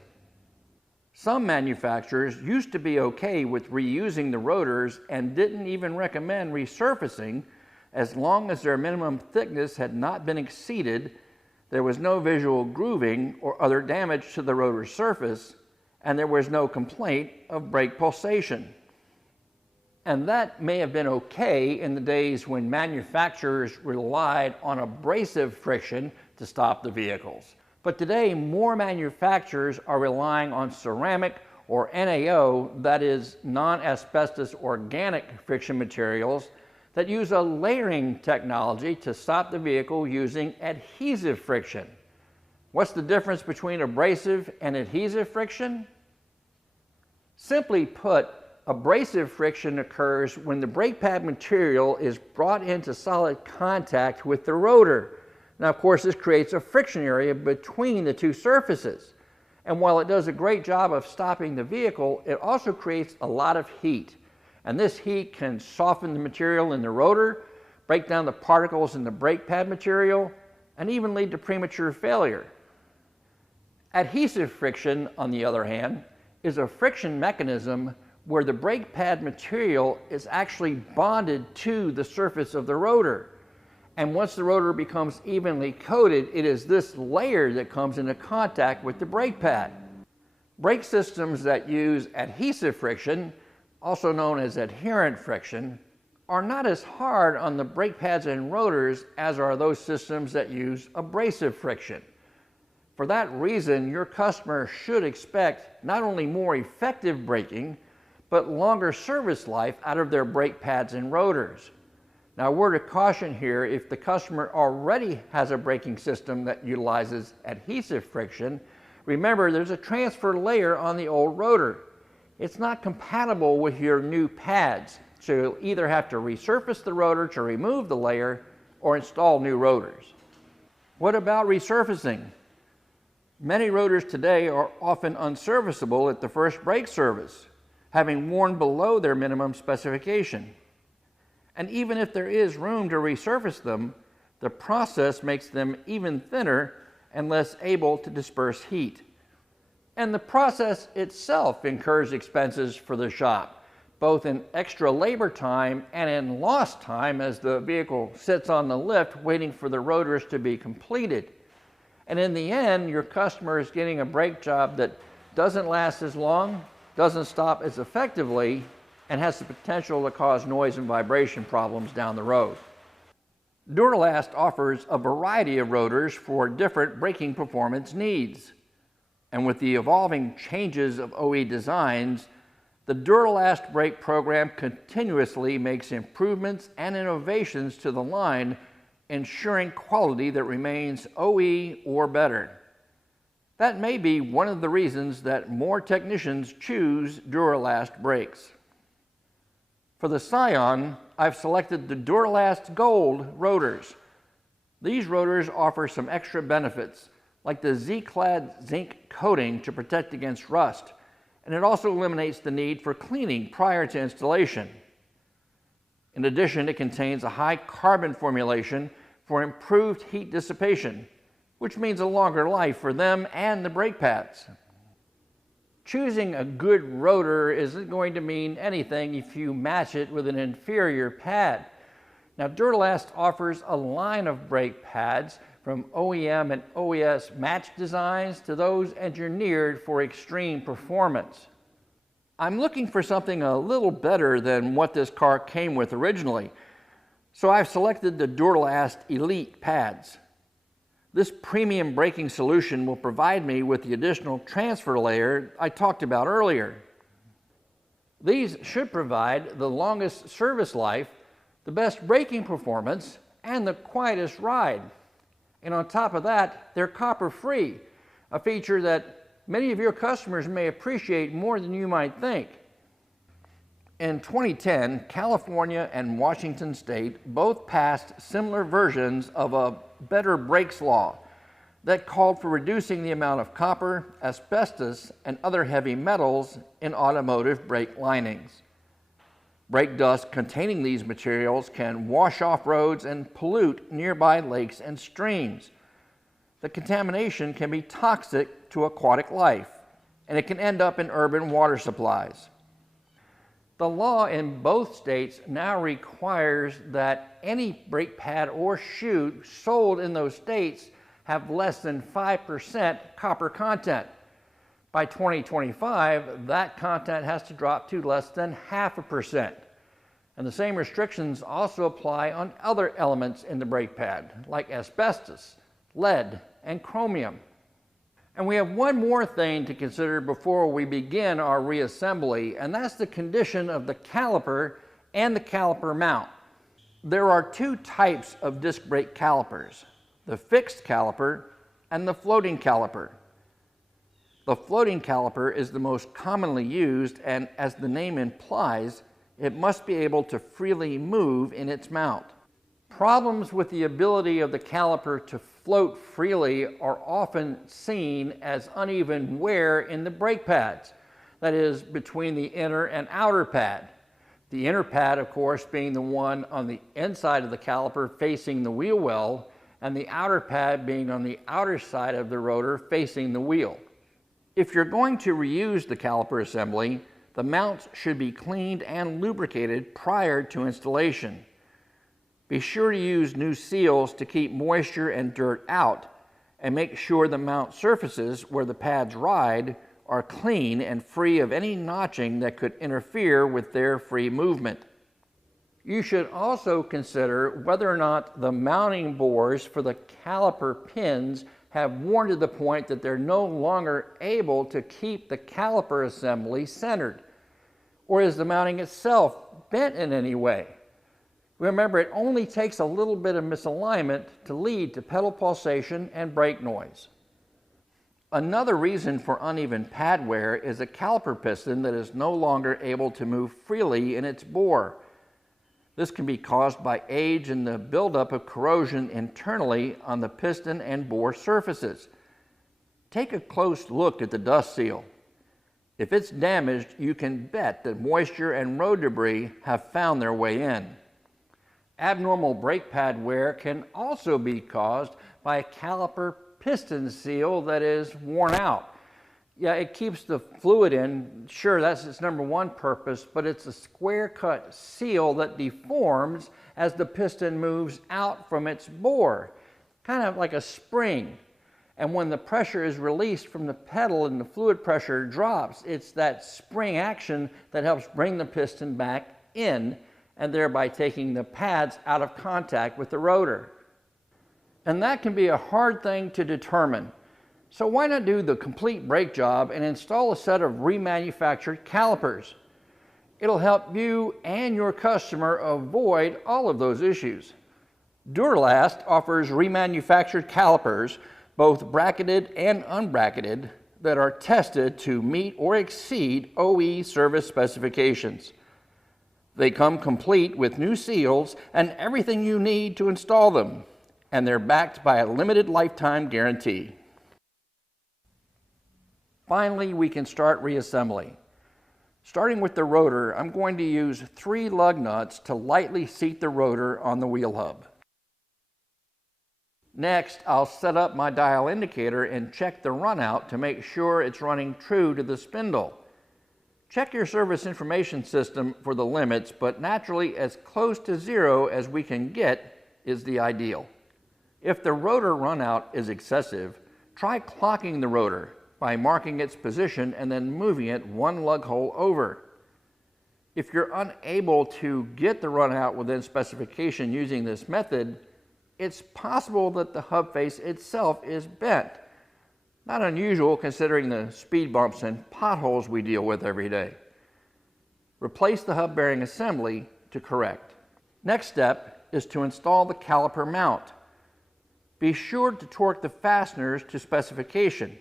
Some manufacturers used to be okay with reusing the rotors and didn't even recommend resurfacing as long as their minimum thickness had not been exceeded, there was no visual grooving or other damage to the rotor surface, and there was no complaint of brake pulsation. And that may have been okay in the days when manufacturers relied on abrasive friction to stop the vehicles. But today, more manufacturers are relying on ceramic or NAO, that is non-asbestos organic friction materials, that use a layering technology to stop the vehicle using adhesive friction. What's the difference between abrasive and adhesive friction? Simply put, abrasive friction occurs when the brake pad material is brought into solid contact with the rotor. Now, of course, this creates a friction area between the two surfaces. And while it does a great job of stopping the vehicle, it also creates a lot of heat. And this heat can soften the material in the rotor, break down the particles in the brake pad material, and even lead to premature failure. Adhesive friction, on the other hand, is a friction mechanism where the brake pad material is actually bonded to the surface of the rotor. And once the rotor becomes evenly coated, it is this layer that comes into contact with the brake pad. Brake systems that use adhesive friction, also known as adherent friction, are not as hard on the brake pads and rotors as are those systems that use abrasive friction. For that reason, your customer should expect not only more effective braking, but longer service life out of their brake pads and rotors. Now, a word of caution here, if the customer already has a braking system that utilizes adhesive friction, remember there's a transfer layer on the old rotor. It's not compatible with your new pads, so you'll either have to resurface the rotor to remove the layer or install new rotors. What about resurfacing? Many rotors today are often unserviceable at the first brake service, having worn below their minimum specification. And even if there is room to resurface them, the process makes them even thinner and less able to disperse heat. And the process itself incurs expenses for the shop, both in extra labor time and in lost time as the vehicle sits on the lift waiting for the rotors to be completed. And in the end, your customer is getting a brake job that doesn't last as long, doesn't stop as effectively, and has the potential to cause noise and vibration problems down the road. Duralast offers a variety of rotors for different braking performance needs. And with the evolving changes of OE designs, the Duralast brake program continuously makes improvements and innovations to the line, ensuring quality that remains OE or better. That may be one of the reasons that more technicians choose Duralast brakes. For the Scion, I've selected the Duralast Gold rotors. These rotors offer some extra benefits, like the Z-clad zinc coating to protect against rust, and it also eliminates the need for cleaning prior to installation. In addition, it contains a high carbon formulation for improved heat dissipation, which means a longer life for them and the brake pads. Choosing a good rotor isn't going to mean anything if you match it with an inferior pad. Now, Duralast offers a line of brake pads from OEM and OES match designs to those engineered for extreme performance. I'm looking for something a little better than what this car came with originally, so I've selected the Duralast Elite pads. This premium braking solution will provide me with the additional transfer layer I talked about earlier. These should provide the longest service life, the best braking performance, and the quietest ride. And on top of that, they're copper-free, a feature that many of your customers may appreciate more than you might think. In 2010, California and Washington State both passed similar versions of a Better Brakes law that called for reducing the amount of copper, asbestos, and other heavy metals in automotive brake linings. Brake dust containing these materials can wash off roads and pollute nearby lakes and streams. The contamination can be toxic to aquatic life, and it can end up in urban water supplies. The law in both states now requires that any brake pad or shoe sold in those states have less than 5% copper content. By 2025, that content has to drop to less than 0.5%. And the same restrictions also apply on other elements in the brake pad, like asbestos, lead, and chromium. And we have one more thing to consider before we begin our reassembly, and that's the condition of the caliper and the caliper mount. There are two types of disc brake calipers, the fixed caliper and the floating caliper. The floating caliper is the most commonly used, and as the name implies, it must be able to freely move in its mount. Problems with the ability of the caliper to float freely are often seen as uneven wear in the brake pads, that is, between the inner and outer pad. The inner pad, of course, being the one on the inside of the caliper facing the wheel well, and the outer pad being on the outer side of the rotor facing the wheel. If you're going to reuse the caliper assembly, the mounts should be cleaned and lubricated prior to installation. Be sure to use new seals to keep moisture and dirt out, and make sure the mount surfaces where the pads ride are clean and free of any notching that could interfere with their free movement. You should also consider whether or not the mounting bores for the caliper pins have worn to the point that they're no longer able to keep the caliper assembly centered. Or is the mounting itself bent in any way? Remember, it only takes a little bit of misalignment to lead to pedal pulsation and brake noise. Another reason for uneven pad wear is a caliper piston that is no longer able to move freely in its bore. This can be caused by age and the buildup of corrosion internally on the piston and bore surfaces. Take a close look at the dust seal. If it's damaged, you can bet that moisture and road debris have found their way in. Abnormal brake pad wear can also be caused by a caliper piston seal that is worn out. Yeah, it keeps the fluid in. Sure, that's its number one purpose, but it's a square cut seal that deforms as the piston moves out from its bore, kind of like a spring. And when the pressure is released from the pedal and the fluid pressure drops, it's that spring action that helps bring the piston back in, and thereby taking the pads out of contact with the rotor. And that can be a hard thing to determine. So why not do the complete brake job and install a set of remanufactured calipers? It'll help you and your customer avoid all of those issues. Duralast offers remanufactured calipers, both bracketed and unbracketed, that are tested to meet or exceed OE service specifications. They come complete with new seals and everything you need to install them, and they're backed by a limited lifetime guarantee. Finally, we can start reassembly. Starting with the rotor, I'm going to use 3 lug nuts to lightly seat the rotor on the wheel hub. Next, I'll set up my dial indicator and check the runout to make sure it's running true to the spindle. Check your service information system for the limits, but naturally as close to 0 as we can get is the ideal. If the rotor runout is excessive, try clocking the rotor by marking its position and then moving it 1 lug hole over. If you're unable to get the runout within specification using this method, it's possible that the hub face itself is bent. Not unusual considering the speed bumps and potholes we deal with every day. Replace the hub bearing assembly to correct. Next step is to install the caliper mount. Be sure to torque the fasteners to specification.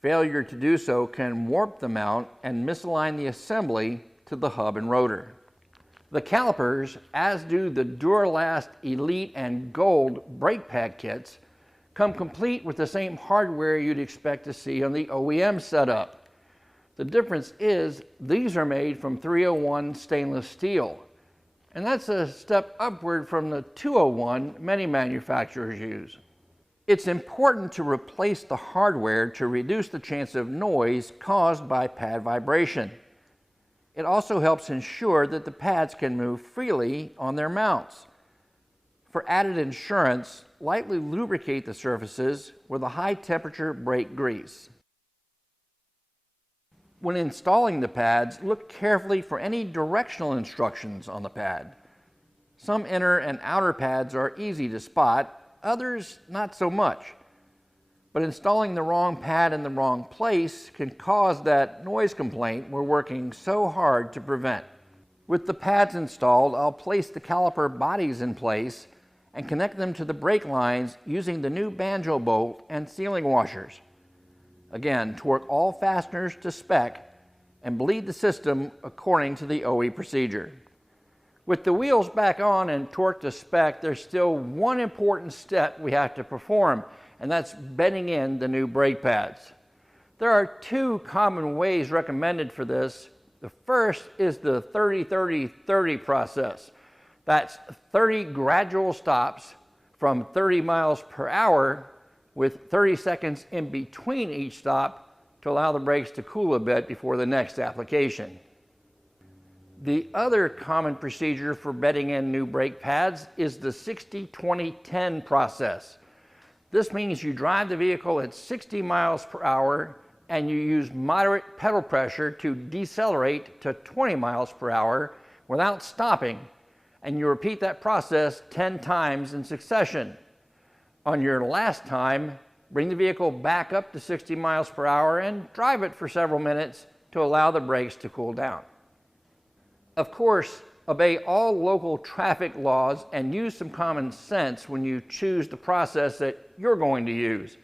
Failure to do so can warp the mount and misalign the assembly to the hub and rotor. The calipers, as do the Duralast Elite and Gold brake pad kits, come complete with the same hardware you'd expect to see on the OEM setup. The difference is these are made from 301 stainless steel, and that's a step upward from the 201 many manufacturers use. It's important to replace the hardware to reduce the chance of noise caused by pad vibration. It also helps ensure that the pads can move freely on their mounts. For added insurance, lightly lubricate the surfaces with a high-temperature brake grease. When installing the pads, look carefully for any directional instructions on the pad. Some inner and outer pads are easy to spot, others not so much. But installing the wrong pad in the wrong place can cause that noise complaint we're working so hard to prevent. With the pads installed, I'll place the caliper bodies in place and connect them to the brake lines using the new banjo bolt and sealing washers. Again, torque all fasteners to spec and bleed the system according to the OE procedure. With the wheels back on and torqued to spec, there's still one important step we have to perform, and that's bedding in the new brake pads. There are two common ways recommended for this. The first is the 30-30-30 process. That's 30 gradual stops from 30 miles per hour with 30 seconds in between each stop to allow the brakes to cool a bit before the next application. The other common procedure for bedding in new brake pads is the 60-20-10 process. This means you drive the vehicle at 60 miles per hour and you use moderate pedal pressure to decelerate to 20 miles per hour without stopping, and you repeat that process 10 times in succession. On your last time, bring the vehicle back up to 60 miles per hour and drive it for several minutes to allow the brakes to cool down. Of course, obey all local traffic laws and use some common sense when you choose the process that you're going to use.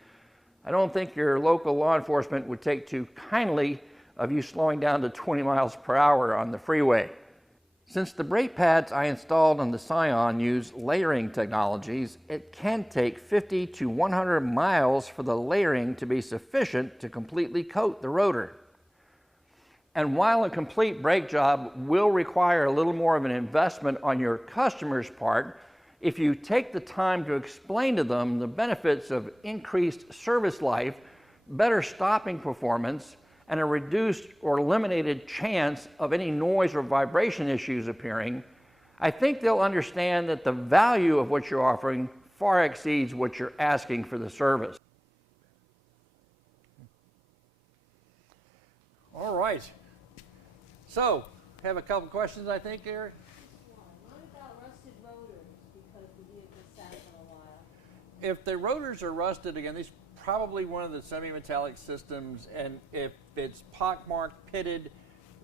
I don't think your local law enforcement would take too kindly of you slowing down to 20 miles per hour on the freeway. Since the brake pads I installed on the Scion use layering technologies, it can take 50 to 100 miles for the layering to be sufficient to completely coat the rotor. And while a complete brake job will require a little more of an investment on your customer's part, if you take the time to explain to them the benefits of increased service life, better stopping performance, and a reduced or eliminated chance of any noise or vibration issues appearing, I think they'll understand that the value of what you're offering far exceeds what you're asking for the service. All right. So, have a couple questions, I think, Eric? What about rusted rotors because the vehicle sat for a while? If the rotors are rusted, again, these probably one of the semi-metallic systems, and if it's pockmarked, pitted,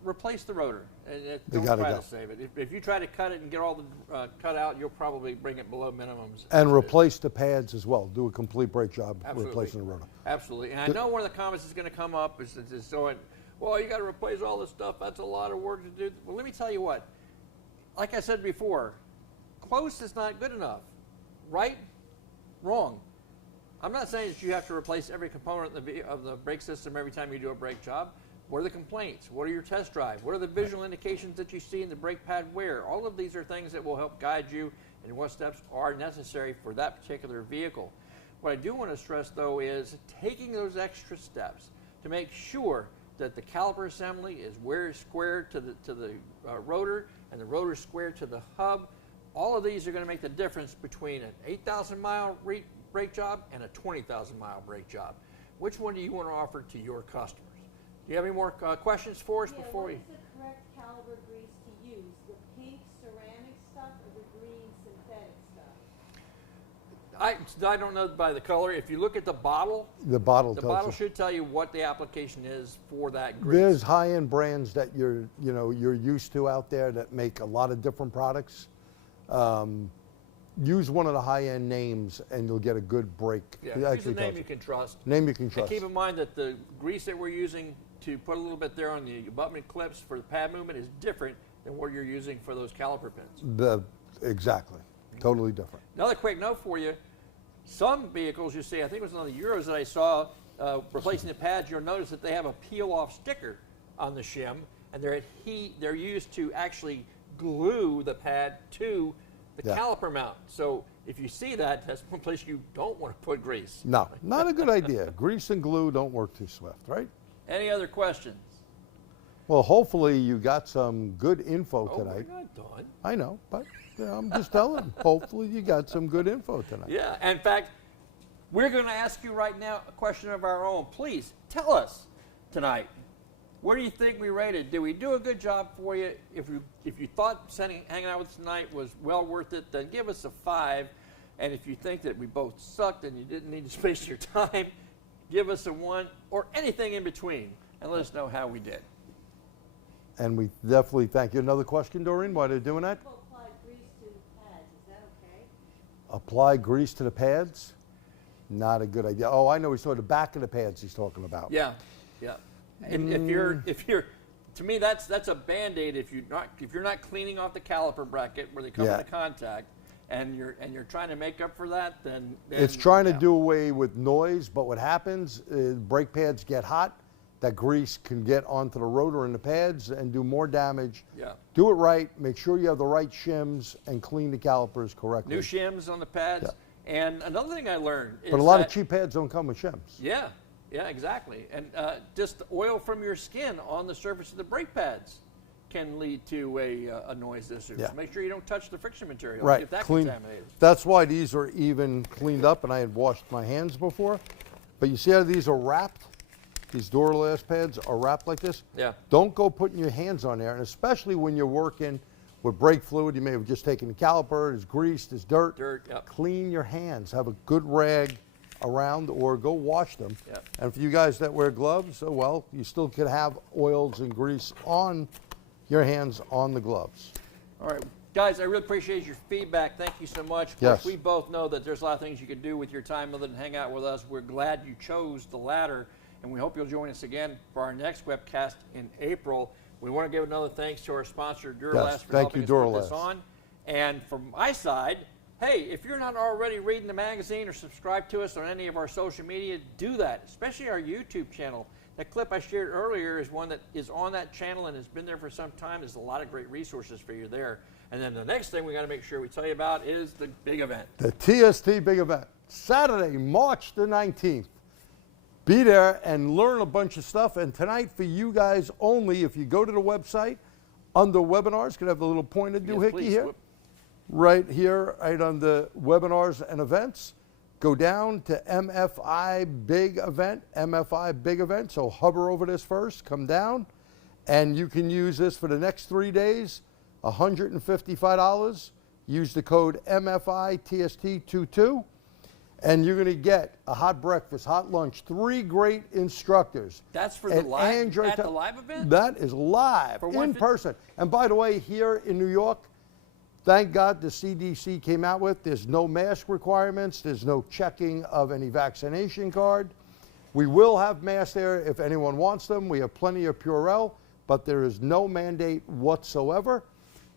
replace the rotor. And don't try to save it. If you try to cut it and get all the cut out, you'll probably bring it below minimums. And replace the pads as well. Do a complete brake job replacing the rotor. Absolutely. And I know one of the comments is going to come up is going, well, you got to replace all this stuff. That's a lot of work to do. Well, let me tell you what. Like I said before, close is not good enough. Right? Wrong. I'm not saying that you have to replace every component of the brake system every time you do a brake job. What are the complaints? What are your test drives? What are the visual indications that you see in the brake pad wear? All of these are things that will help guide you in what steps are necessary for that particular vehicle. What I do want to stress, though, is taking those extra steps to make sure that the caliper assembly is square to the rotor and the rotor square to the hub. All of these are going to make the difference between an 8,000-mile brake job and a 20,000-mile brake job. Which one do you want to offer to your customers? Do you have any more questions for us before we? What is the correct caliber grease to use? The pink ceramic stuff or the green synthetic stuff? I don't know by the color. If you look at the bottle should tell you what the application is for that grease. There's high-end brands that you're used to out there that make a lot of different products. use one of the high-end names and you'll get a good break. Yeah, It use a actually name tells you can trust. Name you can And trust. keep in mind that the grease that we're using to put a little bit there on the abutment clips for the pad movement is different than what you're using for those caliper pins. Exactly. Totally different. Another quick note for you. Some vehicles you see, I think it was on the Euros that I saw, replacing the pads, you'll notice that they have a peel-off sticker on the shim, and they're used to actually glue the pad to the Yeah. caliper mount. So if you see that, that's one place you don't want to put grease. No, not a good idea. Grease and glue don't work too swift, right? Any other questions? Well, hopefully you got some good info Oh, tonight. we're not done. I know, but I'm just telling. Hopefully you got some good info tonight. Yeah, in fact, we're going to ask you right now a question of our own. Please tell us tonight, where do you think we rated? Did we do a good job for you? If you thought hanging out with us tonight was well worth it, then give us a 5. And if you think that we both sucked and you didn't need to space your time, give us a 1 or anything in between, and let us know how we did. And we definitely thank you. Another question, Doreen, while they're doing that? People apply grease to pads, is that okay? Apply grease to the pads? Not a good idea. Oh, I know. He's talking the back of the pads he's talking about. Yeah, yeah. And if you're, to me, that's a Band-Aid. If you're not cleaning off the caliper bracket where they come Yeah. into contact, and you're trying to make up for that, then It's trying to yeah. do away with noise, but what happens is brake pads get hot. That grease can get onto the rotor and the pads and do more damage. Yeah. Do it right. Make sure you have the right shims and clean the calipers correctly. New shims on the pads. Yeah. And another thing I learned is But a lot that, of cheap pads don't come with shims. Yeah, yeah, exactly. And just oil from your skin on the surface of the brake pads can lead to a noise issue. Yeah. So make sure you don't touch the friction material. Right. Get that Clean. contaminated. That's why these are even cleaned up, and I had washed my hands before. But you see how these are wrapped? These Duralast pads are wrapped like this. Yeah. Don't go putting your hands on there, and especially when you're working with brake fluid. You may have just taken the caliper, there's grease, there's dirt. Dirt, yep. Clean your hands. Have a good rag around or go wash them. Yep. And for you guys that wear gloves, oh, well, you still could have oils and grease on your hands on the gloves. All right, guys, I really appreciate your feedback. Thank you so much. Of Yes. course, we both know that there's a lot of things you could do with your time other than hang out with us. We're glad you chose the latter, and we hope you'll join us again for our next webcast in April. We want to give another thanks to our sponsor, Duralast, for thank helping you, us put this Duralast. on. And from my side, hey, if you're not already reading the magazine or subscribed to us on any of our social media, do that, especially our YouTube channel. That clip I shared earlier is one that is on that channel and has been there for some time. There's a lot of great resources for you there. And then the next thing we got to make sure we tell you about is the big event. The TST big event, Saturday, March the 19th. Be there and learn a bunch of stuff. And tonight, for you guys only, if you go to the website, under webinars, could I have the little pointed Yes, doohickey please. here? Whoop. Right here, right on the webinars and events. Go down to MFI Big Event, MFI Big Event. So hover over this first, come down, and you can use this for the next 3 days, $155. Use the code MFITST22, and you're going to get a hot breakfast, hot lunch, 3 great instructors. That's for the And live, Android at the te- live event? That is live, For in 150 person. And by the way, here in New York, thank God the CDC came out with, there's no mask requirements, there's no checking of any vaccination card. We will have masks there if anyone wants them. We have plenty of Purell, but there is no mandate whatsoever.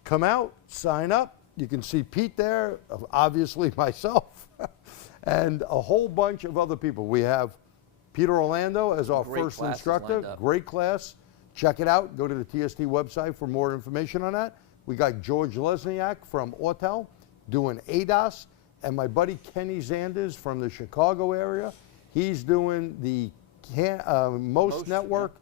Come out, sign up. You can see Pete there, obviously myself, and a whole bunch of other people. We have Peter Orlando as our Great first classes instructor. lined up. Great class. Check it out. Go to the TST website for more information on that. We got George Lesniak from Autel doing ADAS, and my buddy Kenny Zanders from the Chicago area. He's doing the Most Network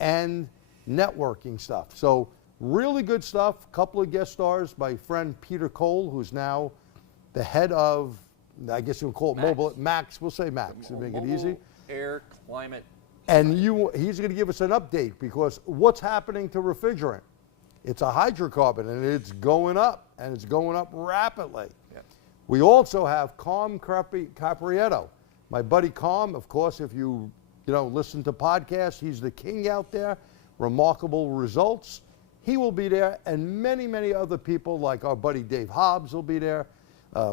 and networking stuff. So really good stuff. Couple of guest stars. My friend Peter Cole, who's now the head of, I guess you'll call it Max. mobile, Max. We'll say Max to make it easy. Mobile Air Climate. And he's going to give us an update because what's happening to refrigerant? It's a hydrocarbon and it's going up, and it's going up rapidly. Yeah. We also have Calm Caprietto. My buddy Calm, of course, if you listen to podcasts, he's the king out there. Remarkable results. He will be there, and many, many other people like our buddy Dave Hobbs will be there.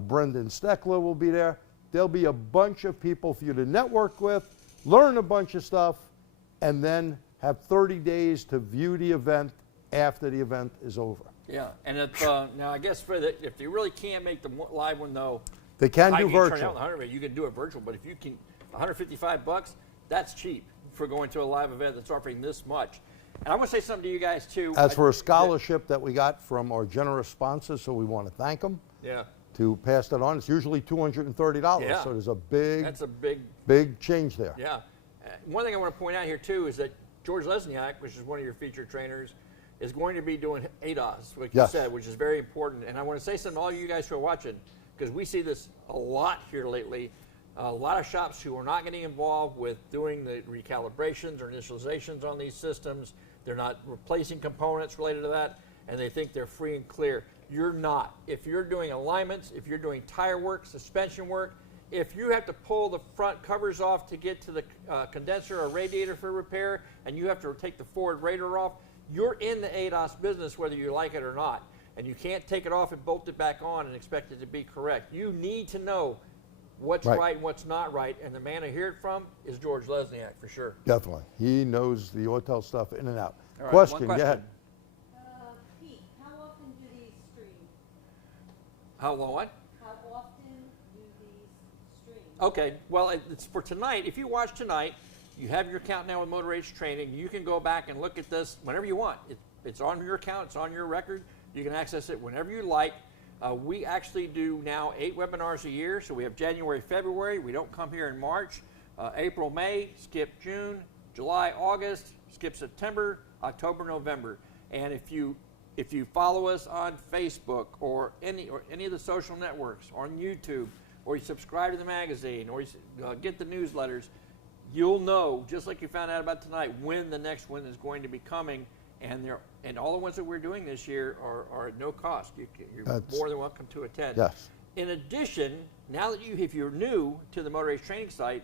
Brendan Steckler will be there. There'll be a bunch of people for you to network with, learn a bunch of stuff, and then have 30 days to view the event after the event is over. Yeah, and if, now I guess if you really can't make the live one though, They can how do you turn virtual. out the 100, you can do it virtual. But if you can, $155, that's cheap for going to a live event that's offering this much. And I want to say something to you guys too. As for a scholarship that we got from our generous sponsors, so we want to thank them. Yeah. To pass that on. It's usually $230, Yeah. so there's a That's a big change there. yeah. One thing I want to point out here too is that George Lesniak, which is one of your featured trainers, is going to be doing ADOS, like Yes. you said, which is very important. And I want to say something to all you guys who are watching, because we see this a lot here lately. A lot of shops who are not getting involved with doing the recalibrations or initializations on these systems. They're not replacing components related to that, and they think they're free and clear. You're not. If you're doing alignments, if you're doing tire work, suspension work, if you have to pull the front covers off to get to the condenser or radiator for repair, and you have to take the forward radiator off, you're in the ADOS business whether you like it or not. And you can't take it off and bolt it back on and expect it to be correct. You need to know what's right and what's not right, and the man I hear it from is George Lesniak for sure. Definitely. He knows the hotel stuff in and out. All right, Question, one go ahead. Pete, how often do these stream? How long? What? How often do these stream? Okay, well, it's for tonight. If you watch tonight, you have your account now with Motor Rage Training. You can go back and look at this whenever you want. It's on your account. It's on your record. You can access it whenever you like. We actually do now 8 webinars a year. So we have January, February. We don't come here in March. April, May, skip June, July, August, skip September, October, November. And if you follow us on Facebook or any of the social networks, or on YouTube, or you subscribe to the magazine, or you get the newsletters, you'll know, just like you found out about tonight, when the next one is going to be coming. And all the ones that we're doing this year are at no cost. You're more than welcome to attend. Yes. In addition, now that if you're new to the Motor Rage Training site,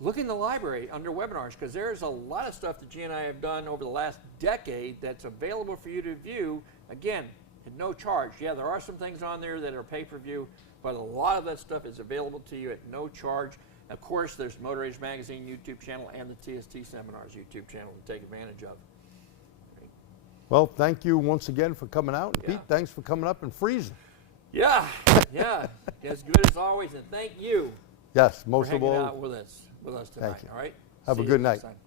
look in the library under webinars, because there's a lot of stuff that G and I have done over the last decade that's available for you to view, again, at no charge. Yeah, there are some things on there that are pay-per-view, but a lot of that stuff is available to you at no charge. Of course, there's Motor Rage Magazine YouTube channel and the TST Seminars YouTube channel to take advantage of. Well, thank you once again for coming out. Yeah. Pete, thanks for coming up and freezing. Yeah, as good as always, and thank you Yes, for most of hanging all, out with us tonight. Thank you. All right, Have a See you good next night. time.